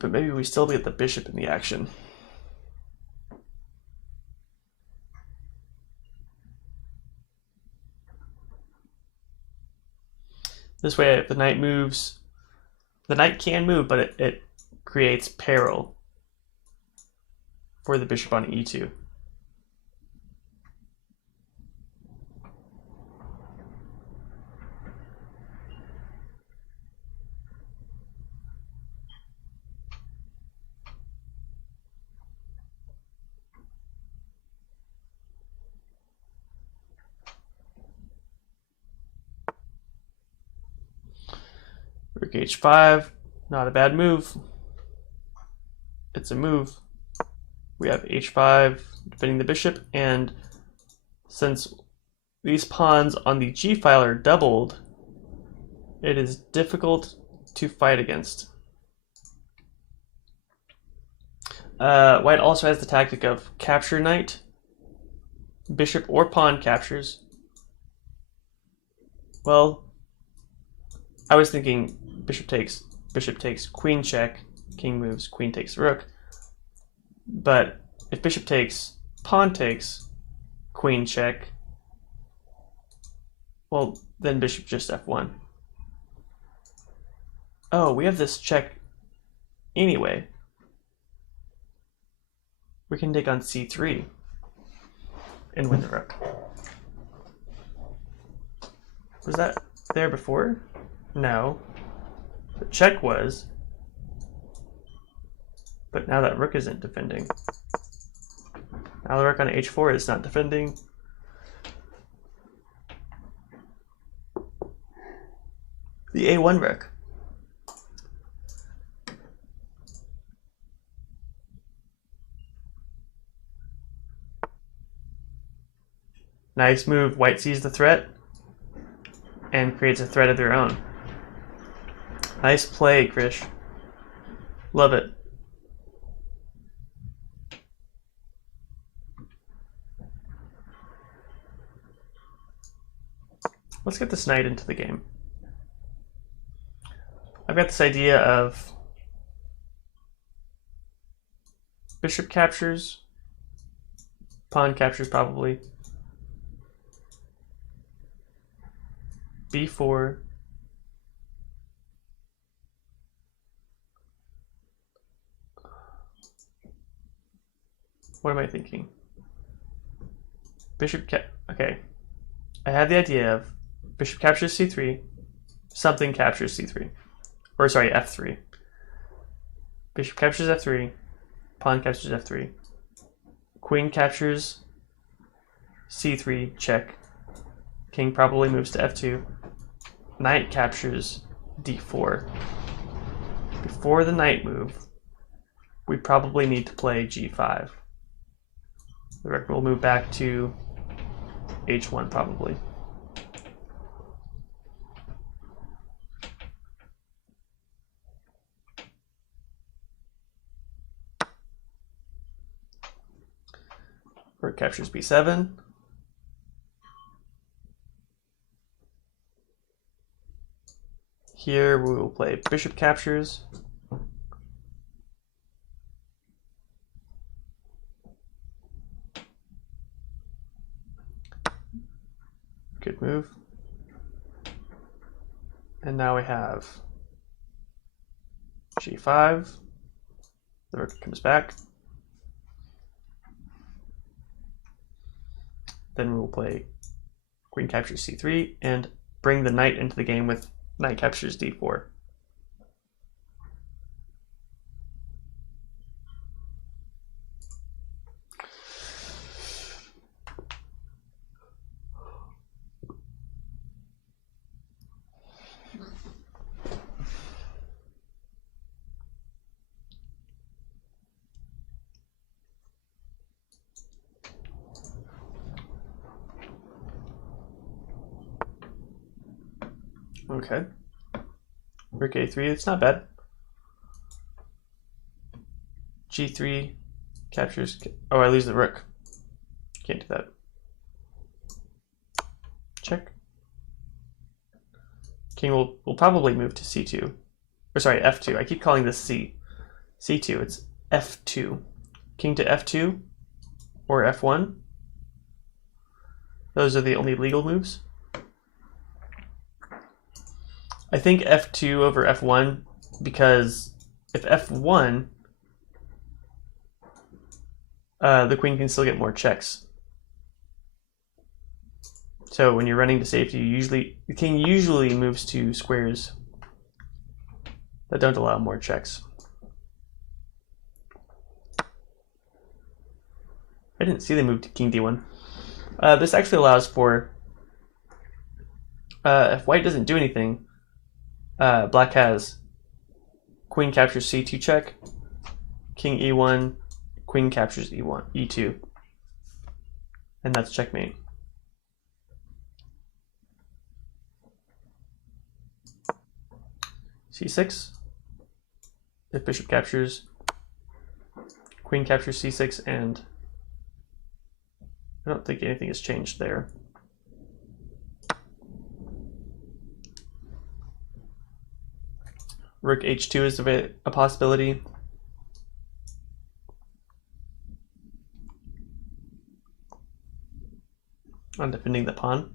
But maybe we still get the bishop in the action. This way, if the knight moves, the knight can move, but it creates peril for the bishop on e2. Rook h5, not a bad move. It's a move. We have h5 defending the bishop, and since these pawns on the g file are doubled, it is difficult to fight against. White also has the tactic of capture knight, bishop or pawn captures. Well, I was thinking bishop takes, queen check, king moves, queen takes rook. But if bishop takes, pawn takes, queen check, well, then bishop just f1. Oh, we have this check anyway. We can take on c3 and win the rook. Was that there before? No. The check was. But now that rook isn't defending. Now the rook on h4 is not defending. The a1 rook. Nice move. White sees the threat and creates a threat of their own. Nice play, Krish. Love it. let's get this knight into the game. I've got this idea of bishop captures, pawn captures probably, b4, what am I thinking? Bishop okay. I have the idea of bishop captures c3, something captures c3. Or sorry, f3. Bishop captures f3, pawn captures f3. Queen captures c3, check. King probably moves to f2. Knight captures d4. Before the knight move, we probably need to play g5. The rook will move back to h1 probably. Rook captures b7. Here we will play bishop captures. Good move. And now we have g5. The rook comes back. Then we will play queen captures c3 and bring the knight into the game with knight captures d4. Okay. Rook a3, it's not bad. g3 captures. Oh, I lose the rook. Can't do that. Check. King will probably move to c2. Or sorry, f2. I keep calling this c2. It's f2. King to f2 or f1. Those are the only legal moves. I think f2 over f1 because if f1, the queen can still get more checks. So when you're running to safety, the king usually moves to squares that don't allow more checks. I didn't see the move to king d1. This actually allows for, if white doesn't do anything, black has queen captures c2 check, king e1, queen captures e2, and that's checkmate. c6, if bishop captures, queen captures c6, and I don't think anything has changed there. Rook h2 is a possibility. On defending the pawn.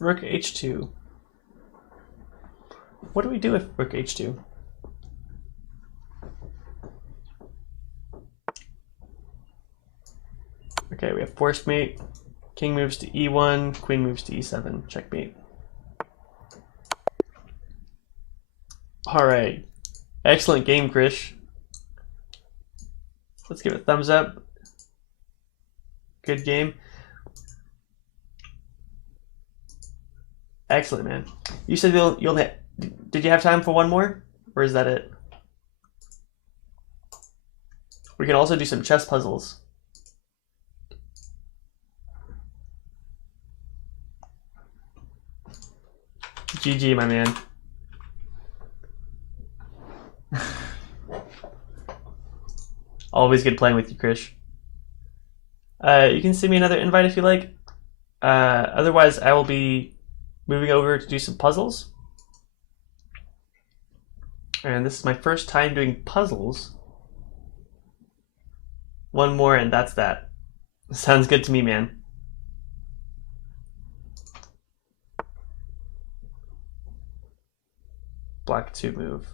Rook h2. What do we do with rook h2? Okay, we have forced mate. King moves to e1, queen moves to e7, checkmate. All right, excellent game, Krish. Let's give it a thumbs up. Good game. Excellent, man. You said did you have time for one more, or is that it? We can also do some chess puzzles. GG, my man. Always good playing with you, Krish. You can send me another invite if you like. Otherwise, I will be moving over to do some puzzles. And this is my first time doing puzzles. One more and that's that. Sounds good to me, man. Black 2 move.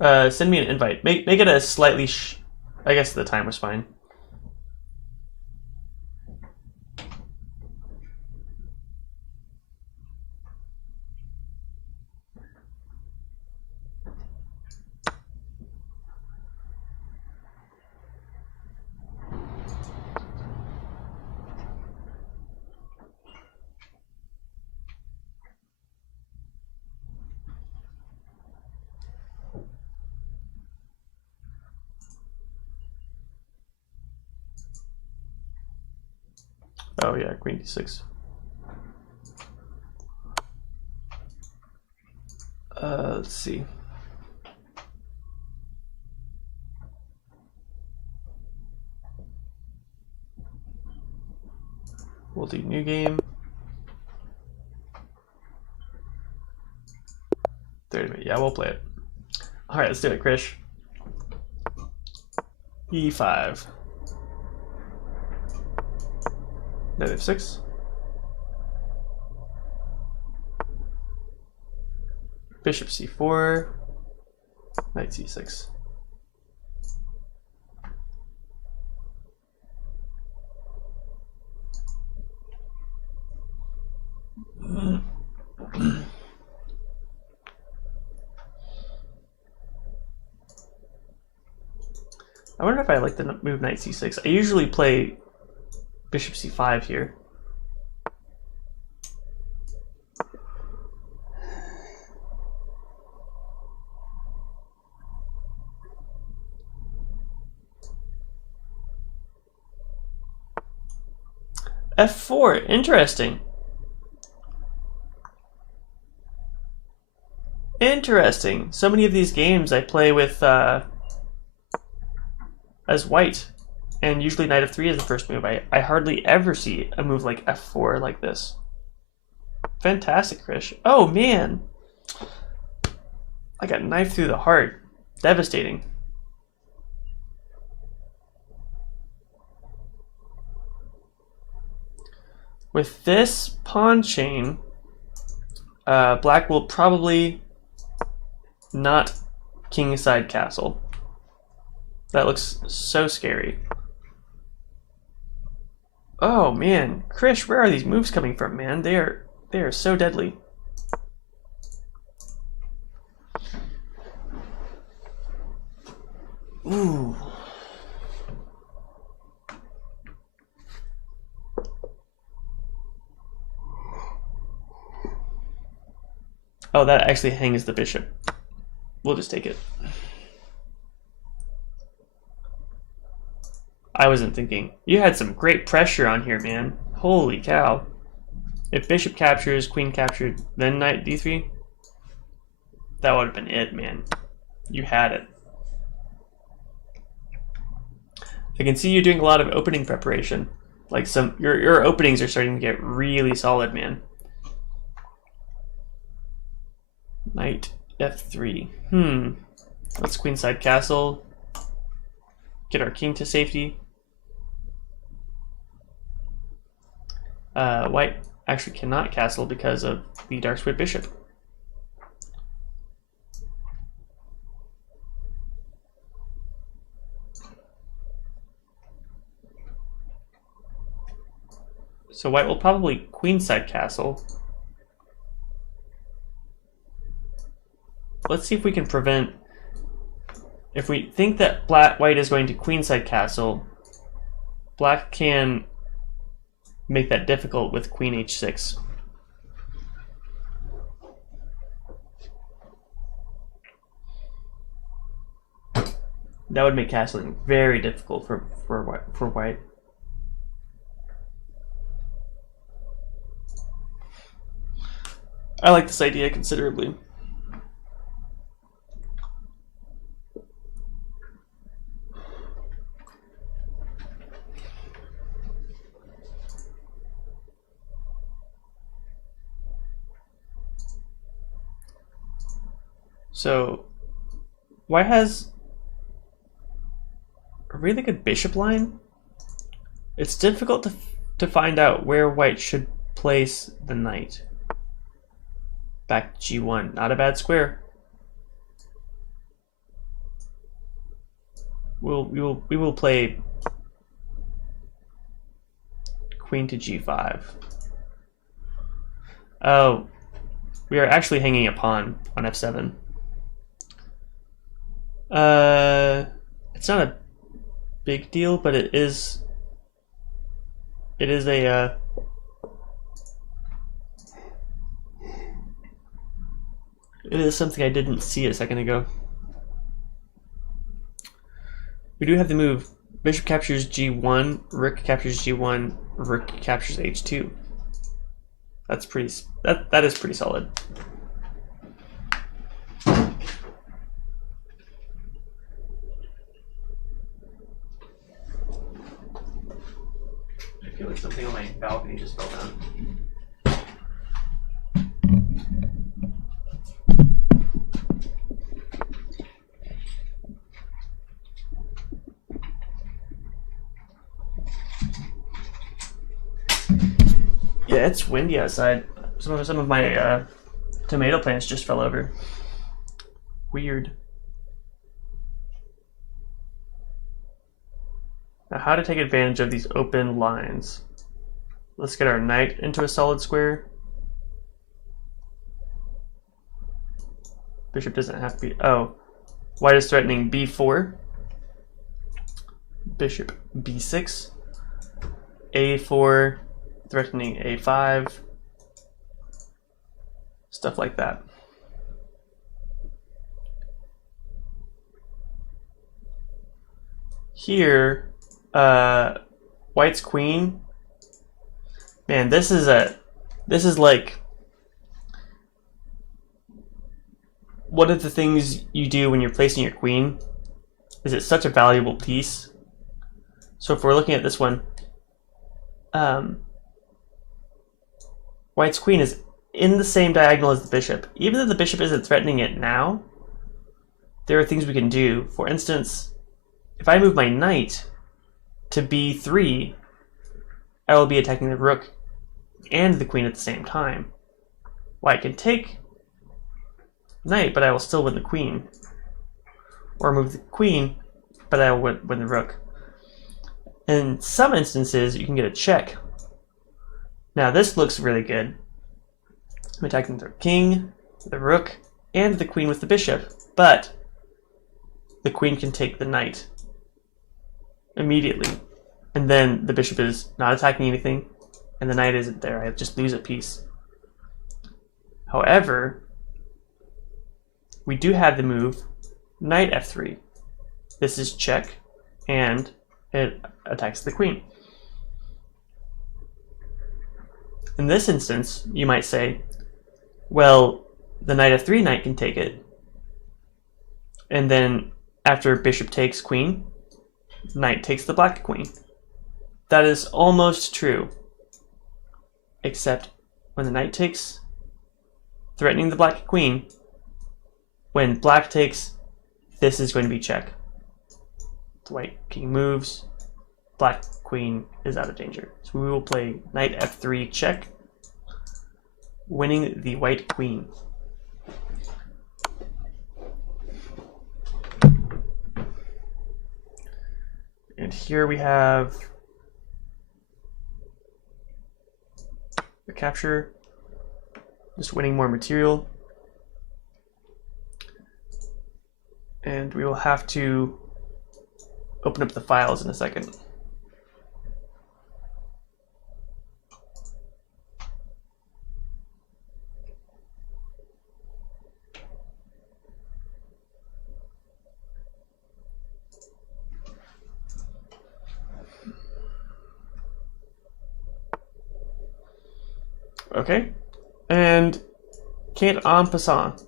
Send me an invite. Make it a slightly I guess the timer's fine. Oh yeah, queen d6. Let's see. We'll do new game. 30 minutes. Yeah, we'll play it. All right, let's do it, Krish. E5. -6. Bishop c4. Knight c6. I wonder if I like the move knight c6. I usually play bishop c5 here. f4, interesting. Interesting. So many of these games I play with as white, and usually knight f3 is the first move. I hardly ever see a move like f4 like this. Fantastic, Krish. Oh man, I got knifed through the heart. Devastating. With this pawn chain, black will probably not kingside castle. That looks so scary. Oh man, Krish, where are these moves coming from, man? They are so deadly. Ooh. Oh, that actually hangs the bishop. We'll just take it. I wasn't thinking. You had some great pressure on here, man. Holy cow. If bishop captures, queen captured, then knight d3, that would have been it, man. You had it. I can see you doing a lot of opening preparation. Like your openings are starting to get really solid, man. Knight f3. Let's queenside castle. Get our king to safety. White actually cannot castle because of the dark squared bishop. So white will probably queenside castle. Let's see if we can prevent. If we think that white is going to queenside castle, black can make that difficult with queen h6. That would make castling very difficult for white. I like this idea considerably. So, white has a really good bishop line. It's difficult to find out where white should place the knight. Back to g1, not a bad square. We will play queen to g5. Oh, we are actually hanging a pawn on f7. It's not a big deal, but it is a it is something I didn't see a second ago. We do have the move bishop captures g1, rook captures g1, rook captures h2. That's pretty. That is pretty solid. I feel like something on my balcony just fell down. Yeah, it's windy outside. Some of my tomato plants just fell over. Weird. Now, how to take advantage of these open lines? Let's get our knight into a solid square. Bishop doesn't have to be. Oh, white is threatening b4. Bishop b6. a4. Threatening a5, stuff like that. Here, white's queen. Man, this is like one of the things you do when you're placing your queen. Is it's such a valuable piece. So if we're looking at this one, white's queen is in the same diagonal as the bishop. Even though the bishop isn't threatening it now, there are things we can do. For instance, if I move my knight to b3, I will be attacking the rook and the queen at the same time. White can take knight, but I will still win the queen. Or move the queen, but I will win the rook. In some instances, you can get a check. Now this looks really good. I'm attacking the king, the rook, and the queen with the bishop, but the queen can take the knight immediately. And then the bishop is not attacking anything, and the knight isn't there. I just lose a piece. However, we do have the move knight f3. This is check, and it attacks the queen. In this instance, you might say, well, the knight f3 knight can take it. And then after bishop takes queen, knight takes the black queen. That is almost true. Except when the knight takes, threatening the black queen, when black takes, this is going to be check. The white king moves, black queen is out of danger. So we will play knight f3 check, winning the white queen. And here we have the capture, just winning more material. And we will have to open up the files in a second. Okay, and Can't en passant.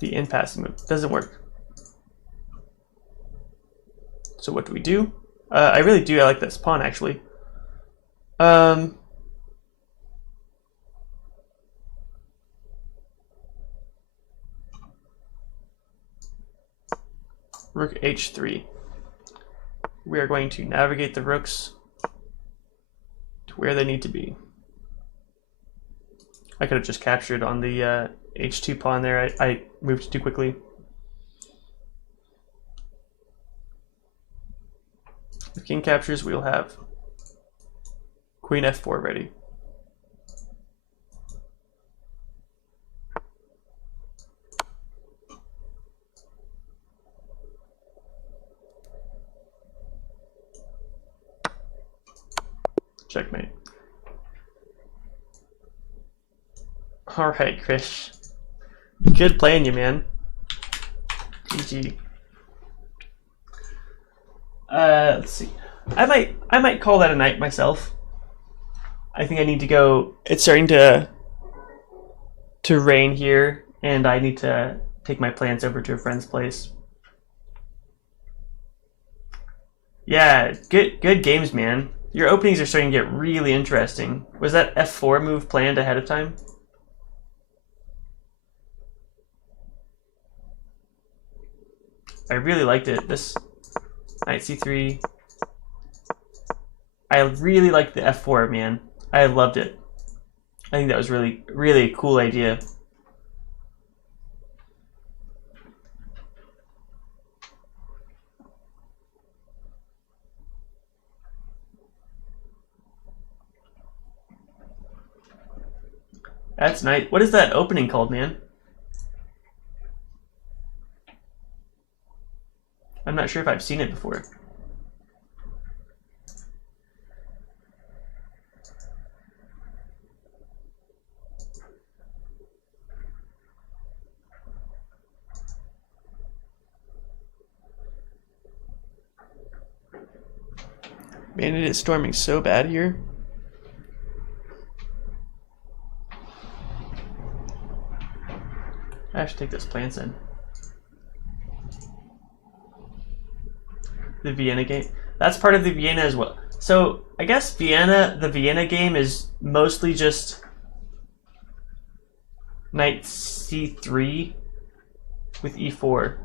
The in passing move doesn't work. So what do we do? I really do. I like this pawn actually. Rook h3. We are going to navigate the rooks to where they need to be. I could have just captured on the h2 pawn there. I moved too quickly. If king captures, we'll have queen f4 ready. Checkmate. All right, Chris. Good playing you, man. GG. Let's see. I might call that a night myself. I think I need to go. It's starting to rain here, and I need to take my plants over to a friend's place. Yeah, good games, man. Your openings are starting to get really interesting. Was that f4 move planned ahead of time? I really liked it. This knight c3. I really liked the f4, man. I loved it. I think that was really a cool idea. That's nice. What is that opening called, man? I'm not sure if I've seen it before. Man, it is storming so bad here. I should take those plants in. The Vienna game. That's part of the Vienna as well. So I guess the Vienna game is mostly just knight c3 with e4.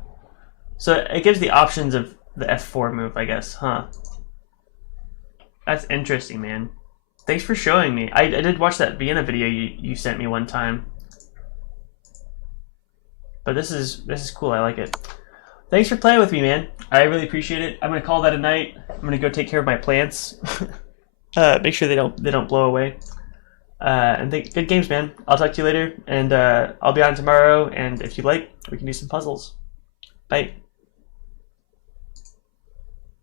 So it gives the options of the f4 move, I guess, huh? That's interesting, man. Thanks for showing me. I did watch that Vienna video you sent me one time. But this is cool. I like it. Thanks for playing with me, man. I really appreciate it. I'm gonna call that a night. I'm gonna go take care of my plants. Make sure they don't blow away. And good games, man. I'll talk to you later, and I'll be on tomorrow. And if you like, we can do some puzzles. Bye.